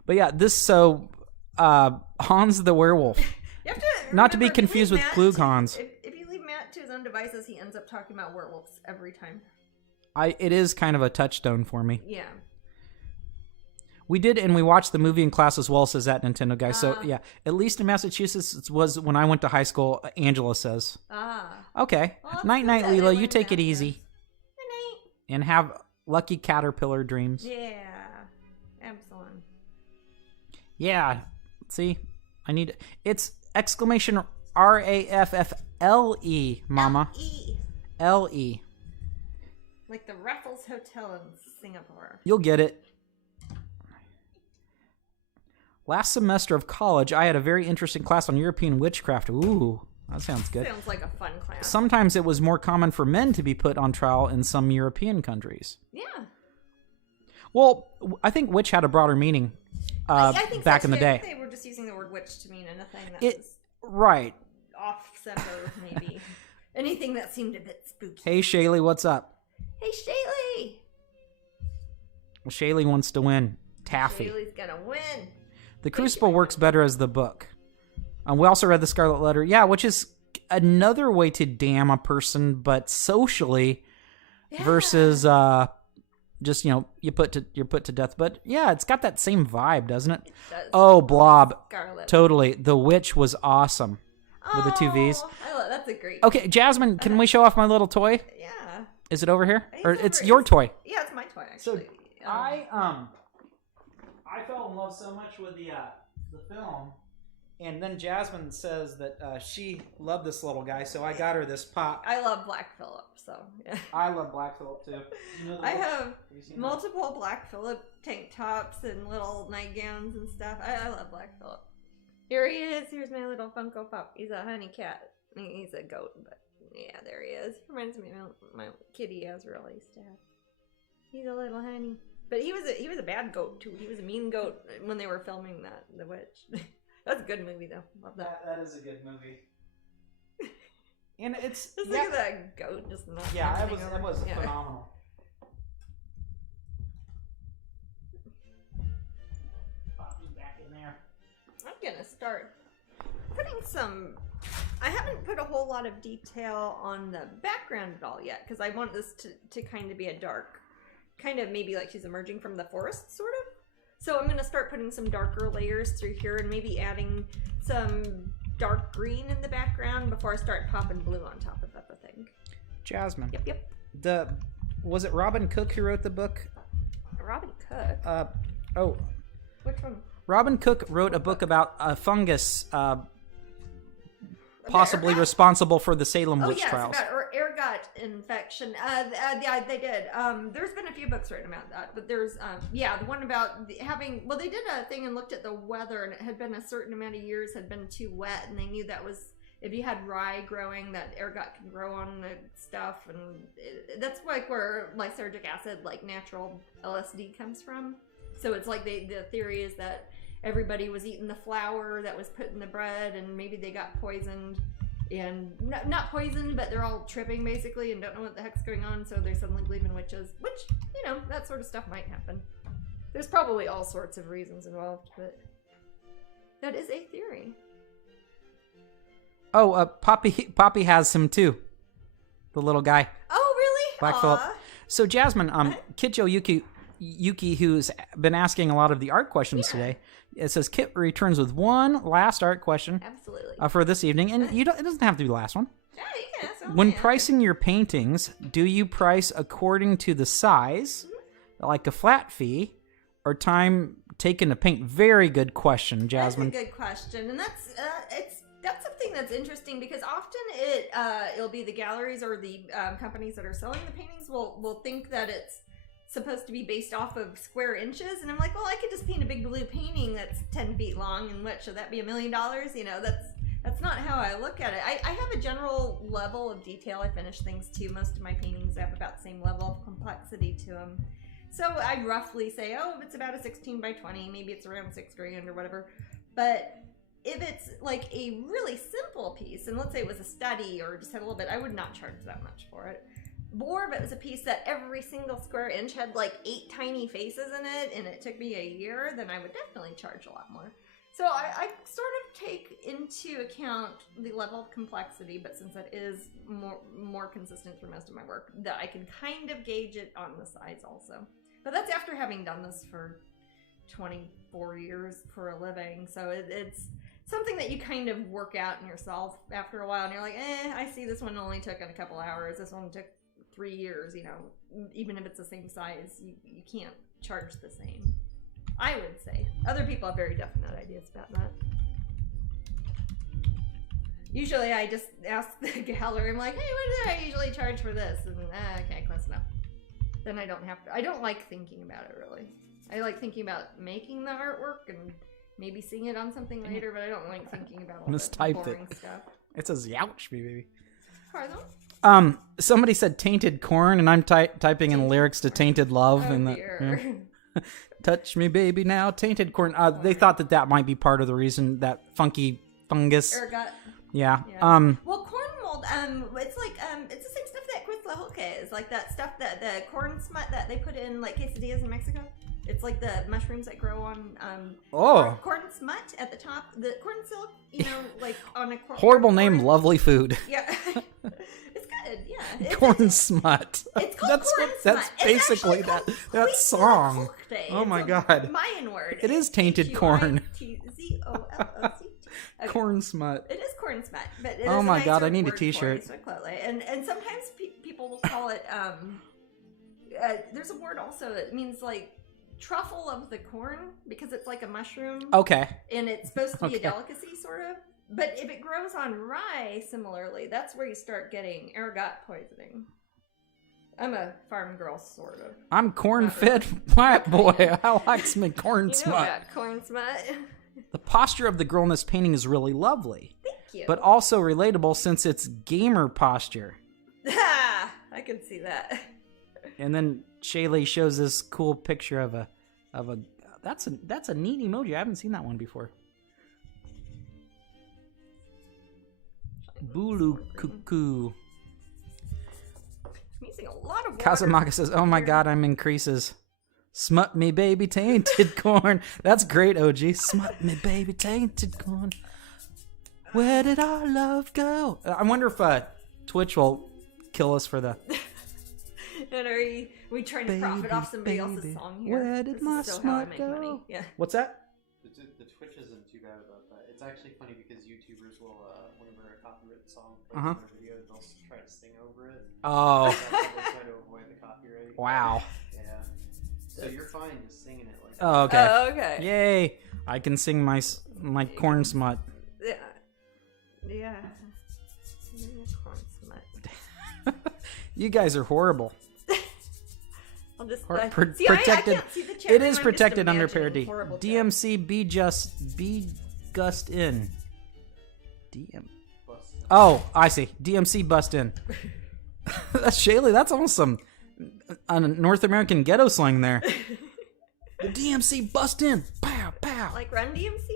But yeah, Hans the Werewolf. You have to not to be confused with Klug Hans. If you leave Matt to his own devices, he ends up talking about werewolves every time. It is kind of a touchstone for me. Yeah. We did, and we watched the movie in class as well, says that Nintendo guy. So, yeah, at least in Massachusetts, it was when I went to high school, Angela says. Okay. Well, night-night, Leela. You take it easy. Night-night. And have lucky caterpillar dreams. Yeah. Absolutely. Yeah. See? It's exclamation RAFFLE, mama. L-E. Like the Raffles Hotel in Singapore. You'll get it. Last semester of college, I had a very interesting class on European witchcraft. Ooh, that sounds good. Sounds like a fun class. Sometimes it was more common for men to be put on trial in some European countries. Yeah. Well, I think witch had a broader meaning I think back in the day. I think they were just using the word witch to mean anything that was right. off-center, maybe. Anything that seemed a bit spooky. Hey, Shaylee, what's up? Hey, Shaylee! Well, Shaylee wants to win. Taffy. Shaylee's gonna win. The Crucible works better as the book. We also read the Scarlet Letter. Yeah, which is another way to damn a person, but socially versus just, you're put to death. But yeah, it's got that same vibe, doesn't it? It does. Oh, Blob. Scarlet. Totally. The Witch was awesome. With the two V's. That's a great. Okay, Jasmine, can we show off my little toy? Yeah. Is it over here? It's over. your toy. Yeah, it's my toy, actually. So, I fell in love so much with the film, and then Jasmine says that she loved this little guy, so I got her this pop. I love Black Phillip, so yeah. I love Black Phillip too. I have multiple Black Phillip tank tops and little nightgowns and stuff. I love Black Phillip. Here he is. Here's my little Funko Pop. He's a honey cat. He's a goat, but yeah, there he is. Reminds me of my kitty Azrael I used to have. He's a little honey. But he was a bad goat too. He was a mean goat when they were filming The Witch. That's a good movie though. Love that. That is a good movie. And it's just look at that goat just not. Yeah, it was phenomenal. Pop you back in there. I'm gonna start putting some. I haven't put a whole lot of detail on the background at all yet because I want this to kind of be a dark, kind of maybe like she's emerging from the forest, sort of. So I'm gonna start putting some darker layers through here and maybe adding some dark green in the background before I start popping blue on top of it, I think. Jasmine. Yep. Was it Robin Cook who wrote the book? Robin Cook? Which one? Robin Cook wrote a book about a fungus possibly responsible for the Salem witch trials. About ergot infection. Yeah, they did. There's been a few books written about that, but there's the one about having. Well, they did a thing and looked at the weather, and it had been a certain amount of years had been too wet, and they knew that was if you had rye growing, that ergot can grow on the stuff, and that's like where lysergic acid, like natural LSD, comes from. So it's like the theory is that everybody was eating the flour that was put in the bread, and maybe they got poisoned, and not poisoned, but they're all tripping basically and don't know what the heck's going on, so they suddenly believe in witches, which, that sort of stuff might happen. There's probably all sorts of reasons involved, but that is a theory. Oh, Poppy has some too. The little guy. Oh, really? Black Phillip. So Jasmine, Kitjo Yuki, who's been asking a lot of the art questions today, it says Kit returns with one last art question. Absolutely. For this evening, and it doesn't have to be the last one. Yeah, you can ask When pricing your paintings, do you price according to the size, like a flat fee, or time taken to paint? Very good question, Jasmine. That's a good question, and that's something that's interesting because often it'll be the galleries or the companies that are selling the paintings will think that it's supposed to be based off of square inches, and I'm like, well, I could just paint a big blue painting that's 10 feet long, and what should that be, $1 million? That's not how I look at it. I have a general level of detail I finish things to. Most of my paintings have about the same level of complexity to them, so I roughly say, it's about a 16 by 20, maybe it's around $6,000 or whatever. But if it's like a really simple piece, and let's say it was a study or just had a little bit, I would not charge that much for it. Or if it was a piece that every single square inch had like 8 tiny faces in it, and it took me a year, then I would definitely charge a lot more. So I sort of take into account the level of complexity, but since it is more consistent through most of my work, that I can kind of gauge it on the size also. But that's after having done this for 24 years for a living, so it's something that you kind of work out in yourself after a while, and you're like, I see this one only took a couple hours, this one took 3 years, even if it's the same size, you can't charge the same, I would say. Other people have very definite ideas about that. Usually I just ask the gallery, I'm like, hey, what do I usually charge for this? And okay, close enough. Then I don't have to, I don't like thinking about it really. I like thinking about making the artwork and maybe seeing it on something later, but I don't like thinking about all the boring stuff. It says youch me, baby. Pardon? Somebody said tainted corn, and I'm typing in lyrics to Tainted Love. Touch me, baby, now, tainted corn. They thought that might be part of the reason, that funky fungus. Ergot. Yeah. Well, corn mold, it's like, it's the same stuff that Quetzalcoatl is, like that stuff that the corn smut that they put in like quesadillas in Mexico. It's like the mushrooms that grow on corn smut at the top, the corn silk, like on a corn. Horrible name, lovely food. Yeah, it's good. Yeah, corn smut. It's called corn smut. That's basically that song. Oh my God, Mayan word. It is tainted corn. T-Z-O-L-O-C-T. Okay. Corn smut. It is corn smut, but it oh is my a God, I need a word T-shirt. And sometimes people will call it. There's a word also that means like truffle of the corn, because it's like a mushroom. Okay. And it's supposed to be a delicacy, sort of. But if it grows on rye, similarly, that's where you start getting ergot poisoning. I'm a farm girl, sort of. I'm corn-fed white boy. I likes me corn smut. You know about corn smut. The posture of the girl in this painting is really lovely. Thank you. But also relatable since it's gamer posture. I can see that. And then Shaylee shows this cool picture of a that's a neat emoji. I haven't seen that one before. Bulu cuckoo. I'm using a lot of water. Kazamaka says, "Oh my God, I'm in creases. Smut me, baby, tainted corn." That's great, OG. Smut me, baby, tainted corn. Where did our love go? I wonder if Twitch will kill us for the. And are we trying to profit off somebody else's song here? Where did my smut go? Money. Yeah. What's that? The Twitch isn't too bad about that. It's actually funny because YouTubers will, whenever a copyrighted song plays in their video, they'll try to sing over it. Oh. They'll try to avoid the copyright. Wow. Yeah. So you're fine just singing it like that. Oh, okay. Oh, okay. Yay! I can sing my corn smut. Yeah. Yeah. Corn smut. You guys are horrible. I'll just protected. I can't see the chat It room, is I'm protected just under imagining parody. horrible DMC be gust in. DM. Bust. Oh, I see. DMC bust in. That's Shaylee. That's almost some North American ghetto slang there. The DMC bust in. Pow pow. Like Run DMC?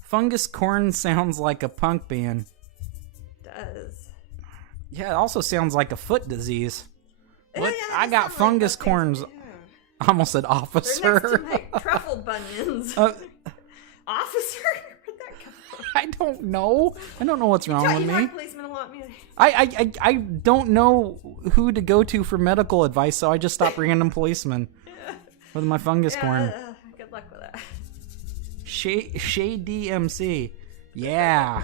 Fungus corn sounds like a punk band. Does. Yeah, it also sounds like a foot disease. What? Yeah, I got fungus corns. Yeah. I almost said They're officer. next to my truffle bunions. Officer? Where'd that come from? I don't know. I don't know what's wrong with You me. talk policemen a lot, man. I don't know who to go to for medical advice, so I just stop random policemen with my fungus corn. Good luck with that. Shade DMC. Yeah.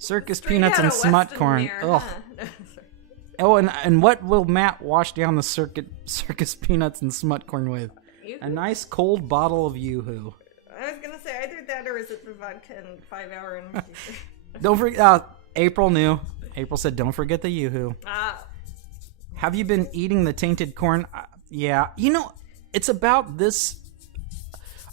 Circus Straight peanuts out and of smut Weston corn. Mirror, Ugh. huh? No, sorry. Oh, and what will Matt wash down the circus peanuts and smut corn with? Yoo-hoo? A nice cold bottle of Yoo-Hoo. I was gonna say either that or is it the vodka and 5 hour energy? Don't forget. April knew. April said, "Don't forget the Yoo-Hoo." Have you been eating the tainted corn? Yeah. You know, it's about this.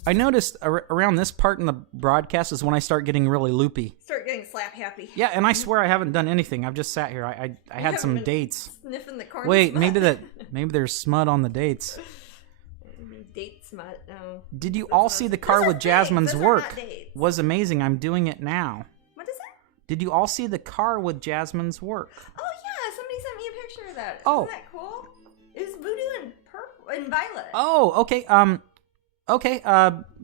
I noticed around this part in the broadcast is when I start getting really loopy. Start getting slap happy. Yeah, and I swear I haven't done anything. I've just sat here. I had some dates. Sniffing the corn. Wait, smut. maybe there's smut on the dates. Date smut. No. Did you all see the car Those with are Jasmine's dates. Those are work? not dates. Was amazing. I'm doing it now. What is that? Did you all see the car with Jasmine's work? Oh yeah, somebody sent me a picture of that. Oh. Isn't that cool? It was voodoo and purple and violet. Oh, okay. Okay.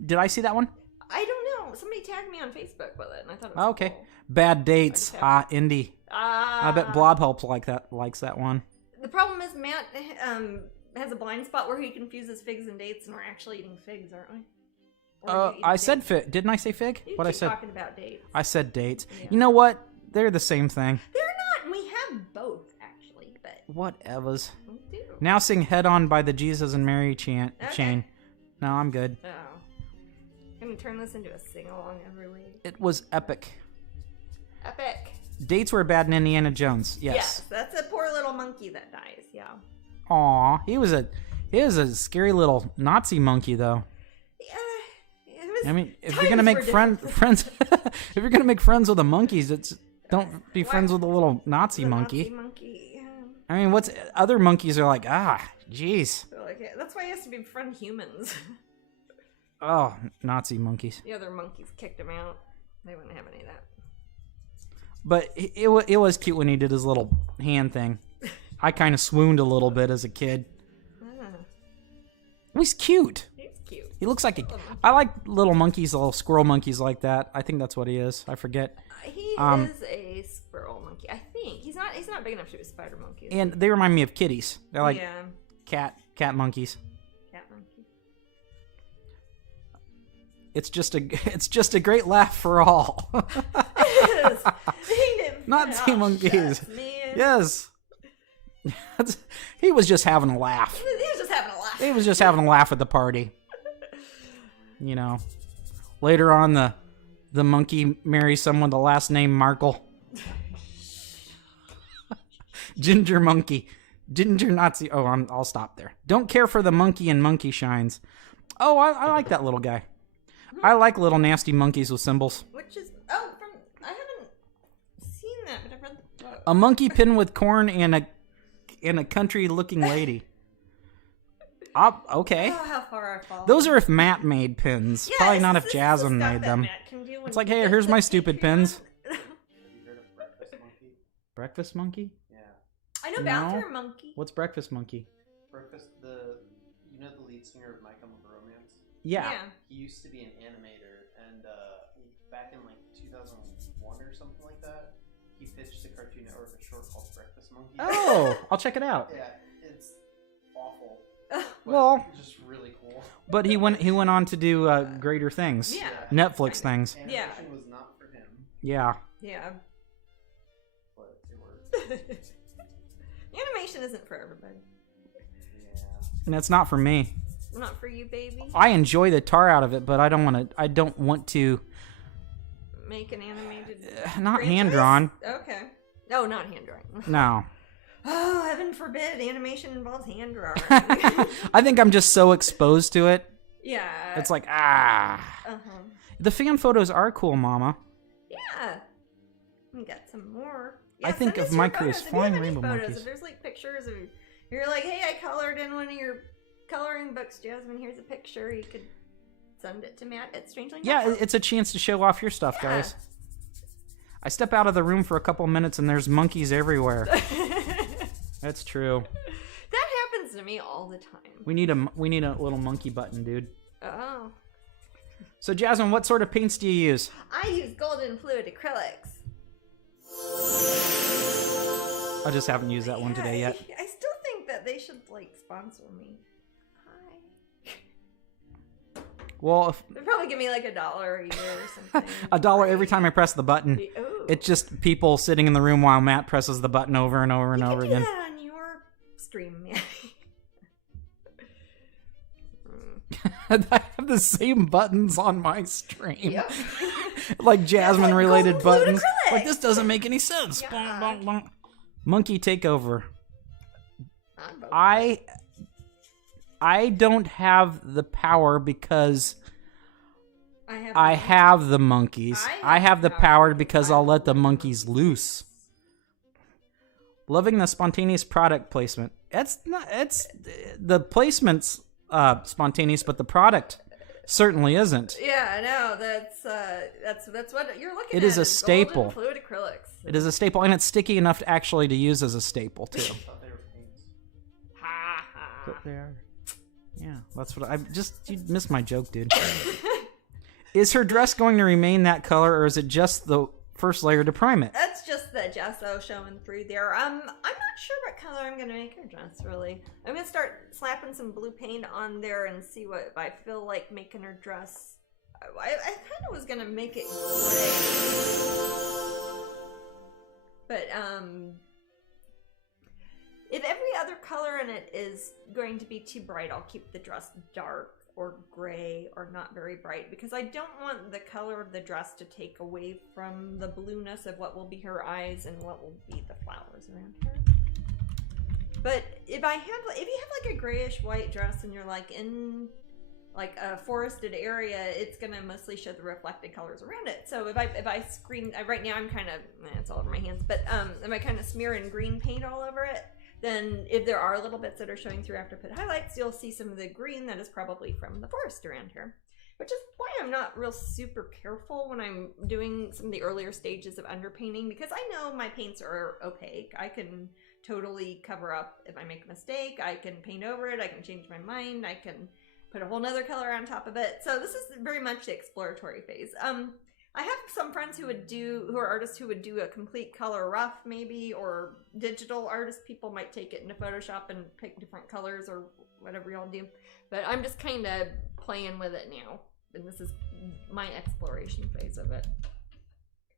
Did I see that one? I don't know. Somebody tagged me on Facebook with it, and I thought it was Okay. cool. Bad dates. Okay. Indie. I bet Blob Helps likes that one. The problem is Matt has a blind spot where he confuses figs and dates, and we're actually eating figs, aren't we? Or I said fig. Didn't I say fig? You What I keep said? talking about dates. I said dates. Yeah. You know what? They're the same thing. They're not. We have both actually, but Whatevers. we do. Now sing "Head On" by the Jesus and Mary chain. Okay. No, I'm good. Oh, gonna turn this into a sing along every week. It was epic. Epic. Dates were bad in Indiana Jones. Yes. That's a poor little monkey that dies. Yeah. Aw, he was a scary little Nazi monkey though. Yeah. It was, I mean, if you're times gonna make were different. friends, if you're gonna make friends with the monkeys, don't be What? friends with a little Nazi The monkey. Nazi monkey. Yeah. I mean, what's other monkeys are like? Jeez. So, like, that's why he has to befriend humans. Oh, Nazi monkeys. The other monkeys kicked him out. They wouldn't have any of that. But it was cute when he did his little hand thing. I kind of swooned a little bit as a kid. He's cute. He's cute. He looks like I like little monkeys, little squirrel monkeys like that. I think that's what he is. I forget. He is a squirrel monkey. I think he's not big enough to be a spider monkey. And they remind me of kitties. They're like yeah. cat monkeys. Cat monkey. It's just a great laugh for all. It is. Nazi monkeys. Shucks, man. Yes. He was just having a laugh. He was just having a laugh. He was just having a laugh at the party. You know. Later on, the monkey marries someone with the last name Markle. Ginger monkey. Ginger Nazi. Oh, I'll stop there. Don't care for the monkey and monkey shines. Oh, I like that little guy. I like little nasty monkeys with symbols. Which is I haven't seen that, but I've read the book. A monkey pinned with corn and a country-looking lady. Okay. Oh, how far I've fallen. Those are if Matt made pins. Yeah, Probably not this if is Jasmine the stuff made that them. Matt can do when It's like, he hey, gets here's the my stupid Patreon. pins. Have you heard of Breakfast Monkey? Breakfast Monkey? Yeah. I know No. Bathroom Monkey. What's Breakfast Monkey? You know the lead singer of My Chemical Romance? Yeah. He used to be an animator, and back in like 2001 or something like that, he pitched to Cartoon Network a short called Breakfast Monkey. Oh, I'll check it out. Yeah, it's awful. Well, it's just really cool. but he went on to do greater things. Yeah. Netflix things. Animation was not for him, Yeah. Yeah. but it worked. Animation isn't for everybody. Yeah. And it's not for me. Not for you, baby. I enjoy the tar out of it, but I don't want to Make an animated. not hand drawn. Okay. No, not hand drawing. No. Oh, heaven forbid, animation involves hand drawing. I think I'm just so exposed to it. Yeah. It's like The fan photos are cool, Mama. Yeah. We got some more. Yeah, I think send of us my your crew as photos. If you flying have any rainbow photos, monkeys. If there's like pictures of, you're like, hey, I colored in one of your coloring books, Jasmine. Here's a picture. You could send it to Matt at Strangeling. Yeah, it's a chance to show off your stuff, guys. I step out of the room for a couple minutes and there's monkeys everywhere. That's true. That happens to me all the time. We need a little monkey button, dude. Oh. So Jasmine, what sort of paints do you use? I use golden fluid acrylics. I just haven't used that one today yet. I still think that they should like sponsor me. Hi. Well, They'll probably give me like $1 a year or something. $1 every time I press the button. Ooh. It's just people sitting in the room while Matt presses the button over and over and over You can again. do that on your stream, man. I have the same buttons on my stream. Yep. Like Jasmine related golden fluid buttons. acrylic. Like this doesn't make any sense. Yeah. Bonk, bonk, bonk. Monkey takeover. I'm I don't have the power because I I have the monkeys. I have the power because I'll let the monkeys loose. Loving the spontaneous product placement. It's the placement's spontaneous, but the product certainly isn't. Yeah, I know. That's what you're looking at. It is a staple. Golden fluid acrylics. It is a staple, and it's sticky enough to actually to use as a staple too. I thought they were paints. Ha ha. But they are. Yeah, that's what you missed my joke, dude. Is her dress going to remain that color, or is it just the first layer to prime it? That's just the gesso showing through there. I'm not sure what color I'm gonna make her dress. Really, I'm gonna start slapping some blue paint on there and see what if I feel like making her dress. I kind of was gonna make it gray, but if every other color in it is going to be too bright, I'll keep the dress dark or gray or not very bright, because I don't want the color of the dress to take away from the blueness of what will be her eyes and what will be the flowers around her. But if you have like a grayish white dress and you're like in like a forested area, it's gonna mostly show the reflected colors around it. So if I screen right now, I'm kind of it's all over my hands, but if I kind of smear in green paint all over it, then if there are little bits that are showing through after I put highlights, you'll see some of the green that is probably from the forest around here. Which is why I'm not real super careful when I'm doing some of the earlier stages of underpainting, because I know my paints are opaque. I can totally cover up if I make a mistake. I can paint over it. I can change my mind. I can put a whole nother color on top of it. So this is very much the exploratory phase. I have some friends who are artists who would do a complete color rough maybe, or digital artist people might take it into Photoshop and pick different colors or whatever y'all do. But I'm just kind of playing with it now, and this is my exploration phase of it.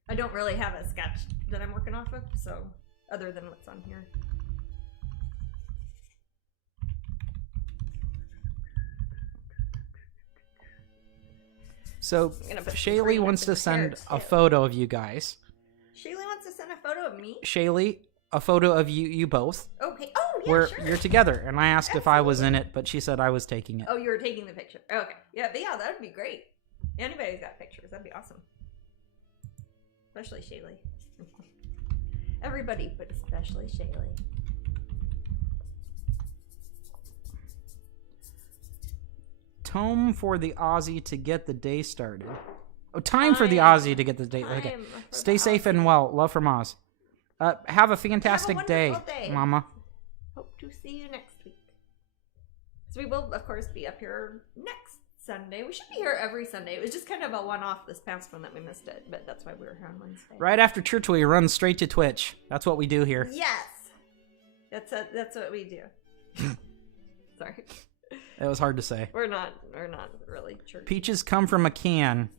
I don't really have a sketch that I'm working off of, so other than what's on here. So Shaylee wants to send a photo of you guys. Shaylee wants to send a photo of me? Shaylee, a photo of you both. Okay. Oh, yeah, where sure. you're together. And I asked if I was in it, but she said I was taking it. Oh, you were taking the picture. Okay. Yeah, but yeah, that would be great. Anybody who's got pictures, that'd be awesome. Especially Shaylee. Everybody, but especially Shaylee. Tome for the Aussie to get the day started. Oh, time for the Aussie to get the day. Okay. Stay safe and well. Love from Oz. Have a fantastic day, Mama. Hope to see you next week. So we will, of course, be up here next Sunday. We should be here every Sunday. It was just kind of a one-off this past one that we missed it, but that's why we were here on Wednesday. Right after church, we run straight to Twitch. That's what we do here. Yes, that's what we do. Sorry, it was hard to say. We're not really church. Peaches come from a can.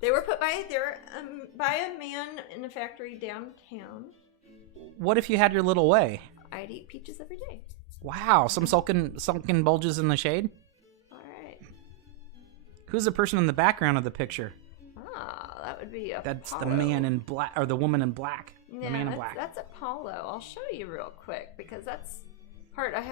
They were put by a man in a factory downtown. What if you had your little way? I'd eat peaches every day. Wow, some sunken bulges in the shade. All right. Who's the person in the background of the picture? Ah, that would be That's Apollo. the man in black, or the woman in black. Yeah, the man in black. That's Apollo. I'll show you real quick because that's part I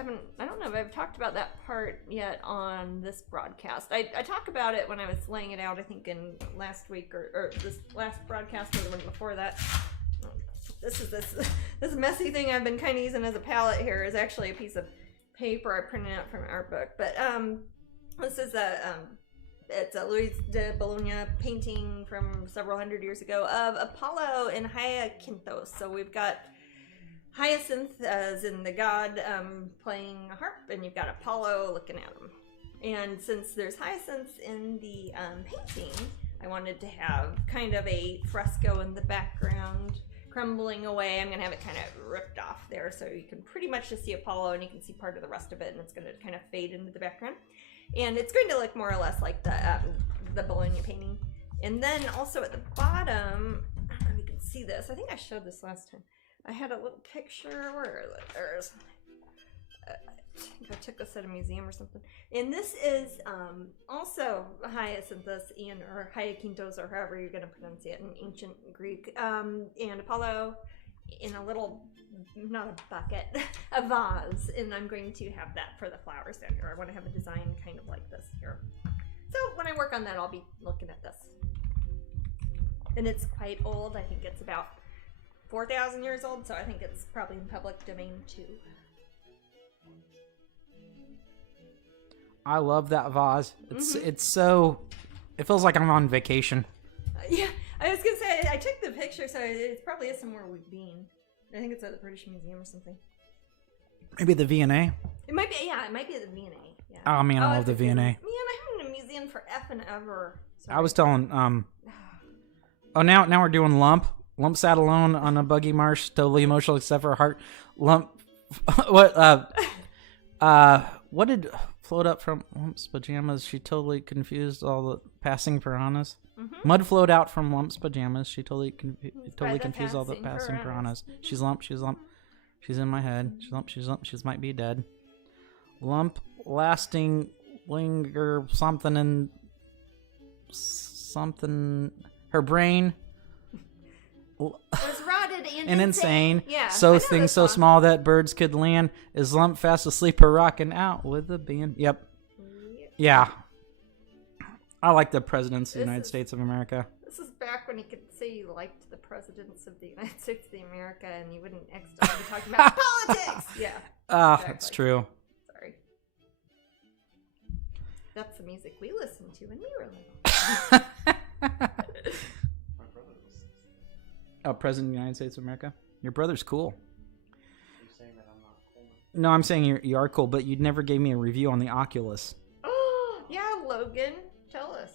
don't know if I've talked about that part yet on this broadcast. I talk about it when I was laying it out, I think in last week or this last broadcast or the one before that. This messy thing I've been kind of using as a palette here is actually a piece of paper I printed out from an art book. But this is it's a Louis de Bologna painting from several hundred years ago of Apollo and Hyacinthos. So we've got Hyacinth as in the god playing a harp, and you've got Apollo looking at him. And since there's hyacinths in the painting, I wanted to have kind of a fresco in the background crumbling away. I'm going to have it kind of ripped off there so you can pretty much just see Apollo and you can see part of the rest of it, and it's going to kind of fade into the background. And it's going to look more or less like the Bologna painting. And then also at the bottom, I don't know if you can see this. I think I showed this last time. I had a little picture. Where is it? I think I took this at a museum or something. And this is also Hyacinthus or Hyacinthos, or however you're going to pronounce it in ancient Greek. And Apollo in a little, not a bucket, a vase. And I'm going to have that for the flowers down here. I want to have a design kind of like this here. So when I work on that, I'll be looking at this. And it's quite old. I think it's about 4,000 years old, so I think it's probably in public domain too. I love that vase. It's so, it feels like I'm on vacation. Yeah, I was gonna say I took the picture, so it probably is somewhere we've been. I think it's at the British Museum or something. Maybe the V&A. It might be, yeah, it might be at the V&A. Yeah. Oh man, I love the V&A. Man, I haven't been in a museum for effing ever. Sorry. I was telling, oh now we're doing Lump. Lump sat alone on a buggy marsh, totally emotional except for her heart. Lump, what did float up from Lump's pajamas? She totally confused all the passing piranhas. Mud flowed out from Lump's pajamas. She totally confused all the passing piranhas. She's Lump. She's Lump. She's in my head. She's Lump. She's Lump. She might be dead. Lump, lasting, linger, something in something. Her brain was rotted and insane. Yeah, so things so small that birds could land. Is Lump fast asleep or rocking out with the band? Yep. Yeah. I like the presidents of the United States of America. This is back when you could say you liked the presidents of the United States of America and you wouldn't accidentally be talking about politics. Yeah. Exactly. That's true. Sorry. That's the music we listened to when we were little. President of the United States of America? Your brother's cool. You're saying that I'm not cool? No, I'm saying you are cool, but you never gave me a review on the Oculus. Oh, yeah, Logan. Tell us.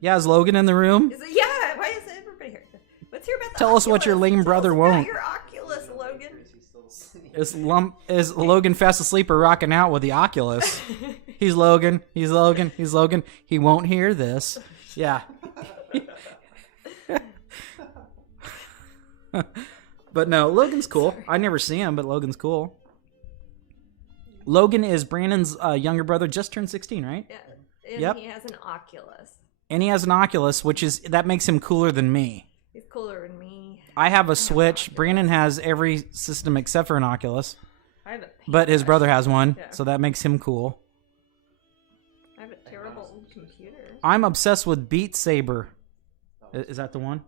Yeah, is Logan in the room? Is it, yeah, why is everybody here? Let's hear about the Tell Oculus. us what your lame brother won't. Your Oculus, Logan. Is Logan fast asleep or rocking out with the Oculus? He's Logan. He's Logan. He's Logan. He won't hear this. Yeah. But no, Logan's cool. I never see him, but Logan's cool. Logan is Brandon's younger brother, just turned 16, right? Yeah. And yep. He has an Oculus. And he has an Oculus, that makes him cooler than me. He's cooler than me. I have a Switch. Brandon has every system except for an Oculus. I have a but his brother has one, so that makes him cool. I have a terrible old computer. I'm obsessed with Beat Saber. Is that the one?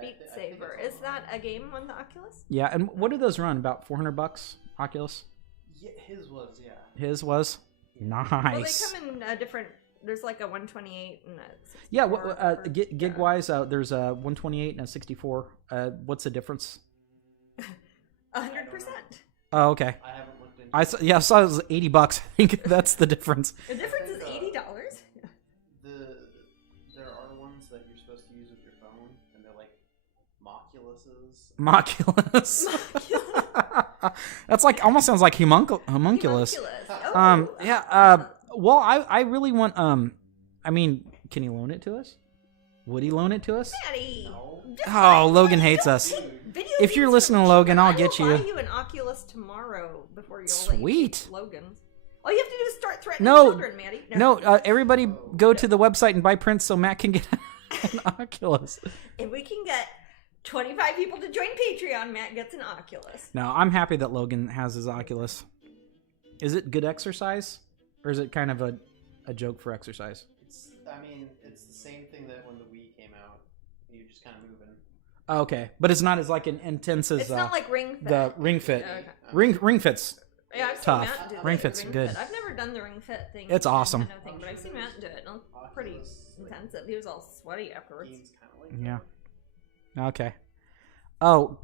Beat Saber. Is that a game on the Oculus? Yeah, and what do those run? About $400 Oculus? Yeah, his was, yeah. His was? Nice. Well, they come in different. There's like a 128 and a 64. Yeah, gig wise, there's a 128 and a 64. What's the difference? 100%. Oh, okay. I haven't looked into I saw it was $80. I think that's the difference. The difference is $80. There are ones that you're supposed to use with your phone, and they're like Moculuses. Moculus. That's like almost sounds like homunculus. Oh. Yeah. Well, I really want. I mean, can he loan it to us? Would he loan it to us? Maddie. No. Oh, Logan hates us. If you're listening, Logan, I'll get you. I will buy you an Oculus tomorrow before you'll Sweet. Logan. All you have to do is start threatening No. children, Maddie. No, everybody go to the website and buy prints so Matt can get an Oculus. If we can get 25 people to join Patreon, Matt gets an Oculus. No, I'm happy that Logan has his Oculus. Is it good exercise? Or is it kind of a joke for exercise? It's the same thing that when the Wii came out, you just kind of moving. Okay, but it's not as like an intense as It's not like Ring Fit. the Ring Fit. Okay. Ring Fit's Yeah, I've seen tough. Matt do Ring the Fit's Ring good. Fit. I've never done the Ring Fit thing. It's awesome. Kind of thing, but I've seen Matt do it. And it's pretty intensive. He was all sweaty afterwards. Games kind of like Yeah. Okay. Oh,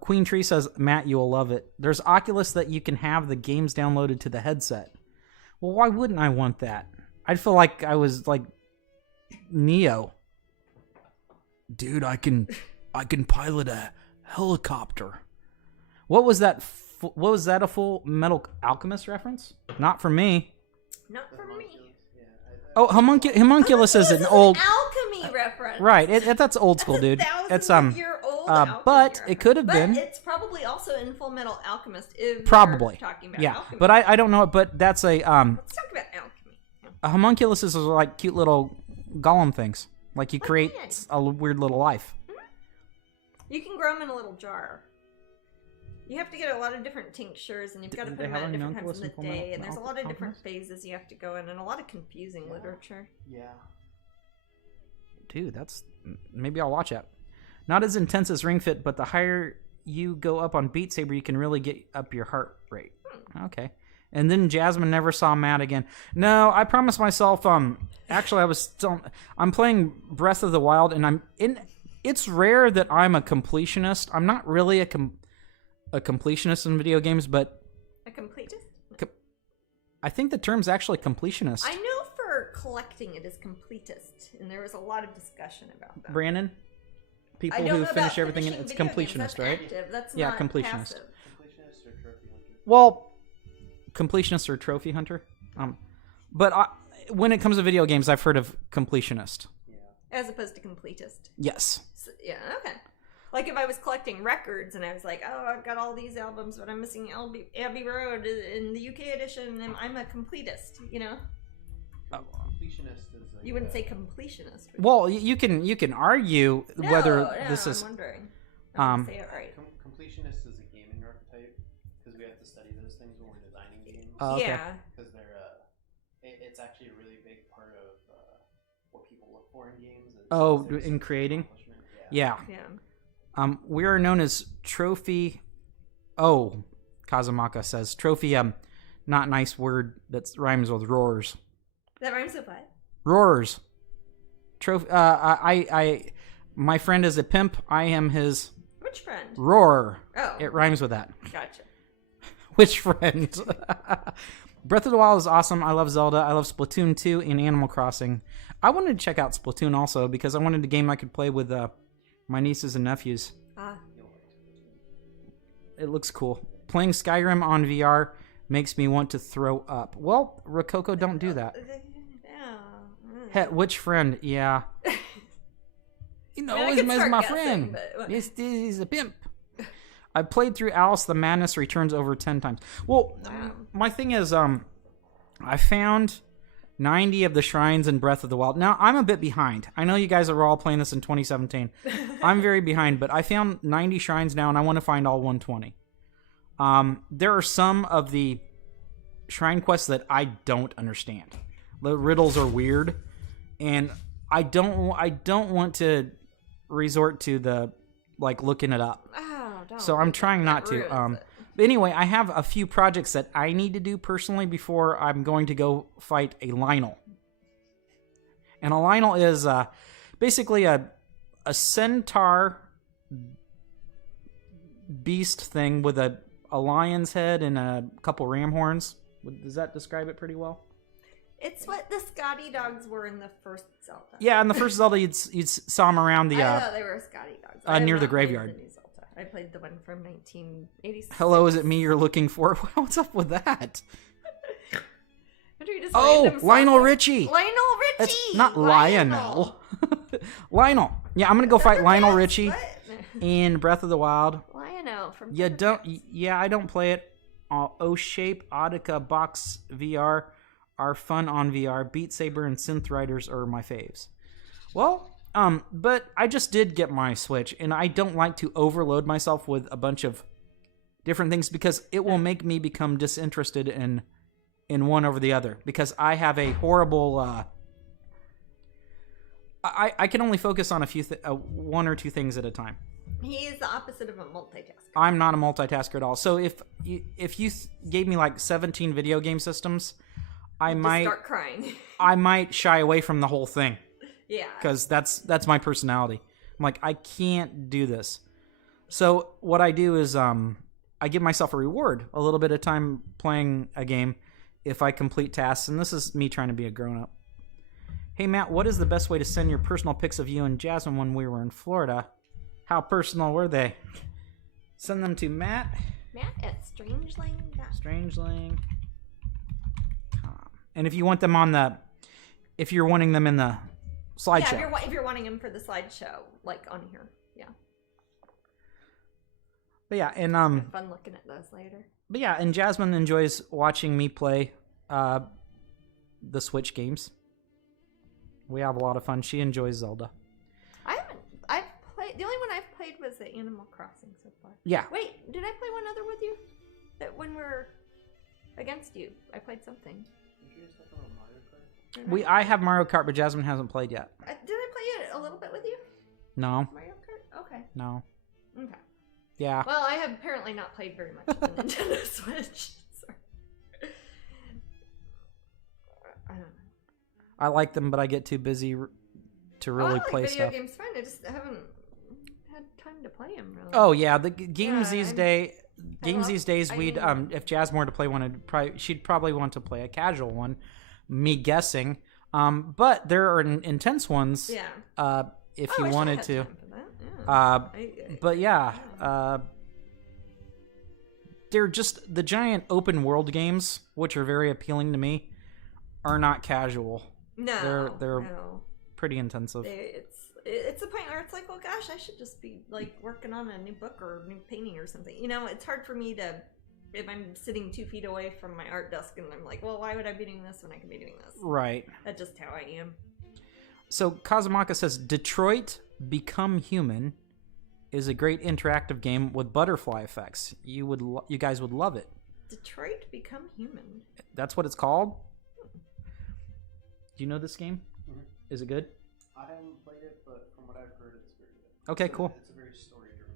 Queen Tree says, Matt, you will love it. There's Oculus that you can have the games downloaded to the headset. Well, why wouldn't I want that? I'd feel like I was like Neo. Dude, I can pilot a helicopter. What was that? What was that? A Full Metal Alchemist reference? Not for me. Not for me. Oh, homunculus is an old alchemy reference. Right. That's old school, dude. It's but old alchemy it could have been. But it's probably also in Full Metal Alchemist. If Probably. We're talking about Yeah, alchemy. but I don't know it. But that's a Let's talk about alchemy. a homunculus is like cute little golem things. Like you create a weird little life. You can grow them in a little jar. You have to get a lot of different tinctures, and you've got to put them out at different times in the day. And there's a lot of different phases you have to go in, and a lot of confusing literature. Yeah. Dude, maybe I'll watch it. Not as intense as Ring Fit, but the higher you go up on Beat Saber, you can really get up your heart rate. Okay. And then Jasmine never saw Matt again. No, I promised myself. Actually, I'm playing Breath of the Wild, and it's rare that I'm a completionist. I'm not really a completionist in video games, but a completist. I think the term's actually completionist. I know for collecting it is completist, and there was a lot of discussion about that. Brandon, people who finish everything, it's completionist, that's right? Active. That's yeah, not completionist. Completionist Passive. or trophy hunter? Well, completionist or trophy hunter. But when it comes to video games, I've heard of completionist. Yeah. As opposed to completist. Yes. So, yeah. Okay. Like if I was collecting records and I was like, oh, I've got all these albums, but I'm missing Abbey Road in the UK edition, and I'm a completist, you know? Completionist is like you wouldn't say completionist. Well, you can argue whether this is. I'm wondering. I say it right. Completionist is a gaming archetype because we have to study those things when we're designing games. Okay. Yeah. Because they're it's actually a really big part of what people look for in games. In creating. Yeah. Yeah. We are known as trophy. Oh, Kazumaka says trophy. Not nice word that rhymes with roars. That rhymes with what? Roars. Trophy. My friend is a pimp. I am his. Which friend? Roar. Oh. It rhymes with that. Gotcha. Which friend? Breath of the Wild is awesome. I love Zelda. I love Splatoon 2 and Animal Crossing. I wanted to check out Splatoon also because I wanted a game I could play with my nieces and nephews. It looks cool. Playing Skyrim on VR makes me want to throw up. Well, Rococo, don't do that. Which friend? Yeah. Always my friend. This is a pimp. I played through Alice the Madness Returns over 10 times. Well, my thing is, I found 90 of the shrines in Breath of the Wild. Now, I'm a bit behind. I know you guys are all playing this in 2017. I'm very behind, but I found 90 shrines now, and I want to find all 120. There are some of the shrine quests that I don't understand. The riddles are weird, and I don't want to resort to the looking it up. Oh, don't. So I'm trying not to. But anyway, I have a few projects that I need to do personally before I'm going to go fight a Lionel. And a Lionel is basically a centaur beast thing with a lion's head and a couple ram horns. Does that describe it pretty well? It's what the Scotty dogs were in the first Zelda. Yeah, in the first Zelda, you'd saw them around the... I thought they were Scotty dogs. Near the graveyard. The new Zelda. I played the one from 1986. Hello, is it me you're looking for? What's up with that? Oh, Lionel Richie. Lionel Richie. It's not Lionel. Lionel. Yeah, I'm gonna go fight Lionel Richie in Breath of the Wild. Lionel from. You don't. Yeah, I don't play it. O-Shape, Audica, Box VR are fun on VR. Beat Saber and Synth Riders are my faves. Well, but I just did get my Switch, and I don't like to overload myself with a bunch of different things because it will make me become disinterested in one over the other, because I have a horrible I can only focus on a few one or two things at a time. He is the opposite of a multitasker. I'm not a multitasker at all. So if you gave me like 17 video game systems, I might start crying. I might shy away from the whole thing. Yeah. Because that's my personality. I'm like, I can't do this. So what I do is I give myself a reward, a little bit of time playing a game if I complete tasks, and this is me trying to be a grown-up. Hey, Matt, what is the best way to send your personal pics of you and Jasmine when we were in Florida? How personal were they? Send them to Matt. Matt at Strangeling. And if you want them on the... If you're wanting them in the slideshow. Yeah, if you're wanting them for the slideshow, like on here. Yeah. But yeah, and... Fun looking at those later. But yeah, and Jasmine enjoys watching me play the Switch games. We have a lot of fun. She enjoys Zelda. The only one I've played was the Animal Crossing so far. Yeah. Wait, did I play one other with you? That when we're against you, I played something. Did you just talk about Mario Kart? I have Mario Kart, but Jasmine hasn't played yet. Did I play it a little bit with you? No. Mario Kart? Okay. No. Okay. Yeah. Well, I have apparently not played very much of the Nintendo Switch. Sorry. I don't know. I like them, but I get too busy to really play video stuff. Video games fine. I just haven't had time to play them really. Oh yeah, the games these days. We'd if Jasmine were to play one, she'd probably want to play a casual one. Me guessing. But there are intense ones. Yeah. If you wanted to. Time for that. Yeah. But yeah. They're just the giant open world games, which are very appealing to me, are not casual. No, they're pretty intensive. It's a point where it's like, well, gosh, I should just be like working on a new book or a new painting or something. You know, it's hard for me to, if I'm sitting 2 feet away from my art desk and I'm like, well, why would I be doing this when I can be doing this? Right. That's just how I am. So Kazumaka says, Detroit Become Human is a great interactive game with butterfly effects. You guys would love it. Detroit Become Human. That's what it's called. Do you know this game? Mm-hmm. Is it good? I haven't played it, but from what I've heard, it's very good. Okay, cool. It's a very story-driven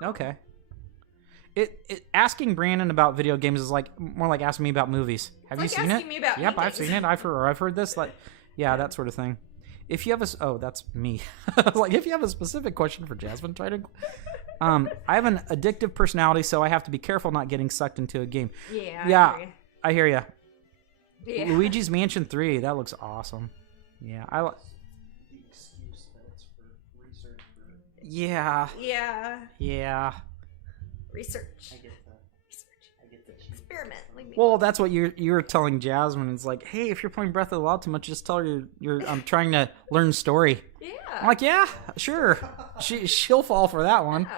game. Okay. Asking Brandon about video games is like more like asking me about movies. Have you seen it? Me about yep, I've seen it. I've heard this. Like, yeah, that sort of thing. If you have that's me. Like, if you have a specific question for Jasmine, try to. I have an addictive personality, so I have to be careful not getting sucked into a game. Yeah. I hear you. Yeah. Luigi's Mansion 3, that looks awesome. Yeah, the excuse that it's for research. Yeah. Research. I get the experiment. Well, that's what you're telling Jasmine. It's like, hey, if you're playing Breath of the Wild too much, just tell her I'm trying to learn story. Yeah. I'm like, yeah, sure. She'll fall for that one.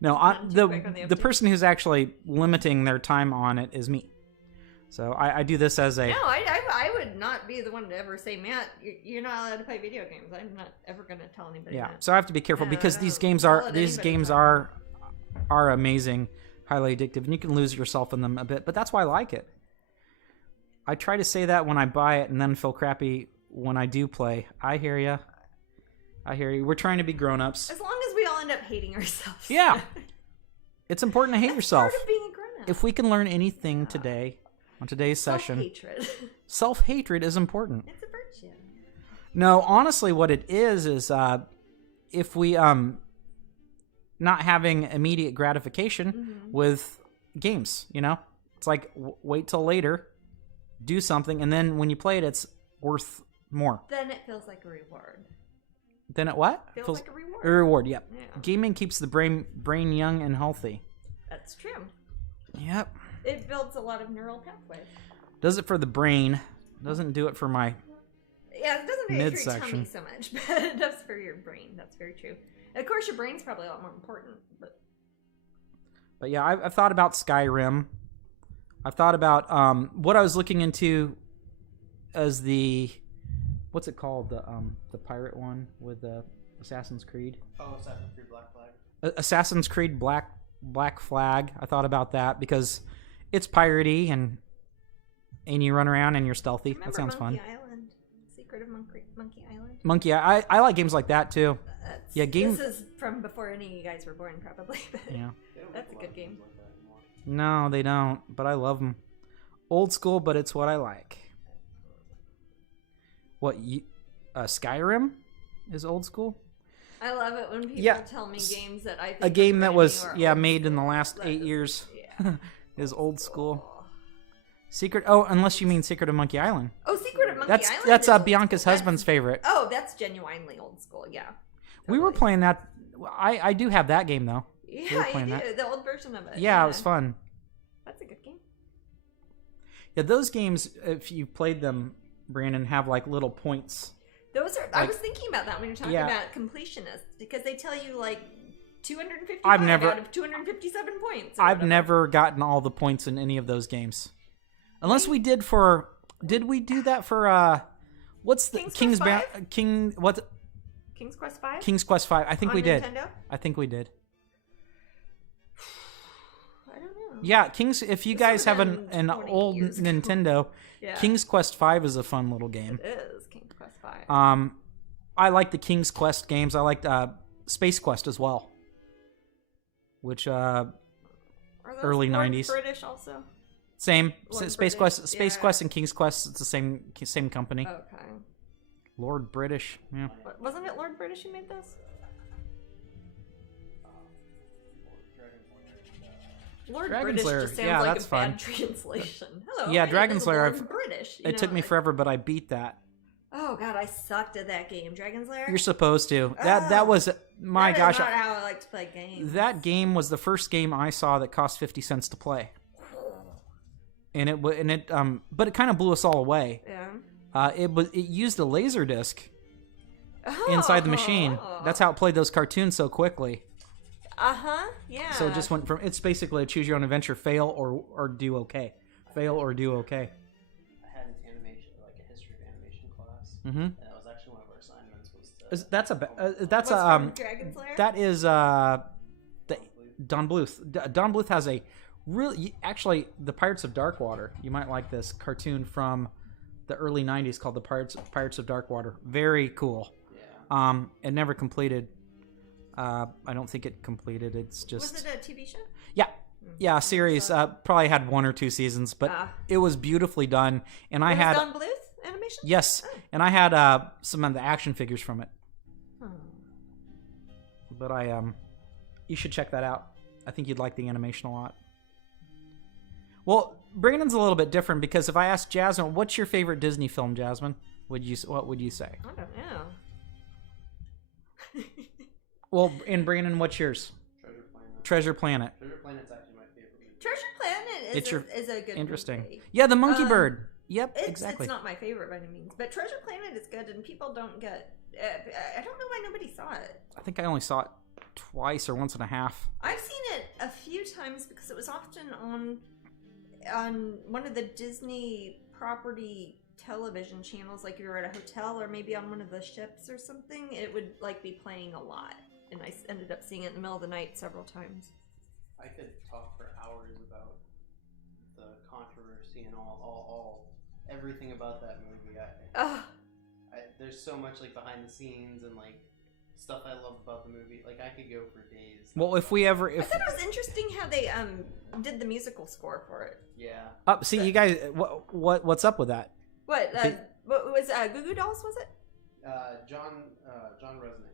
The person who's actually limiting their time on it is me. So I do this as a... No, I would not be the one to ever say, Matt, you're not allowed to play video games. I'm not ever going to tell anybody that. So I have to be careful because these games are amazing, highly addictive, and you can lose yourself in them a bit. But that's why I like it. I try to say that when I buy it and then feel crappy when I do play. I hear you. We're trying to be grown-ups. As long as we all end up hating ourselves. Yeah. It's important to hate yourself. Part of being a grown-up. If we can learn anything today, on today's session, Self-hatred. Self-hatred is important. It's a virtue. No, honestly, what it is if we not having immediate gratification with games, you know? It's like wait till later, do something, and then when you play it, it's worth more. Then it feels like a reward. Then it what? Feels like a reward. A reward, yep. Yeah. Gaming keeps the brain young and healthy. That's true. Yep. It builds a lot of neural pathways. Does it for the brain. Doesn't do it for my Yeah, it doesn't do it for your midsection. tummy so much, but it does for your brain. That's very true. Of course, your brain's probably a lot more important, But yeah, I've thought about Skyrim. I've thought about what I was looking into as the what's it called, the pirate one with the Assassin's Creed. Oh, Assassin's Creed Black Flag. Assassin's Creed Black Flag. I thought about that because it's piratey and you run around and you're stealthy. Remember That sounds Monkey fun. Island? Secret of Monkey Island? Monkey, I like games like that too. Yeah, game. This is from before any of you guys were born, probably. But Yeah. that's a good game. Like that anymore. No, they don't. But I love them. Old school, but it's what I like. What Skyrim is old school? I love it when people Yeah. tell me games that I think A game are that brand was new are old made in the school. last That 8 is- years Yeah. is old school. Secret. Oh, unless you mean Secret of Monkey Island. Oh, Secret of Monkey That's Island. that's is old Bianca's school. husband's favorite. Oh, that's genuinely old school. Yeah. We were Totally. playing that. I do have that game though. were Yeah, playing you that. do. The old version of it. Yeah, it was fun. That's a good game. Yeah, those games, if you played them, Brandon, have like little points. Those are. I was thinking about that when you're talking Yeah. about completionists because they tell you like 250 I've never- out of 257 points. or I've whatever. never gotten all the points in any of those games, unless we did for. Did we do that for? What's the King's Quest What? King's Quest 5? King's Quest 5. I think on we did. Nintendo? I think we did. I don't know. Yeah, King's. If you This guys have would've an been 20 old years ago. Nintendo, Yeah. King's Quest 5 is a fun little game. It is King's Quest 5. I like the King's Quest games. I liked Space Quest as well, which Are those early Lord 90s. British also? same Lord Space British, Quest, Space yeah. Quest, and King's Quest. It's the same company. Okay. Lord British. Yeah. Wasn't it Lord British who made this? Lord Dragon British Slayer, just sounds yeah, like that's a fun. bad translation. Hello. Yeah, my Dragon name is Slayer, Lord British. It took me forever, but I beat that. Oh god, I sucked at that game. Dragon Slayer. You're supposed to. That was my That gosh. is not how I like to play games. That game was the first game I saw that cost 50 cents to play. And but it kind of blew us all away. Yeah. It used a laser disc inside the machine. That's how it played those cartoons so quickly. Yeah. So it just went from, it's basically a choose your own adventure, fail or do okay. Fail or do okay. I had an animation, like a history of animation class. Mm-hmm. And that was actually one of our assignments. Was to That's What's a from Dragon Slayer? that is Don Bluth. Don Bluth has a really, actually, the Pirates of Darkwater. You might like this cartoon from the early '90s called the Pirates of Darkwater. Very cool. Yeah. It never completed. I don't think it completed. It's just. Was it a TV show? Yeah, a series. Probably had 1 or 2 seasons, but it was beautifully done. And I had Don Bluth animation? yes, and I had some of the action figures from it. But you should check that out. I think you'd like the animation a lot. Well, Brandon's a little bit different because if I asked Jasmine, what's your favorite Disney film, Jasmine? What would you say? I don't know. Well, and Brandon, what's yours? Treasure Planet. Treasure Planet. Treasure Planet's actually my favorite movie. Treasure Planet is a good Interesting. movie. Yeah, the monkey bird. Yep, exactly. It's not my favorite by any means, but Treasure Planet is good, and people don't get. I don't know why nobody saw it. I think I only saw it twice or once and a half. I've seen it a few times because it was often on one of the Disney property television channels, like if you were at a hotel or maybe on one of the ships or something. It would like be playing a lot, and I ended up seeing it in the middle of the night several times. I could talk for hours about the controversy and all everything about that movie. There's so much like behind the scenes and like stuff I love about the movie. Like, I could go for days. Well, if we ever... I thought it was interesting how they did the musical score for it. Yeah. See, you guys... What's up with that? What was Goo Goo Dolls, was it? John Resnick.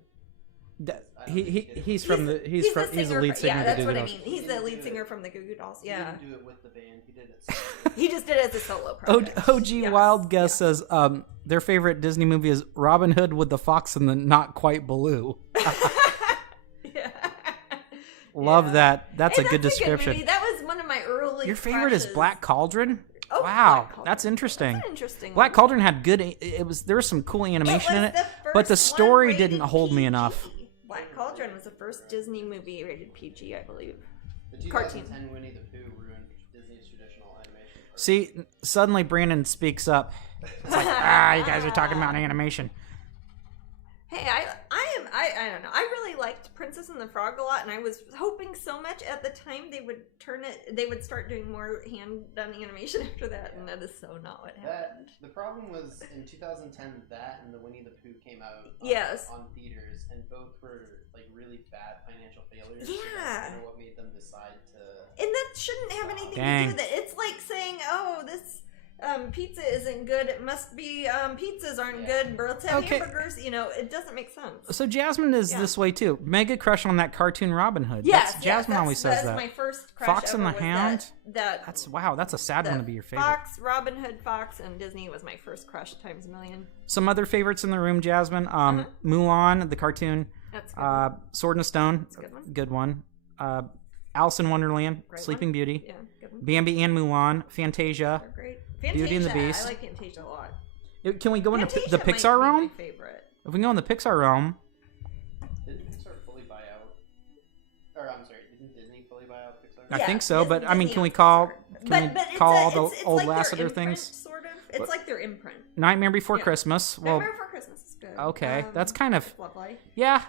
He's the lead singer. Yeah, of that's the Goo what Goo I Dolls. mean. He's the lead singer from the Goo Goo Dolls. Yeah. He didn't do it with the band. He did it solo. He just did it as a solo project. OG Wild Guess says their favorite Disney movie is Robin Hood with the Fox and the Not Quite Baloo. Yeah. Love that. That's a good Good description. movie. That was one of my early. Your favorite is crushes. Black Cauldron? Oh, Wow, Black Cauldron. that's interesting. That's an interesting. Black one. Cauldron had good. There was some cool animation in it, but the story didn't hold me enough. Black Cauldron was the first Disney movie rated PG, I believe. The 2010 Winnie the Pooh ruined Disney's traditional animation. See, suddenly Brandon speaks up. It's like, you guys are talking about animation. Hey, I don't know. I really liked Princess and the Frog a lot, and I was hoping so much at the time they would start doing more hand-done animation after that, and that is so not what happened. The problem was in 2010 that and the Winnie the Pooh came out on theaters, and both were like really bad financial failures. Yeah. So that's kind of what made them decide to. And that shouldn't have anything Dang. to do with it. It's like saying, oh, this pizza isn't good. It must be pizzas aren't good. But let's have hamburgers. You know, it doesn't make sense. So Jasmine is this way too. Mega crush on that cartoon Robin Hood. Yes, Jasmine always says that. That's my first crush. Fox ever and the was Hound. That's That's a sad one to be your favorite. Fox, Robin Hood, Fox, and Disney was my first crush times a million. Some other favorites in the room, Jasmine. Mulan, the cartoon. That's a good one. Sword in the Stone. That's a good one. Good one. Alice in Wonderland. Great Sleeping one. Beauty. Yeah, good one. Bambi and Mulan. Fantasia. They're great. Beauty and the Fantasia, Beast. I like Fantasia a lot. Can we go into Fantasia the might Pixar be realm? My favorite. If we go in the Pixar realm, Didn't Pixar fully buy out? Or I'm sorry, didn't Disney fully buy out Pixar? I think so. But I mean, Disney can we owns call Pixar. all the it's old like their Lasseter imprint, things? Sort of. It's like their imprint. Nightmare Before Christmas. Well, Nightmare Before Christmas is good. okay, that's kind of it's lovely. yeah.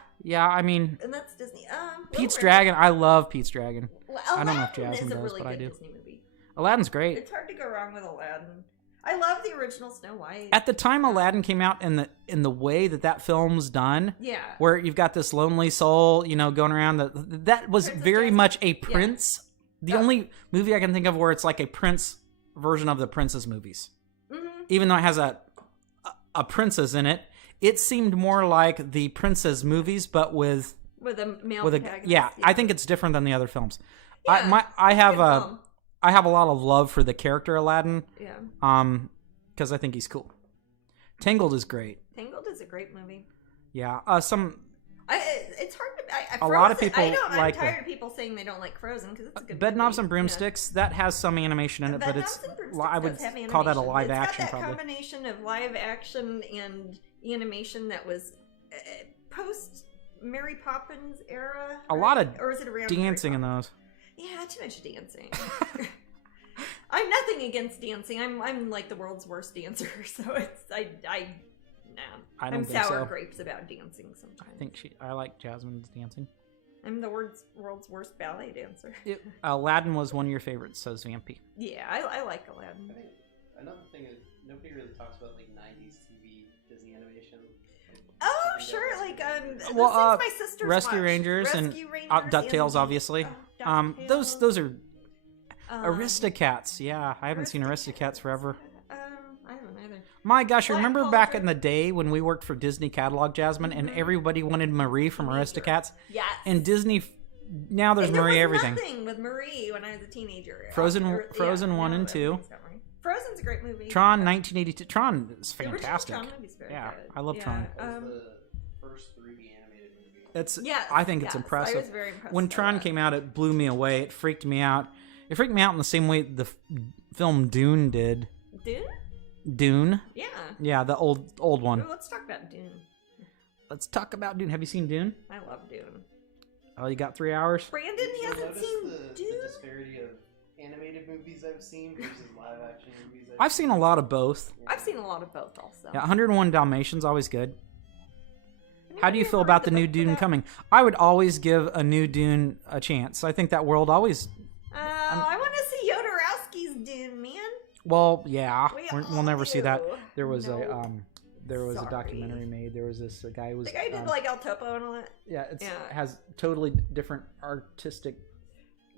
I mean, And that's Disney. Pete's Little Dragon. I love Pete's Dragon. Well, I don't know if Aladdin Jasmine is a does, really but I good do. Disney movie. Aladdin's great. It's hard to go wrong with Aladdin. I love the original Snow White. At the time Aladdin came out, in the way that film's done, Yeah. where you've got this lonely soul, going around. That was Princess very Jasmine. much a Prince. The Oh. only movie I can think of where it's like a Prince version of the Prince's movies, Mm-hmm. even though it has a princess in it. It seemed more like the Prince's movies, but with a male with a protagonist. I think it's different than the other films. Yeah, I have good film. I have a lot of love for the character Aladdin. Yeah. Because I think he's cool. Tangled is great. Tangled is a great movie. Yeah. It's hard to. A lot of people I'm like tired of people saying they don't like Frozen because it's a good Bedknobs movie. and Broomsticks. That has some animation in it, but it's Bedknobs and Broomsticks I would does have call that a animation. live It's action got that probably. combination of live action and animation that was post Mary Poppins era. A lot of or is it around dancing in Mary those. Poppins? Yeah, too much dancing. I'm nothing against dancing. I'm like the world's worst dancer, so it's I I don't I'm think sour so. grapes about dancing sometimes. I think I like Jasmine's dancing. I'm the world's worst ballet dancer. Aladdin was one of your favorites, says Vampy. Yeah, I like Aladdin. I think another thing is nobody really talks about like 90s TV Disney animation. Oh, sure, like the Well, things my sisters Rescue watched. Rangers and Rescue Rangers DuckTales, and- obviously. DuckTales. Those are Aristocats. Yeah, I haven't seen Aristocats forever. I haven't either. My gosh, Black remember back Cauldron. in the day when we worked for Disney Catalog, Jasmine, and everybody wanted Marie from Aristocats? Yes. And Disney, now there's And there Marie was everything. nothing with Marie when I was a teenager. Frozen 1 and 2. everything's got Marie. Frozen's a great movie. Tron 1982. Tron is The original fantastic. Tron movie's very Yeah, good. I love Tron. That was the first 3D animated movie. It's Yes, I think it's yes, impressive. I was very impressed When by Tron that. came out, it blew me away. It freaked me out. It freaked me out in the same way the film Dune did. Dune? Dune? Yeah. Yeah, the old one. Ooh, let's talk about Dune. Let's talk about Dune. Have you seen Dune? I love Dune. Oh, you got 3 hours? Brandon Did you hasn't notice seen the Dune? disparity of animated movies I've seen versus live action movies I've seen a lot of both. I've seen a lot of both also. Yeah, 101 Dalmatians, always good. How do you Have feel read about the new book for Dune that? coming? I would always give a new Dune a chance. I think that world always... Oh, I want to see Jodorowsky's Dune, man. Well, yeah. We We'll all never see that. do. There was No. there was a documentary made. There was this guy who was... The guy did like El Topo and all that. Yeah, it has totally different artistic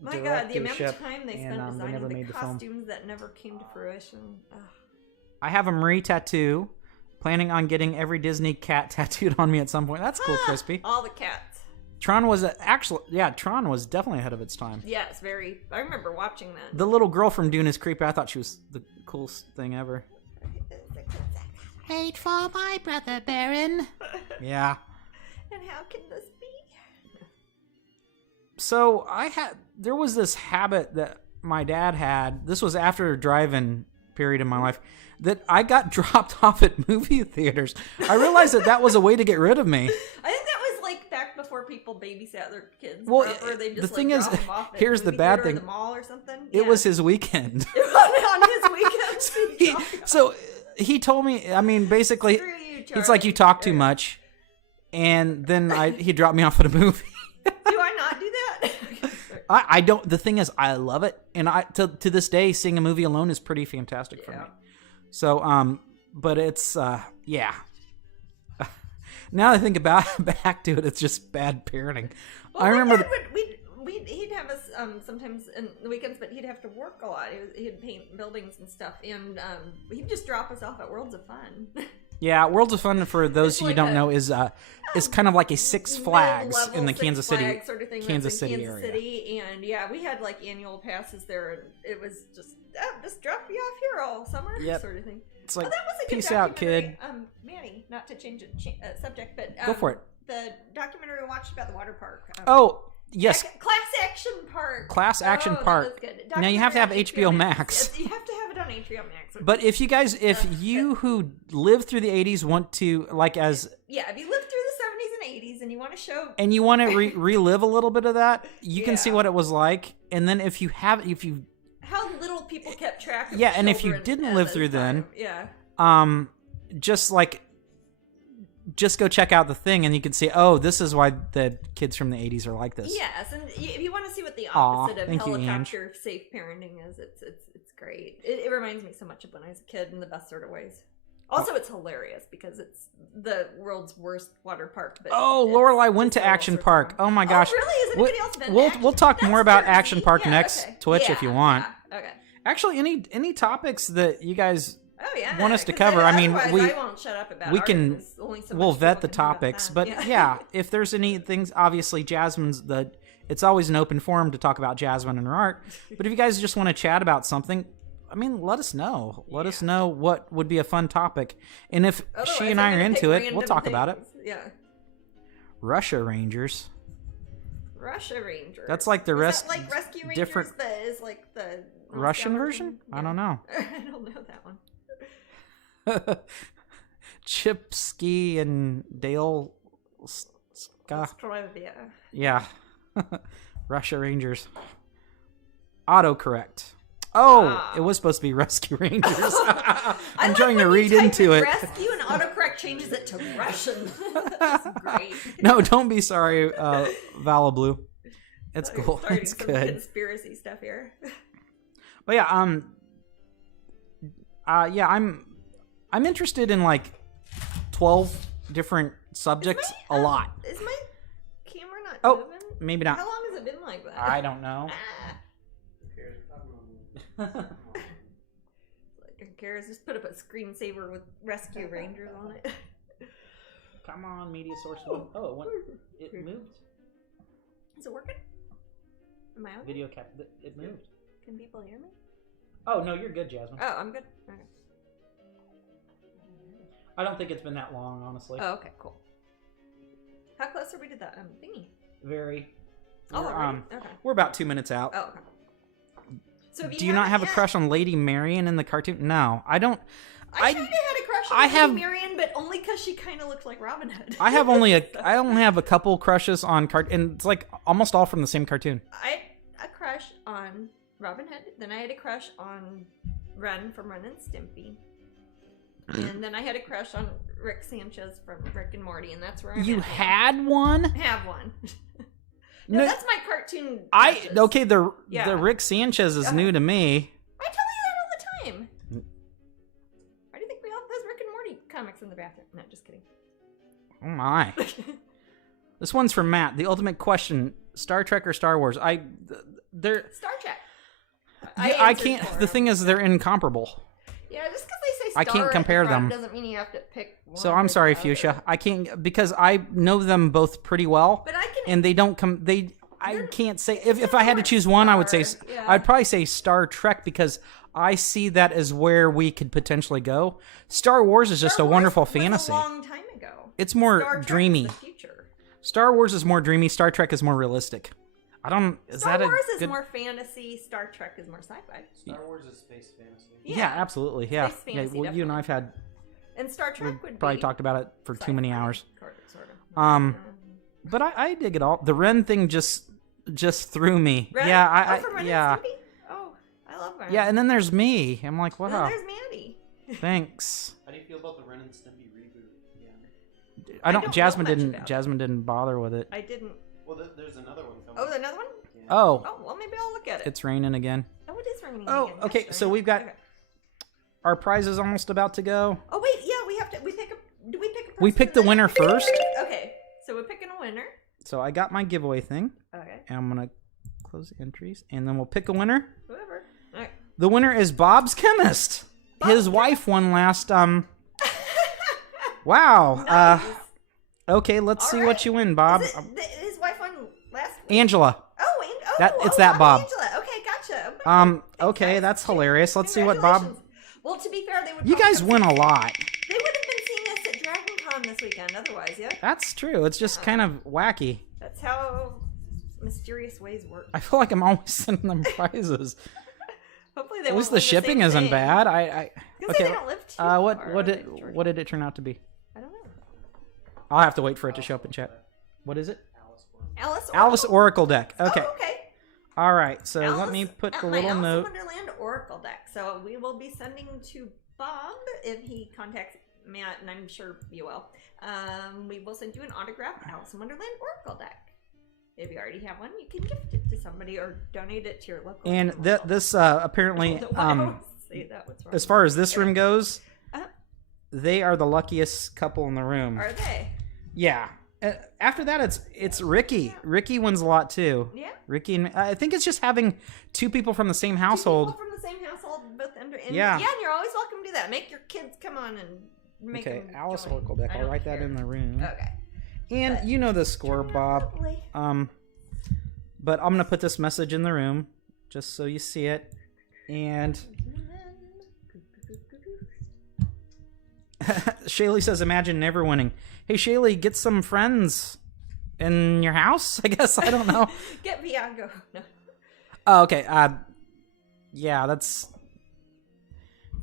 My God, the amount of time they spent designing the costumes that never came to fruition. Ugh. I have a Marie tattoo. Planning on getting every Disney cat tattooed on me at some point. That's cool, Crispy. All the cats. Tron was Tron was definitely ahead of its time. Yes, very. I remember watching that. The little girl from Dune is creepy. I thought she was the coolest thing ever. Wait for my brother, Baron. Yeah. And how can this be? So there was this habit that my dad had. This was after a drive-in period in my life. That I got dropped off at movie theaters. I realized that was a way to get rid of me. I think that was like back before people babysat their kids. Well, or they just, the thing is, here's the bad thing. The mall or something. It was his weekend. On his weekend. So he told me. I mean, basically, he's like, "You talk too much," and then he dropped me off at a movie. Do I not do that? I don't. The thing is, I love it, and to this day, seeing a movie alone is pretty fantastic for me. So, but it's, yeah. Now that I think back to it, it's just bad parenting. Well, I remember he'd have us sometimes in the weekends, but he'd have to work a lot. He'd paint buildings and stuff, and he'd just drop us off at Worlds of Fun. Yeah, Worlds of Fun, for those of you who don't know, is kind of like a Six Flags in the Kansas City sort of thing. Kansas City area. And yeah, we had like annual passes there, and it was just drop you off here all summer, sort of thing. It's like, that was a good peace out, kid. Manny, not to change the subject, but go for it. The documentary we watched about the water park. Yes. Class Action Park. Class Action Park. Now you have to have HBO Max. You have to have it on HBO Max. But if you who lived through the 80s want to, like, if you lived through the 70s and 80s and you want to show... And you want to relive a little bit of that, you can see what it was like. And then if you... How little people kept track of and if you didn't live through then... Just go check out the thing, and you can see, this is why the kids from the 80s are like this. Yes, and if you want to see what the opposite of helicopter safe parenting is, it's great. It reminds me so much of when I was a kid in the best sort of ways. Also, it's hilarious because it's the world's worst water park. But Lorelai went to Action Park. Oh my gosh! Oh, really? Has anybody else been? We'll talk more about Action Park next Twitch if you want. Yeah, okay. Actually, any topics that you guys want us to 'cause cover? I mean, I won't shut up about. We'll vet the topics, but if there's any things, obviously Jasmine's it's always an open forum to talk about Jasmine and her art. But if you guys just want to chat about something, I mean, let us know. Let us know what would be a fun topic, and if she and I are into it, we'll talk about it. Yeah. Russia Rangers. That's like the rest. Is that like Rescue Rangers? Different. That is like the Russian version. Yeah. I don't know. I don't know that one. Chip Ski and Dale Yeah. Russia Rangers. Autocorrect. It was supposed to be Rescue Rangers. I'm trying to read into it. Rescue and autocorrect changes it to Russian. That's great. No, don't be sorry, Vala Blue. It's cool. It's good. Conspiracy stuff here. But I'm interested in like 12 different subjects a lot. Is my camera not moving? Maybe not. How long has it been like that? I don't know. Kara's just put up a screensaver with Rescue Rangers on it. Come on, media source. It moved. Is it working? Am I on? Video cap. It moved. Can people hear me? Oh no, you're good, Jasmine. Oh, I'm good. Okay. I don't think it's been that long, honestly. Oh, okay, cool. How close are we to that thingy? Very. Okay. We're about 2 minutes out. Oh, okay. So do you not have a crush on Lady Marian in the cartoon? No, I don't. I kind of had a crush on Lady Marian, but only because she kind of looked like Robin Hood. I only have a couple crushes on and it's like almost all from the same cartoon. I had a crush on Robin Hood. Then I had a crush on Ren from Ren and Stimpy. And then I had a crush on Rick Sanchez from Rick and Morty, and that's where I'm You had one? I have one. No, that's my cartoon. The Rick Sanchez is new to me. I tell you that all the time. Why do you think we all have those Rick and Morty comics in the bathroom. No, just kidding. Oh my. This one's from Matt. The ultimate question: Star Trek or Star Wars? They're Star Trek. I can't. The thing is, they're incomparable. Yeah, just because they say Star I can't compare them. doesn't mean you have to pick one. So I'm sorry, Fuchsia. I can't because I know them both pretty well. But I can. And they don't come. I can't say if I had to choose one, I would say I'd probably say Star Trek because I see that as where we could potentially go. Star Wars is just a wonderful fantasy. A long time ago. It's more Star Trek dreamy. is the future. Star Wars is more dreamy. Star Trek is more realistic. Star Wars is more fantasy. Star Trek is more sci-fi. Star Wars is space fantasy. Yeah, absolutely. Yeah. Space fantasy, well, you and I've had. And Star Trek would probably be talked about it for too many hours. Sort of. But I dig it all. The Ren thing just threw me. Ren? Yeah, from Ren yeah. and Stimpy? Oh, I love Ren. Yeah, and then there's me. I'm like, wow. And then there's Maddie. Thanks. How do you feel about the Ren and Stimpy reboot? Yeah. I don't. know Jasmine much didn't. about Jasmine didn't bother with it. I didn't. Well, there's another one coming. Oh, another one? Yeah. Oh. Oh, well, maybe I'll look at it. It's raining again. Oh, it is raining Oh, again. okay. Yes, So right. we've got Okay. our prize is almost about to go. Oh wait, yeah, we have to. We pick a. Do we pick a? We person picked the then? winner first. Okay, so we're picking a winner. So I got my giveaway thing. Okay. And I'm gonna close the entries, and then we'll pick a winner. Whoever. All right. The winner is Bob's Chemist. His wife won last. Wow. Nice. Okay, let's see All what right. you win, Bob. His wife won last week. Angela. It's that Bob. Bob. Angela. Okay, gotcha. Okay, guys. that's hilarious. Let's see what Bob. Congratulations. Well, to be fair, they would. You probably guys come win see- a lot. They would have been seeing us at Dragon Con this weekend. Otherwise, yeah. That's true. It's just kind of wacky. That's how mysterious ways work. I feel like I'm always sending them prizes. Hopefully, they At won't least the win shipping same isn't thing. bad. They don't live too far, what like Georgia. did it turn out to be? I don't know. I'll have to wait for it to show up in chat. What is it? Alice Oracle deck. Okay. Oh, okay. All right. So let me put the little Alice note. Wonderland Oracle deck. So we will be sending to Bob if he contacts Matt, and I'm sure you will. We will send you an autographed Alice in Wonderland Oracle deck. If you already have one, you can gift it to somebody or donate it to your local. And this apparently, I always say that. What's wrong as far as this room goes, Uh-huh. they are the luckiest couple in the room. Are they? Yeah. After that, it's Ricky. Ricky wins a lot too. Yeah. Ricky and I think it's just having two people from the same household. Two people from the same household, both under. And Yeah. Yeah, and you're always welcome to do that. Make your kids come on and make Okay, them Alice join. Oracle deck. I I'll don't write that care. in the room. Okay. And But- you know the score, Bob. Lovely. But I'm gonna put this message in the room just so you see it. And Shaylee says, "Imagine never winning." Hey, Shaylee, get some friends in your house. I guess I don't know. Get Viago. No. Oh, okay. Yeah, it's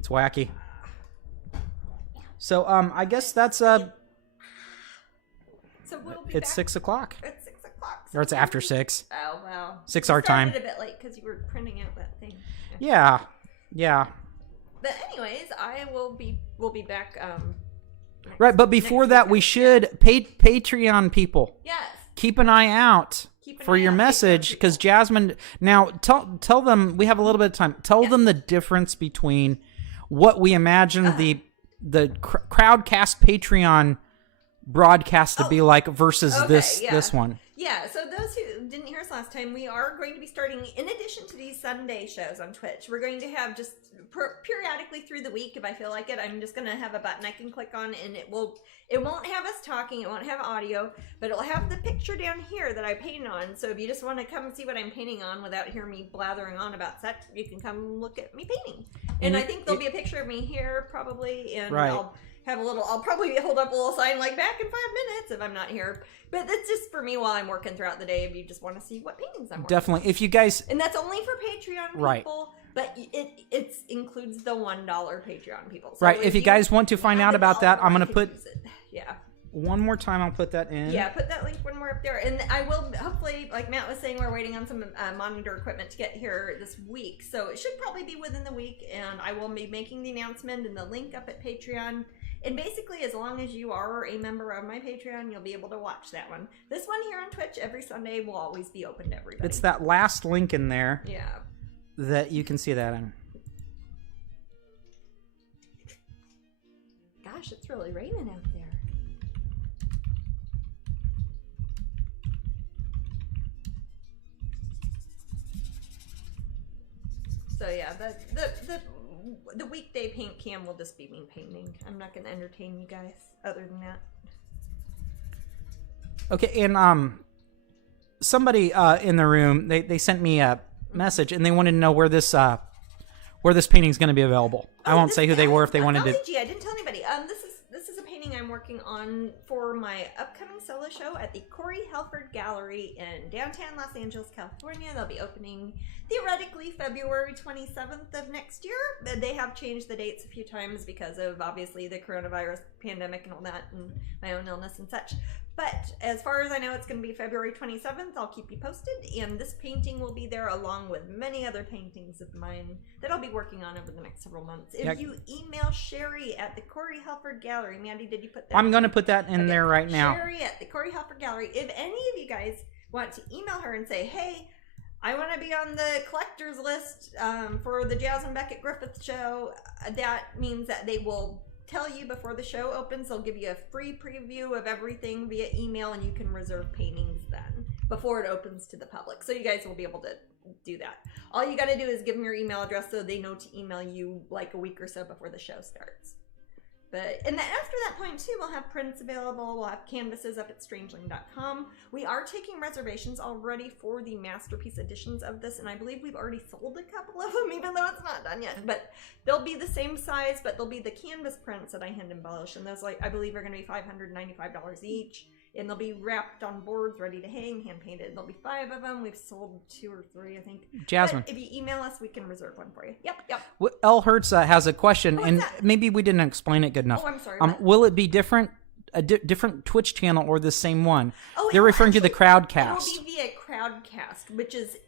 wacky. So I guess that's So we'll be it's back 6 o'clock. at 6 o'clock. Or it's after 6. Oh wow. 6 We our time. started a bit late because you were printing out that thing. Yeah. But anyways, we'll be back. Right, but before next that, week. we should Patreon people. Yes. Keep an eye out Keep an for eye your out, message Patreon because people. Jasmine. Now tell them we have a little bit of time. Tell them the difference between what we imagine the Crowdcast Patreon broadcast to be like versus this one. Yeah, so those who didn't hear us last time, we are going to be starting, in addition to these Sunday shows on Twitch, we're going to have just periodically through the week, if I feel like it, I'm just going to have a button I can click on, and it won't have us talking, it won't have audio, but it'll have the picture down here that I paint on, so if you just want to come and see what I'm painting on without hearing me blathering on about set, you can come look at me painting. And I think there'll be a picture of me here, probably, and Right. I'll probably hold up a little sign like back in 5 minutes if I'm not here. But that's just for me while I'm working throughout the day if you just want to see what paintings I'm working Definitely. If you guys on. And that's only for Patreon people. Right. But it includes the $1 Patreon people. So right, if you guys want to find have out the about that, dollar, I'm going I to can put use it. Yeah. one more time. I'll put that in. Yeah, put that link one more up there. And I will, hopefully, like Matt was saying, we're waiting on some monitor equipment to get here this week. So it should probably be within the week. And I will be making the announcement and the link up at Patreon. And basically, as long as you are a member of my Patreon, you'll be able to watch that one. This one here on Twitch every Sunday will always be open to everybody. It's that last link in there Yeah. that you can see that in. God, gosh, it's really raining out there. So yeah, the weekday paint cam will just be me painting. I'm not going to entertain you guys other than that. Okay, and somebody in the room, they sent me a message and they wanted to know where this painting is going to be available. I won't say who they were if they wanted to. I didn't tell anybody. This is a painting I'm working on for my upcoming solo show at the Corey Helford Gallery in downtown Los Angeles, California. They'll be opening theoretically February 27th of next year. But they have changed the dates a few times because of obviously the coronavirus pandemic and all that, and my own illness and such. But as far as I know, it's going to be February 27th. I'll keep you posted. And this painting will be there along with many other paintings of mine that I'll be working on over the next several months. If you email Sherry at the Corey Helford Gallery, Mandy, did you put that? I'm going to put that in there right now. Sherry at the Corey Helford Gallery. If any of you guys want to email her and say, hey, I want to be on the collector's list for the Jasmine Becket Griffith show, that means that they will tell you before the show opens. They'll give you a free preview of everything via email, and you can reserve paintings then before it opens to the public. So you guys will be able to do that. All you got to do is give them your email address so they know to email you like a week or so before the show starts. And then after that point too, we'll have prints available. We'll have canvases up at Strangeling.com. We are taking reservations already for the masterpiece editions of this, and I believe we've already sold a couple of them, even though it's not done yet. But they'll be the same size, but they'll be the canvas prints that I hand embellish, and those, like, I believe are going to be $595 each. And they'll be wrapped on boards, ready to hang, hand painted. There'll be 5 of them. We've sold 2 or 3, I think. Jasmine, but if you email us, we can reserve one for you. Yep. L. Hertz has a question, and maybe we didn't explain it good enough. Oh, I'm sorry. Will it be different? A different Twitch channel or the same one? They're referring to the Crowdcast. It will be via Crowdcast, which is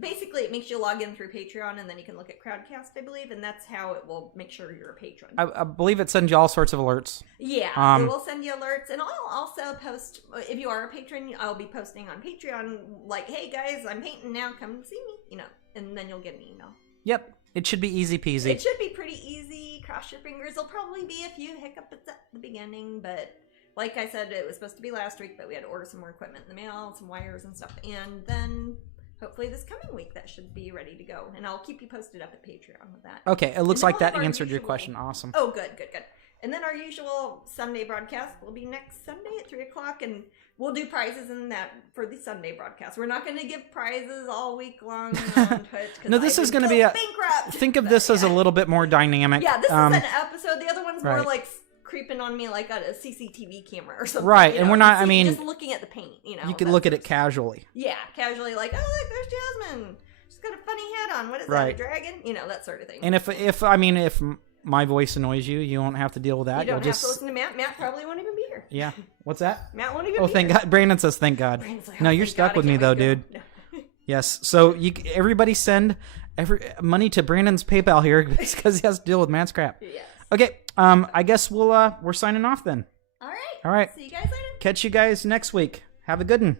basically it makes you log in through Patreon, and then you can look at Crowdcast, I believe, and that's how it will make sure you're a patron. I believe it sends you all sorts of alerts. Yeah, it will send you alerts, and I'll also post, if you are a patron, I'll be posting on Patreon, like, hey guys, I'm painting now, come see me, and then you'll get an email. Yep. It should be easy peasy. It should be pretty easy. Cross your fingers. There'll probably be a few hiccups at the beginning, but like I said, it was supposed to be last week, but we had to order some more equipment in the mail, some wires and stuff, and then hopefully this coming week that should be ready to go, and I'll keep you posted up at Patreon with that. Okay, it looks like that answered your question. Awesome. Oh, good. And then our usual Sunday broadcast will be next Sunday at 3 o'clock, and we'll do prizes in that for the Sunday broadcast. We're not going to give prizes all week long on Twitch. No, this is going to be bankrupt. Think of this as a little bit more dynamic. Yeah, this is an episode. The other one's more like creeping on me like a CCTV camera or something. Right, and we're not, just looking at the paint, You can look at it casually. Yeah, casually, like, oh, look, there's Jasmine. She's got a funny hat on. What is that, a dragon? That sort of thing. And if my voice annoys you, you won't have to deal with that. You don't have to listen to Matt. Matt probably won't even be here. Yeah. What's that? Matt won't even be here. Oh, thank God. Brandon says thank God. Like, no, you're stuck with me, though, dude. No. Yes. So everybody send money to Brandon's PayPal here because he has to deal with Matt's crap. Yes. Okay. I guess we're signing off then. All right. See you guys later. Catch you guys next week. Have a good one.